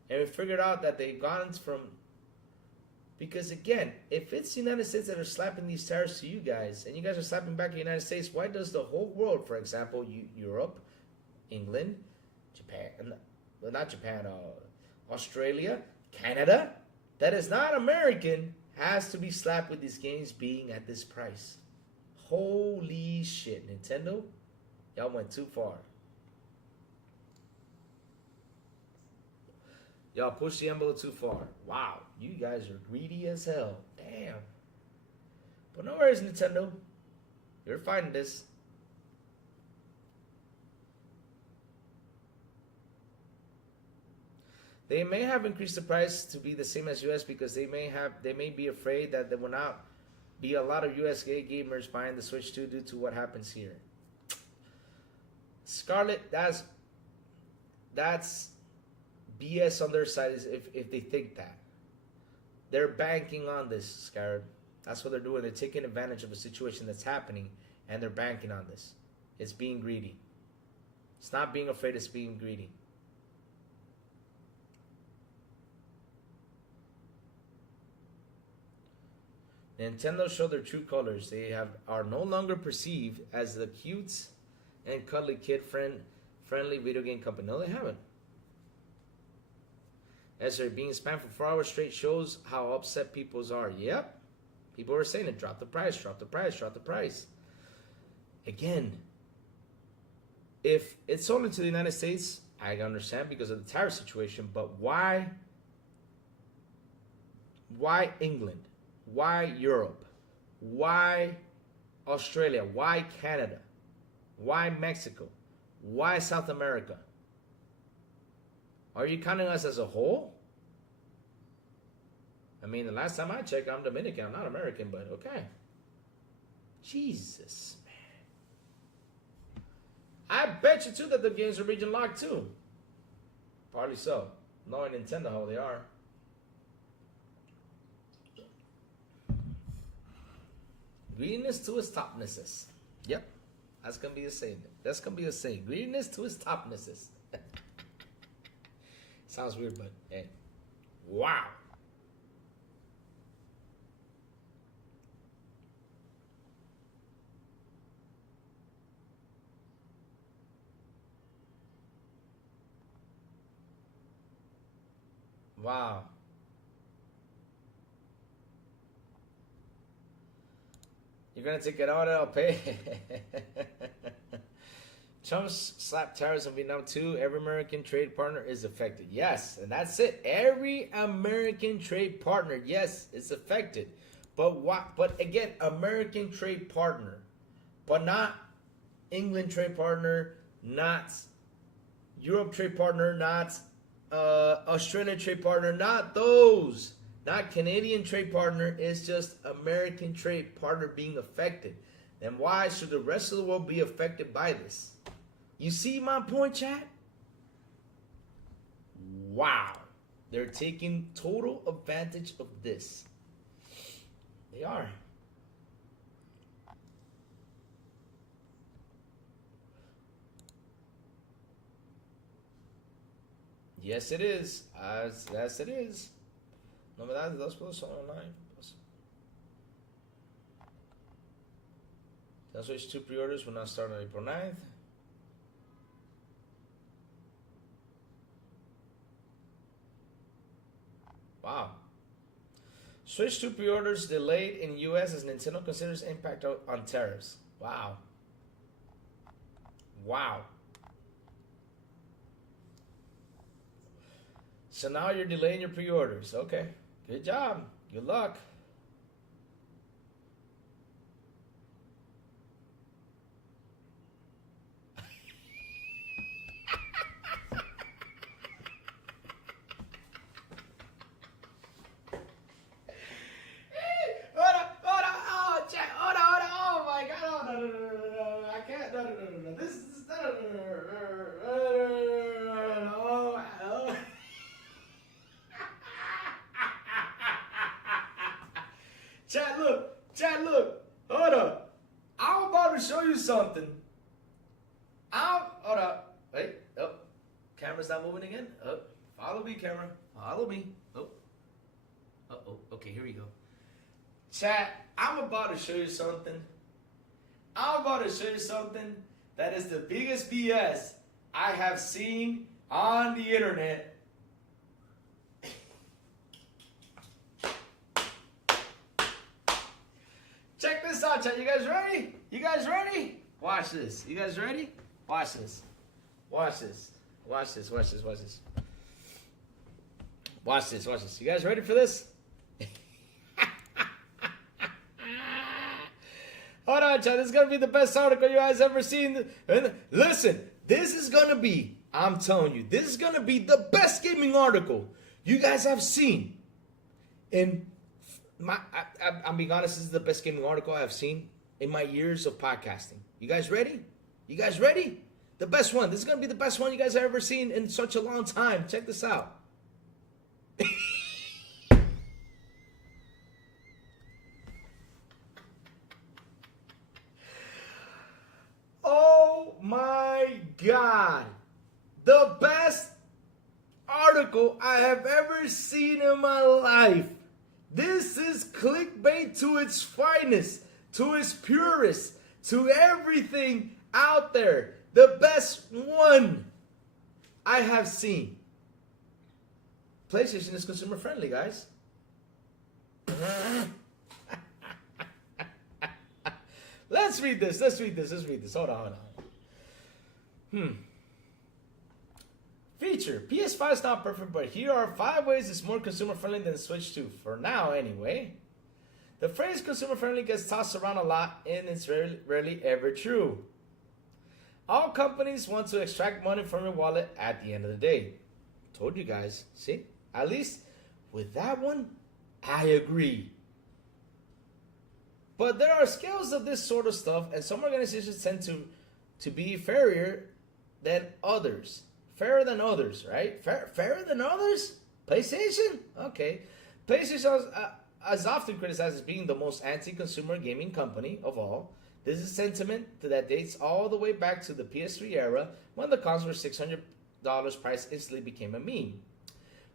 And we figured out that they've gone from... Because again, if it's the United States that are slapping these tariffs to you guys, and you guys are slapping back the United States, why does the whole world, for example, Europe, England, Japan, well, not Japan, Australia, Canada, that is not American, has to be slapped with these games being at this price? Holy shit, Nintendo, y'all went too far. Y'all pushed the envelope too far. Wow, you guys are greedy as hell. Damn. But no worries, Nintendo. You're fighting this. They may have increased the price to be the same as US because they may be afraid that there will not be a lot of US gamers buying the Switch 2 due to what happens here. Scarlett, that's BS on their side is if they think that. They're banking on this, Scarlett. That's what they're doing. They're taking advantage of a situation that's happening, and they're banking on this. It's being greedy. It's not being afraid, it's being greedy. Nintendo showed their true colors. They are no longer perceived as the cute and cuddly kid-friendly video game company. No, they haven't. As they're being spammed for 4 hours straight shows how upset people are. Yep. People are saying it. Drop the price, drop the price, drop the price. Again, if it's sold into the United States, I understand because of the tariff situation, but why England? Why Europe? Why Australia? Why Canada? Why Mexico? Why South America? Are you counting us as a whole? I mean, the last time I checked, I'm Dominican. I'm not American, but okay. Jesus, man. I bet you, too, that the games are region locked, too. Probably so. Knowing Nintendo how they are. Greediness to its topnesses. Yep. That's going to be a saying. That's going to be a saying. Greediness to its topnesses. Sounds weird, but hey. Wow. Wow. You're going to take it out, I'll pay. Trump's slap tariffs on Vietnam too. Every American trade partner is affected. Yes, and that's it. Every American trade partner, yes, it's affected. But what? But again, American trade partner, but not England trade partner, not Europe trade partner, not Australian trade partner, not those. Not Canadian trade partner, it's just American trade partner being affected. Then why should the rest of the world be affected by this? You see my point, chat? Wow. They're taking total advantage of this. They are. Yes, it is. Yes, it is. Novedades, 2 plus online. Then Switch 2 pre-orders will now start on April 9th. Wow. Switch 2 pre-orders delayed in US as Nintendo considers impact on tariffs. Wow. Wow. So now you're delaying your pre-orders. Okay. Good job. Good luck. Chat, look. Hold up. I'm about to show you something. Hold up. Wait. Oh. Camera's not moving again? Oh. Follow me, camera. Follow me. Oh. Uh-oh. Okay, here we go. Chat, I'm about to show you something. I'm about to show you something that is the biggest BS I have seen on the internet. Check this out, chat. You guys ready? You guys ready? Watch this. You guys ready? Watch this. Watch this. Watch this. Watch this. Watch this. Watch this. Watch this. You guys ready for this? Hold on, chat. This is going to be the best article you guys ever seen. And listen, this is going to be, I'm telling you, this is going to be the best gaming article you guys have seen. And I'm being honest, this is the best gaming article I've seen in my years of podcasting. You guys ready? You guys ready? The best one. This is going to be the best one you guys have ever seen in such a long time. Check this out. God. The best article I have ever seen in my life. This is clickbait to its finest, to its purest, to everything out there. The best one I have seen. PlayStation is consumer friendly, guys. Let's read this. Hold on. Feature. PS5 is not perfect, but here are 5 ways it's more consumer friendly than Switch 2. For now, anyway. The phrase consumer friendly gets tossed around a lot, and it's rarely ever true. All companies want to extract money from your wallet at the end of the day. Told you guys. See? At least with that one, I agree. But there are scales of this sort of stuff, and some organizations tend to be fairer than others. Fairer than others, right? Fairer than others? PlayStation? Okay. PlayStation is often criticized as being the most anti-consumer gaming company of all. This is sentiment that dates all the way back to the PS3 era, when the consoles were $600 price instantly became a meme.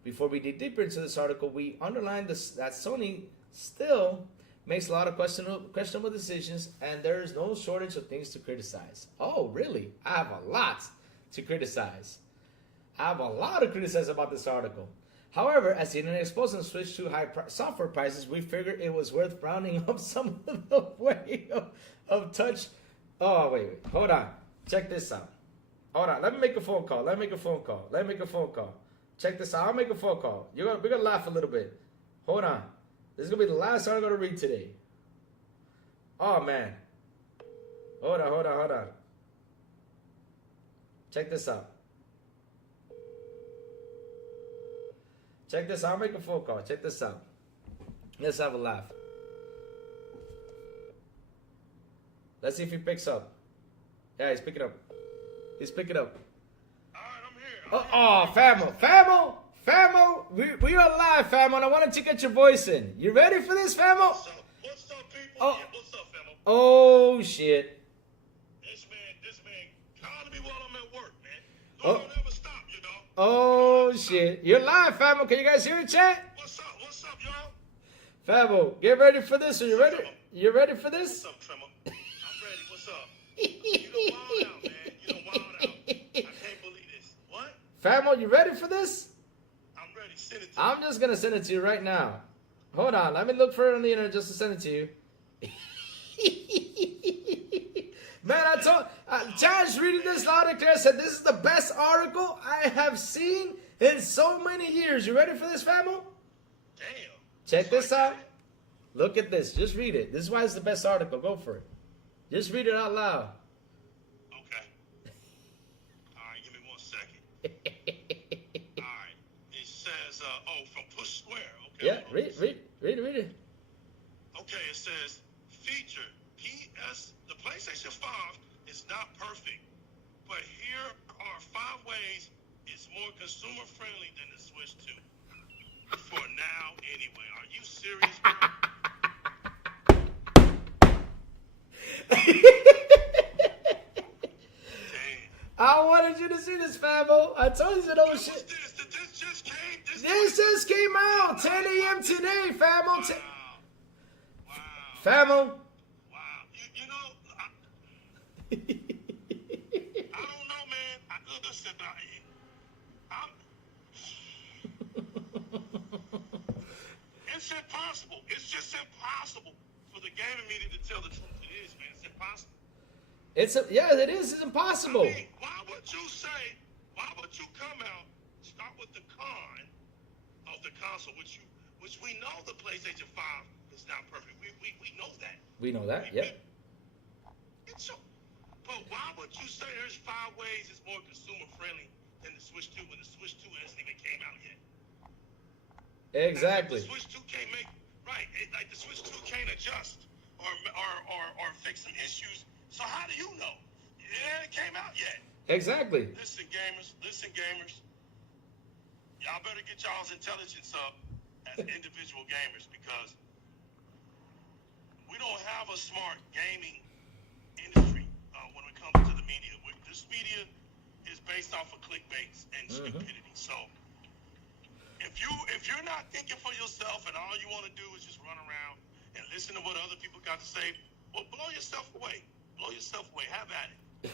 Before we dig deeper into this article, we underline that Sony still makes a lot of questionable decisions, and there is no shortage of things to criticize. Oh, really? I have a lot to criticize. I have a lot of criticism about this article. However, as the internet exposed and switched to high software prices, we figured it was worth rounding up some of the way of touch. Oh, wait. Hold on. Check this out. Hold on. Let me make a phone call. Check this out. I'll make a phone call. We're going to laugh a little bit. Hold on. This is going to be the last article to read today. Oh, man. Hold on. Check this out. I'll make a phone call. Check this out. Let's have a laugh. Let's see if he picks up. Yeah, he's picking up. All right, I'm here. Famo. We are live, Famo, and I wanted to get your voice in. You ready for this, Famo? What's up, people? Oh. Yeah, what's up, Famo? Oh, shit. This man calling me while I'm at work, man. Don't ever stop, you know. Oh, shit. You're live, Famo. Can you guys hear it, chat? What's up, y'all? Famo, get ready for this. Are you ready? You ready for this? What's up, Famo? I'm ready. What's up? You done wild out, man. I can't believe this. What? Famo, you ready for this? I'm ready. Send it to I'm just going to send it to you right now. Hold on. Let me look for it on the internet just to send it to you. Man, I told... Josh reading this loud and clear said this is the best article I have seen in so many years. You ready for this, Famo? Damn. Check this out. Look at this. Just read it. This is why it's the best article. Go for it. Just read it out loud. Okay. All right, give me 1 second. All right. It says, from Push Square. Okay. Yeah, read it. Okay, it says, feature, PS, the PlayStation 5 is not perfect, but here are 5 ways it's more consumer friendly than the Switch 2. For now, anyway. Are you serious, bro? I wanted you to see this, Famo. I told you that old shit. This just came out 10 a.m. today, Famo. Wow. Famo. Wow. You know, I don't know, man. Listen, it's impossible. It's just impossible for the gaming media to tell the truth. It is, man. It's impossible. It is. It's impossible. I mean, why would you come out, start with the con of the console, which we know the PlayStation 5 is not perfect. We know that. We know that, yeah. But why would you say there's 5 ways it's more consumer friendly than the Switch 2 when the Switch 2 hasn't even came out yet? Exactly. The Switch 2 can't like the Switch 2 can't adjust or fix some issues. So how do you know? It ain't came out yet. Exactly. Listen, gamers. Y'all better get y'all's intelligence up as individual gamers, because we don't have a smart gaming industry when it comes to the media. This media based off of clickbaits and stupidity. So if you're not thinking for yourself and all you want to do is just run around and listen to what other people got to say, well, blow yourself away. Blow yourself away. Have at it.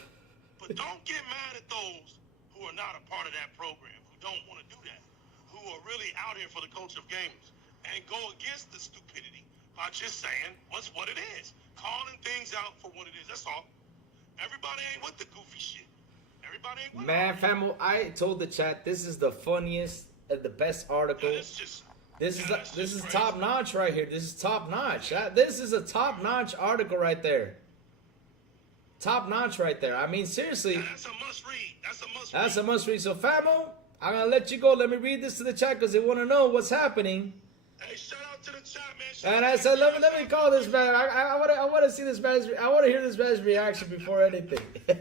But don't get mad at those who are not a part of that program, who don't want to do that, who are really out here for the culture of gamers, and go against the stupidity by just saying what it is. Calling things out for what it is. That's all. Everybody ain't with the goofy shit. Everybody ain't with Man, famo, I told the chat this is the funniest and the best article. This is top notch right here. This is top notch. This is a top notch article right there. Top notch right there. I mean, seriously. That's a must read. That's a must read. So, famo, I'm gonna let you go. Let me read this to the chat because they want to know what's happening. Hey, shout out to the chat, man. And I said, let me call this man. I want to see this man's. I want to hear this man's reaction before anything. Man,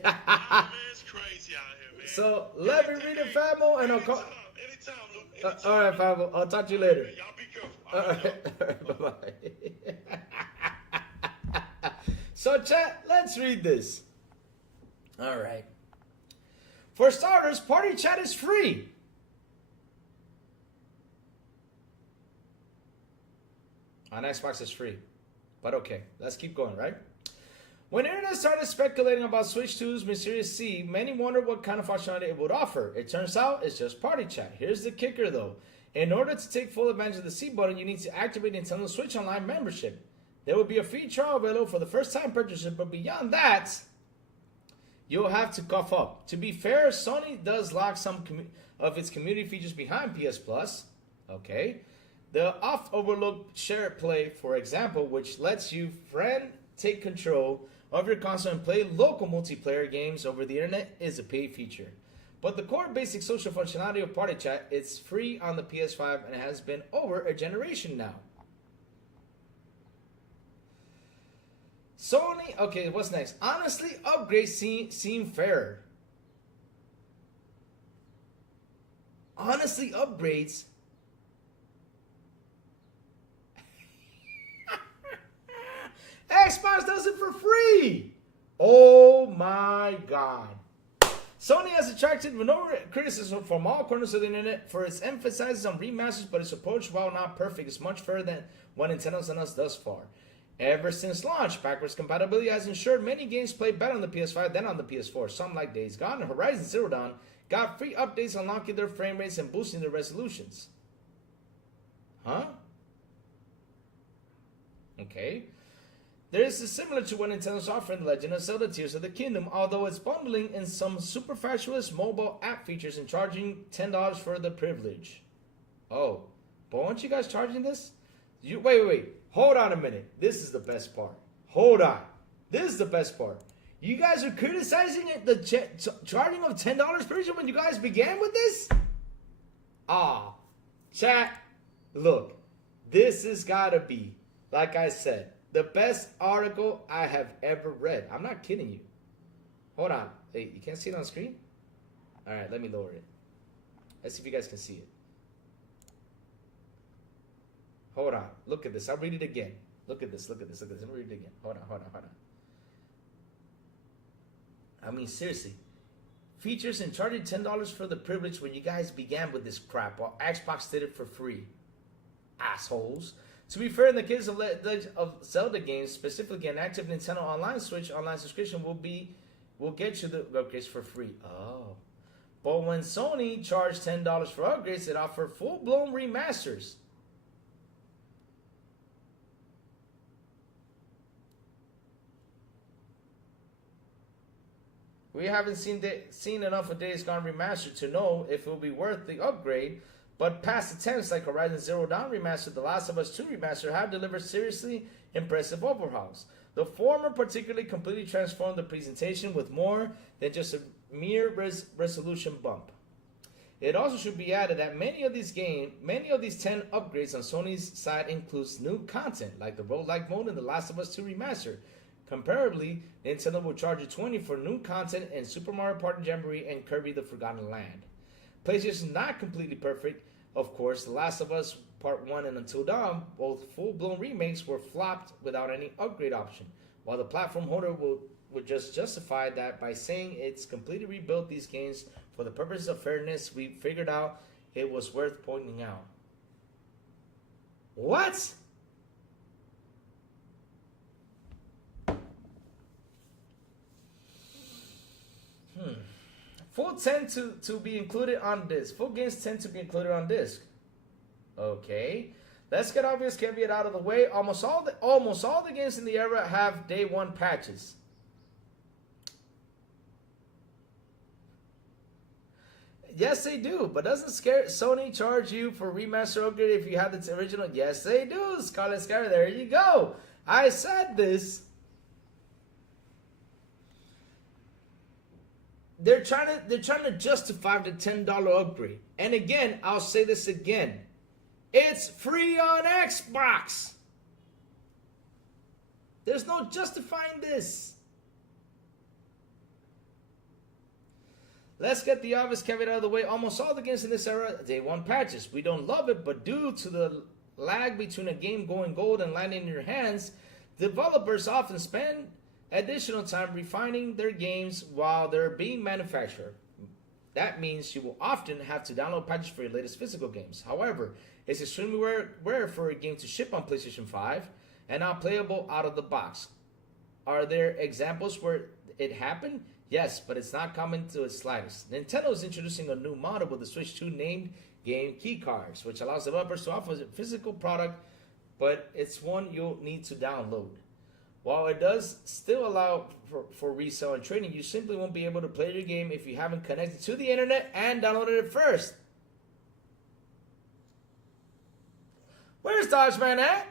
it's crazy out here, man. So let me read it, famo, and I'll call. Anytime. All right, famo. I'll talk to you later. Y'all be careful. All right, bye-bye. So, chat, let's read this. All right. For starters, Party Chat is free. On Xbox, it's free. But okay, let's keep going, right? When internet started speculating about Switch 2's Mysterious C, many wondered what kind of functionality it would offer. It turns out it's just Party Chat. Here's the kicker, though. In order to take full advantage of the C button, you need to activate Nintendo Switch Online membership. There will be a free trial available for the first-time purchaser, but beyond that, you'll have to cough up. To be fair, Sony does lock some of its community features behind PS Plus. Okay. The oft-overlooked Share Play, for example, which lets you take control of your console and play local multiplayer games over the internet, is a paid feature. But the core basic social functionality of Party Chat is free on the PS5 and has been over a generation now. Sony, okay, what's next? Honestly, upgrades seem fairer. Honestly, upgrades. Xbox does it for free. Oh my God. Sony has attracted no criticism from all corners of the internet for its emphasis on remasters, but its approach, while not perfect, is much further than what Nintendo's done us thus far. Ever since launch, backwards compatibility has ensured many games play better on the PS5 than on the PS4. Some, like Days Gone and Horizon Zero Dawn, got free updates unlocking their frame rates and boosting their resolutions. Huh? Okay. This is similar to what Nintendo's offering Legend of Zelda Tears of the Kingdom, although it's bundling in some superfatuous mobile app features and charging $10 for the privilege. Oh, but aren't you guys charging this? Wait. Hold on a minute. This is the best part. Hold on. This is the best part. You guys are criticizing the charging of $10 per user when you guys began with this? Chat, look. This has got to be, like I said, the best article I have ever read. I'm not kidding you. Hold on. Hey, you can't see it on screen? All right, let me lower it. Let's see if you guys can see it. Hold on. Look at this. I'll read it again. Look at this. Let me read it again. Hold on. I mean, seriously. Features and charging $10 for the privilege when you guys began with this crap while Xbox did it for free. Assholes. To be fair, in the case of Legend of Zelda games, specifically an active Nintendo Online Switch online subscription will get you the upgrades for free. Oh. But when Sony charged $10 for upgrades, it offered full-blown remasters. We haven't seen enough of Days Gone Remastered to know if it will be worth the upgrade, but past attempts like Horizon Zero Dawn Remastered, The Last of Us 2 Remastered have delivered seriously impressive overhauls. The former particularly completely transformed the presentation with more than just a mere resolution bump. It also should be added that many of these 10 upgrades on Sony's side includes new content, like the roguelike mode in The Last of Us 2 Remastered. Comparably, Nintendo will charge you $20 for new content in Super Mario Party Jamboree and Kirby the Forgotten Land. PlayStation is not completely perfect. Of course, The Last of Us Part 1 and Until Dawn, both full-blown remakes, were flopped without any upgrade option, while the platform holder would just justify that by saying it's completely rebuilt these games For the purposes of fairness, we figured out it was worth pointing out. What? Full tend to be included on disc. Full games tend to be included on disc. Okay. Let's get obvious caveat out of the way. Almost all the games in the era have day one patches. Yes, they do, but doesn't Sony charge you for remaster upgrade if you have the original? Yes, they do, Scarlet Sky. There you go. I said this. They're trying to justify the $10 upgrade. And again, I'll say this again. It's free on Xbox. There's no justifying this. Let's get the obvious caveat out of the way. Almost all the games in this era, day one patches. We don't love it, but due to the lag between a game going gold and landing in your hands, developers often spend additional time refining their games while they're being manufactured. That means you will often have to download patches for your latest physical games. However, it's extremely rare for a game to ship on PlayStation 5 and not playable out of the box. Are there examples where it happened? Yes, but it's not common to its slightest. Nintendo is introducing a new model with the Switch 2 named Game Keycards, which allows developers to offer a physical product, but it's one you'll need to download. While it does still allow for resale and trading, you simply won't be able to play your game if you haven't connected to the internet and downloaded it first. Where's Dodgeman at?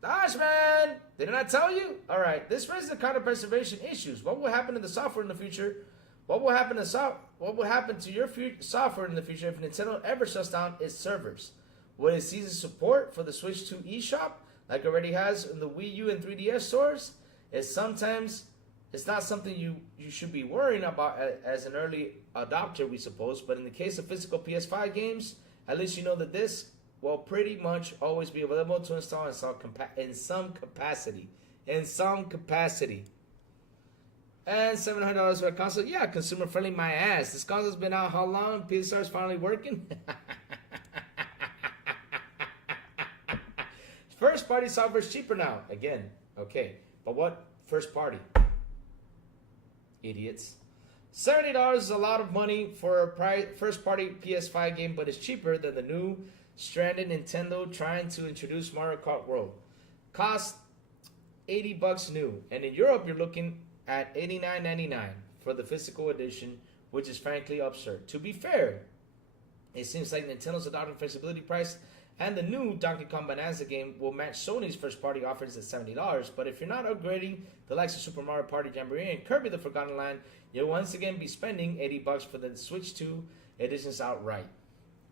Dodgeman! Didn't I tell you? Alright, this raises the counter preservation issues. What will happen to the software in the future? What will happen to your software in the future if Nintendo ever shuts down its servers? Will it cease support for the Switch 2 eShop like it already has in the Wii U and 3DS stores? It's not something you should be worrying about as an early adopter, we suppose, but in the case of physical PS5 games, at least you know that this will pretty much always be available to install in some capacity. And $700 for a console. Yeah, consumer friendly my ass. This console's been out how long? PSR's finally working? First party software is cheaper now. Again, okay. But what first party? Idiots. $70 is a lot of money for a first party PS5 game, but it's cheaper than the new stranded Nintendo trying to introduce Mario Kart World. Cost $80 new. And in Europe, you're looking at $89.99 for the physical edition, which is frankly absurd. To be fair, it seems like Nintendo's adopting flexibility price, and the new Donkey Kong Bonanza game will match Sony's first-party offerings at $70. But if you're not upgrading the likes of Super Mario Party Jamboree and Kirby the Forgotten Land, you'll once again be spending $80 for the Switch 2 editions outright.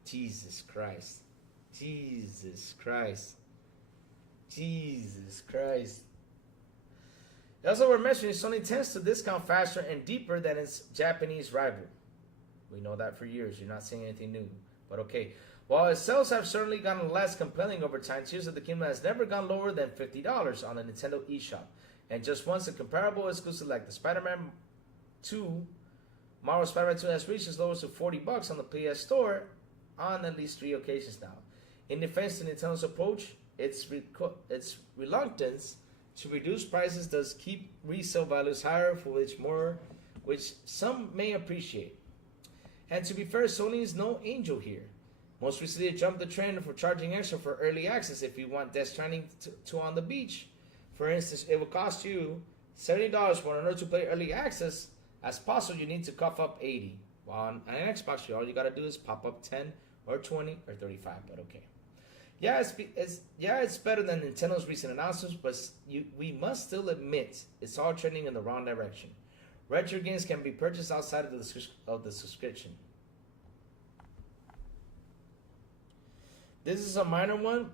Jesus Christ. Jesus Christ. Jesus Christ. Also, we're mentioning Sony tends to discount faster and deeper than its Japanese rival. We know that for years. You're not saying anything new. But okay. While its sales have certainly gotten less compelling over time, Tears of the Kingdom has never gone lower than $50 on the Nintendo eShop. And just once a comparable exclusive like the Spider-Man 2, Marvel Spider-Man 2 has reached as low as $40 on the PS Store on at least 3 occasions now. In defense to Nintendo's approach, its reluctance to reduce prices does keep resale values higher, for which some may appreciate. And to be fair, Sony is no angel here. Most recently, it jumped the trend for charging extra for early access if you want Death Stranding 2 on the beach. For instance, it will cost you $70 for in order to play early access. As possible, you need to cough up $80. While on an Xbox, all you gotta do is pop up 10 or 20 or 35. But okay, yeah, it's better than Nintendo's recent announcements, but we must still admit it's all trending in the wrong direction. Retro games can be purchased outside of the subscription. This is a minor one,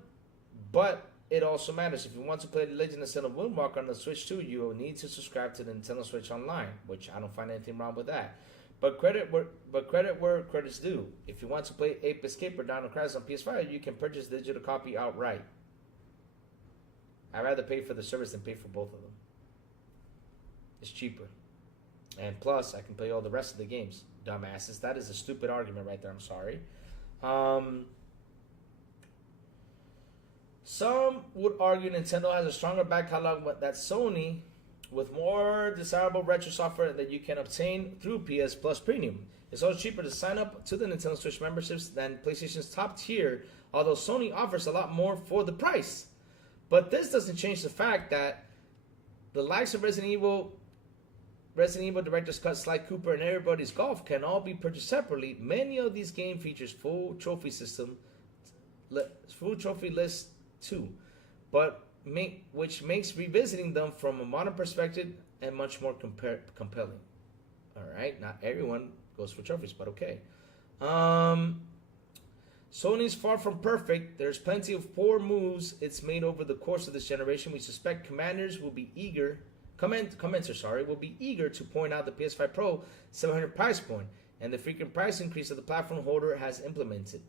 but it also matters. If you want to play The Legend of Zelda Moonwalker on the Switch 2, you will need to subscribe to the Nintendo Switch Online, which I don't find anything wrong with that. But credit where credit's due. If you want to play Ape Escape or Dino Crisis on PS5, you can purchase the digital copy outright. I'd rather pay for the service than pay for both of them. It's cheaper. And plus, I can play all the rest of the games. Dumbasses. That is a stupid argument right there. I'm sorry. Some would argue Nintendo has a stronger back catalog that Sony, with more desirable retro software that you can obtain through PS Plus Premium. It's also cheaper to sign up to the Nintendo Switch memberships than PlayStation's top tier, although Sony offers a lot more for the price. But this doesn't change the fact that the likes of Resident Evil Director's Cut, Sly Cooper, and Everybody's Golf can all be purchased separately. Many of these games features full trophy list too, which makes revisiting them from a modern perspective and much more compelling. All right, not everyone goes for trophies, but okay. Sony's far from perfect. There's plenty of poor moves it's made over the course of this generation. We suspect commenters will be eager to point out the PS5 Pro 700 price point and the frequent price increase that the platform holder has implemented.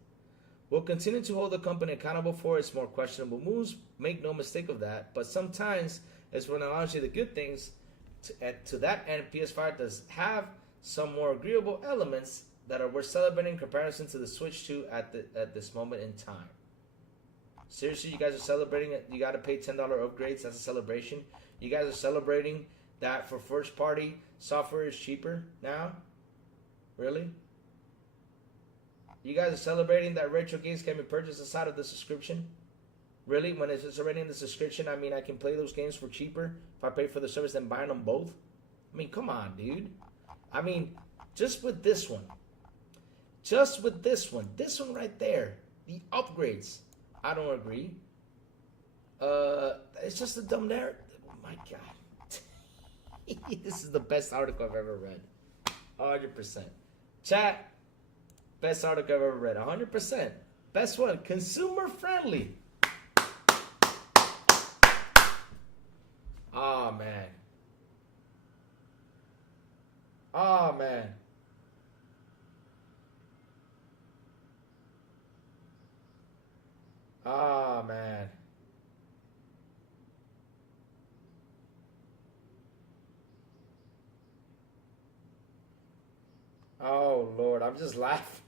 We'll continue to hold the company accountable for its more questionable moves. Make no mistake of that. But sometimes it's when acknowledging the good things. To that end, PS5 does have some more agreeable elements that are worth celebrating in comparison to the Switch 2 at this moment in time. Seriously, you guys are celebrating it? You got to pay $10 upgrades. That's a celebration. You guys are celebrating that for first-party software is cheaper now? Really? You guys are celebrating that retro games can be purchased aside of the subscription? Really? When it's already in the subscription, I mean, I can play those games for cheaper if I pay for the service than buying them both? I mean, come on, dude. I mean, just with this one. This one right there. The upgrades. I don't agree. It's just a dumb narrative. Oh, my God. This is the best article I've ever read. 100%. Chat. Best article I've ever read. 100%. Best one. Consumer friendly. Oh, man. Oh, man. Oh, man. Oh, Lord. I'm just laughing.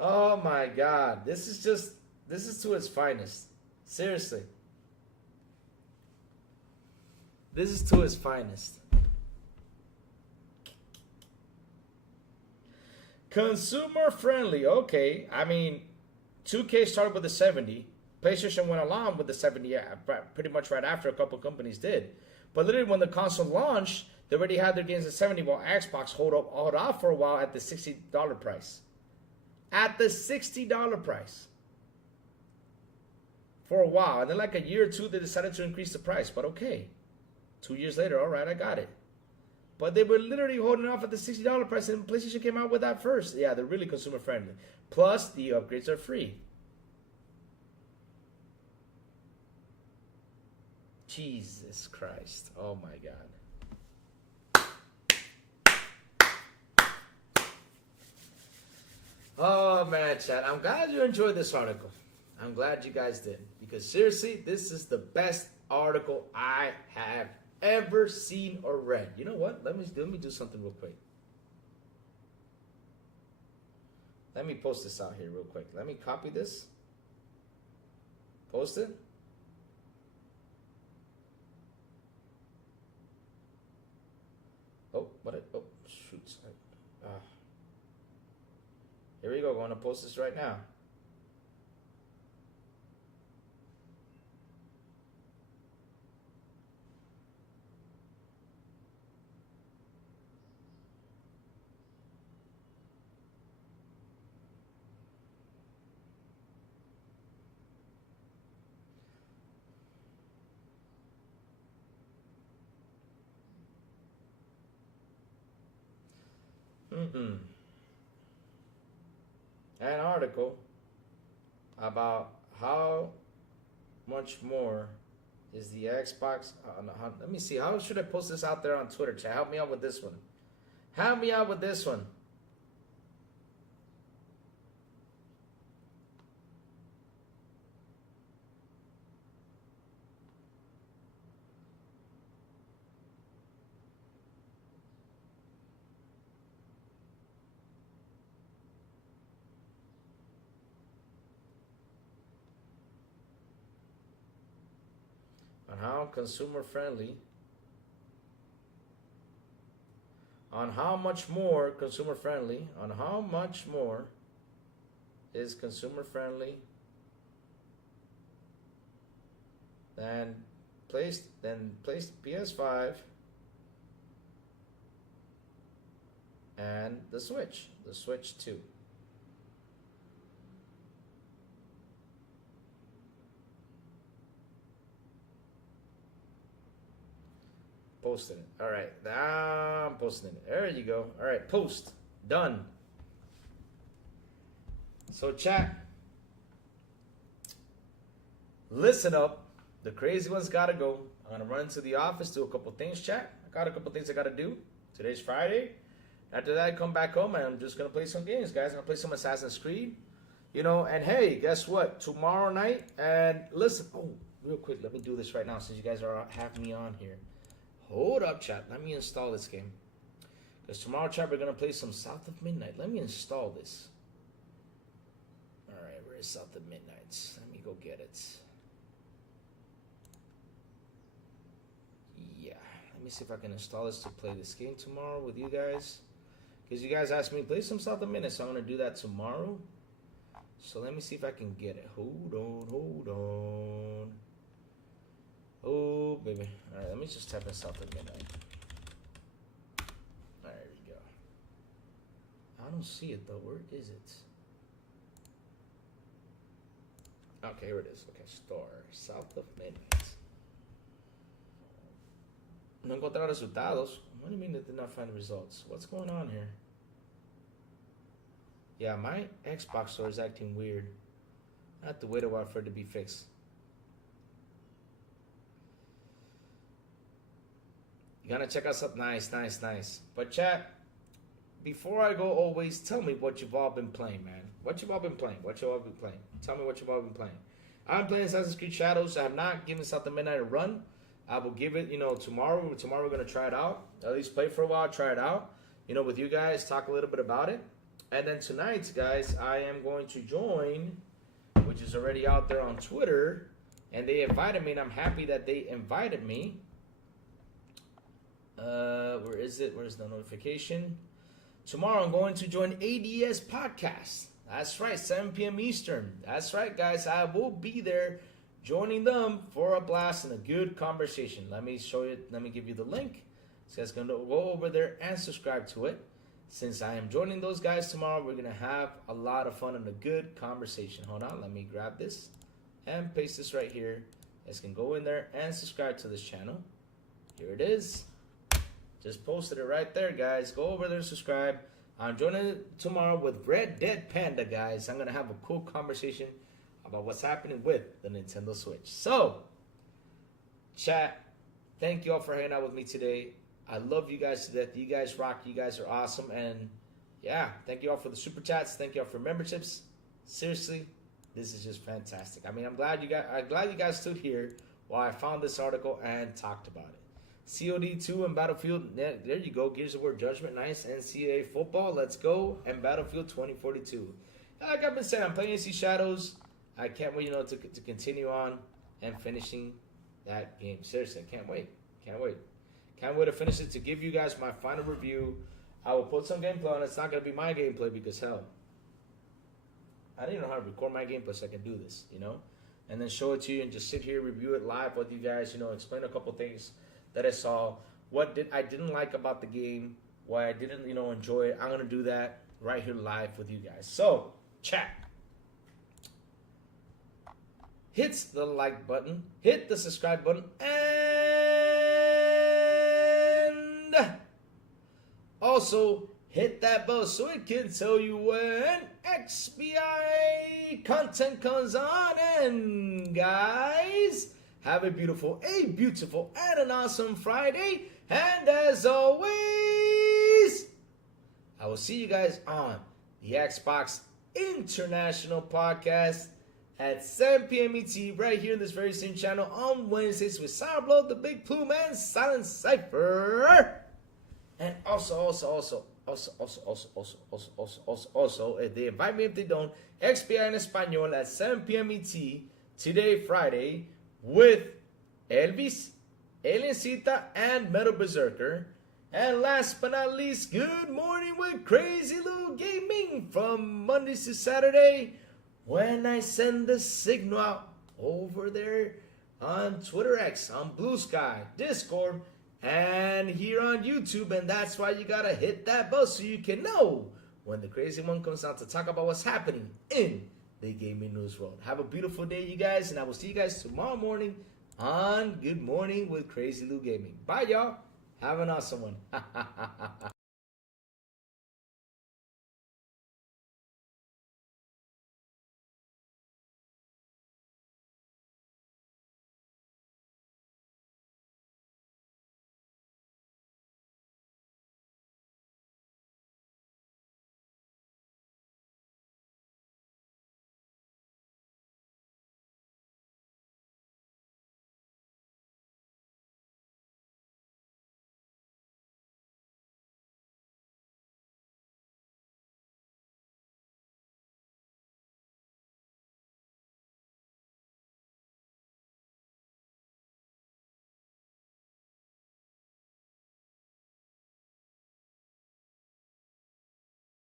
Oh my God. This is to its finest. Seriously. This is to its finest. Consumer friendly. Okay. I mean, 2K started with the 70. PlayStation went along with the 70 pretty much right after a couple companies did. But literally when the console launched, they already had their games at 70 while Xbox hold off for a while at the $60 price. At the $60 price. For a while. And then like a year or two, they decided to increase the price. But okay. 2 years later, all right, I got it. But they were literally holding off at the $60 price, and PlayStation came out with that first. Yeah, they're really consumer friendly. Plus, the upgrades are free. Jesus Christ. Oh my God. Oh man, chat. I'm glad you enjoyed this article. I'm glad you guys did. Because seriously, this is the best article I have ever seen or read. You know what? Let me do something real quick. Let me post this out here real quick. Let me copy this. Post it. Oh, oh, shoot. Here we go. I'm going to post this right now. An article about how much more is the Xbox. Let me see. How should I post this out there on Twitter? Chat, help me out with this one. Help me out with this one. on how consumer friendly, on how much more consumer friendly, on how much more is consumer friendly than placed PS5 and the Switch 2. Posting it. All right, I'm posting it. There you go. All right, post. Done. So chat, listen up. The crazy ones gotta go. I'm gonna run to the office, do a couple things, chat. I got a couple things I gotta do. Today's Friday. After that, I come back home and I'm just gonna play some games, guys. I'm gonna play some Assassin's Creed. You know, and hey, guess what? Tomorrow night, and listen, oh, real quick, let me do this right now since you guys have me on here. Hold up, chat. Let me install this game. Because tomorrow, chat, we're gonna play some South of Midnight. Let me install this. Alright, where is South of Midnight? Let me go get it. Yeah, let me see if I can install this to play this game tomorrow with you guys. Because you guys asked me to play some South of Midnight, so I'm going to do that tomorrow. So let me see if I can get it. Hold on. Oh, baby. Alright, let me just type in South of Midnight. There we go. I don't see it though. Where is it? Okay, here it is. Okay, store. South of Midnight. No encontrar resultados. What do you mean they did not find the results? What's going on here? Yeah, my Xbox store is acting weird. I have to wait a while for it to be fixed. You gotta check out something nice. But chat, before I go, always tell me what you've all been playing, man. What you've all been playing. Tell me what you've all been playing. I'm playing Assassin's Creed Shadows. I have not given South of Midnight a run. I will give it, tomorrow. Tomorrow we're going to try it out. At least play for a while, try it out. With you guys, talk a little bit about it. And then tonight, guys, I am going to join, which is already out there on Twitter. And they invited me, and I'm happy that they invited me. Where is it? Where's the notification? Tomorrow I'm going to join ADS Podcast. That's right, 7 p.m. Eastern. That's right, guys. I will be there joining them for a blast and a good conversation. Let me show you. Let me give you the link. So it's going to go over there and subscribe to it. Since I am joining those guys tomorrow, we're going to have a lot of fun and a good conversation. Hold on. Let me grab this and paste this right here. You guys can go in there and subscribe to this channel. Here it is. Just posted it right there, guys. Go over there and subscribe. I'm joining tomorrow with Red Dead Panda, guys. I'm going to have a cool conversation about what's happening with the Nintendo Switch. So, chat, thank you all for hanging out with me today. I love you guys to death. You guys rock. You guys are awesome. And, yeah, thank you all for the super chats. Thank you all for memberships. Seriously, this is just fantastic. I mean, I'm glad you guys stood here while I found this article and talked about it. COD2 and Battlefield, there you go. Gears of War Judgment, nice. NCAA football, let's go. And Battlefield 2042. Like I've been saying, I'm playing AC Shadows. I can't wait, to continue on and finishing that game. Seriously, I can't wait. Can't wait to finish it, to give you guys my final review. I will put some gameplay on. It's not going to be my gameplay because, hell, I didn't know how to record my gameplay so I can do this, and then show it to you and just sit here, review it live with you guys, explain a couple things that I saw, what I didn't like about the game, why I didn't, enjoy it. I'm going to do that right here live with you guys. So, chat. Hit the like button, hit the subscribe button, and also hit that bell so it can tell you when XBI content comes on. And guys, have a beautiful, and an awesome Friday. And as always, I will see you guys on the Xbox International Podcast at 7 p.m. ET right here in this very same channel on Wednesdays with Sourblow, the Big Plume, and Silent Cypher. And also, if they invite me, if they don't, XBI in Espanol at 7 p.m. ET today, Friday, with Elvis, Aliencita, and Metal Berserker. And last but not least, good morning with Crazy Lou Gaming from Mondays to Saturday when I send the signal out over there on Twitter X, on Blue Sky, Discord, and here on YouTube. And that's why you gotta hit that bell so you can know when the crazy one comes out to talk about what's happening in the gaming news world. Have a beautiful day, you guys, and I will see you guys tomorrow morning on Good Morning with Crazy Lou Gaming. Bye, y'all. Have an awesome one.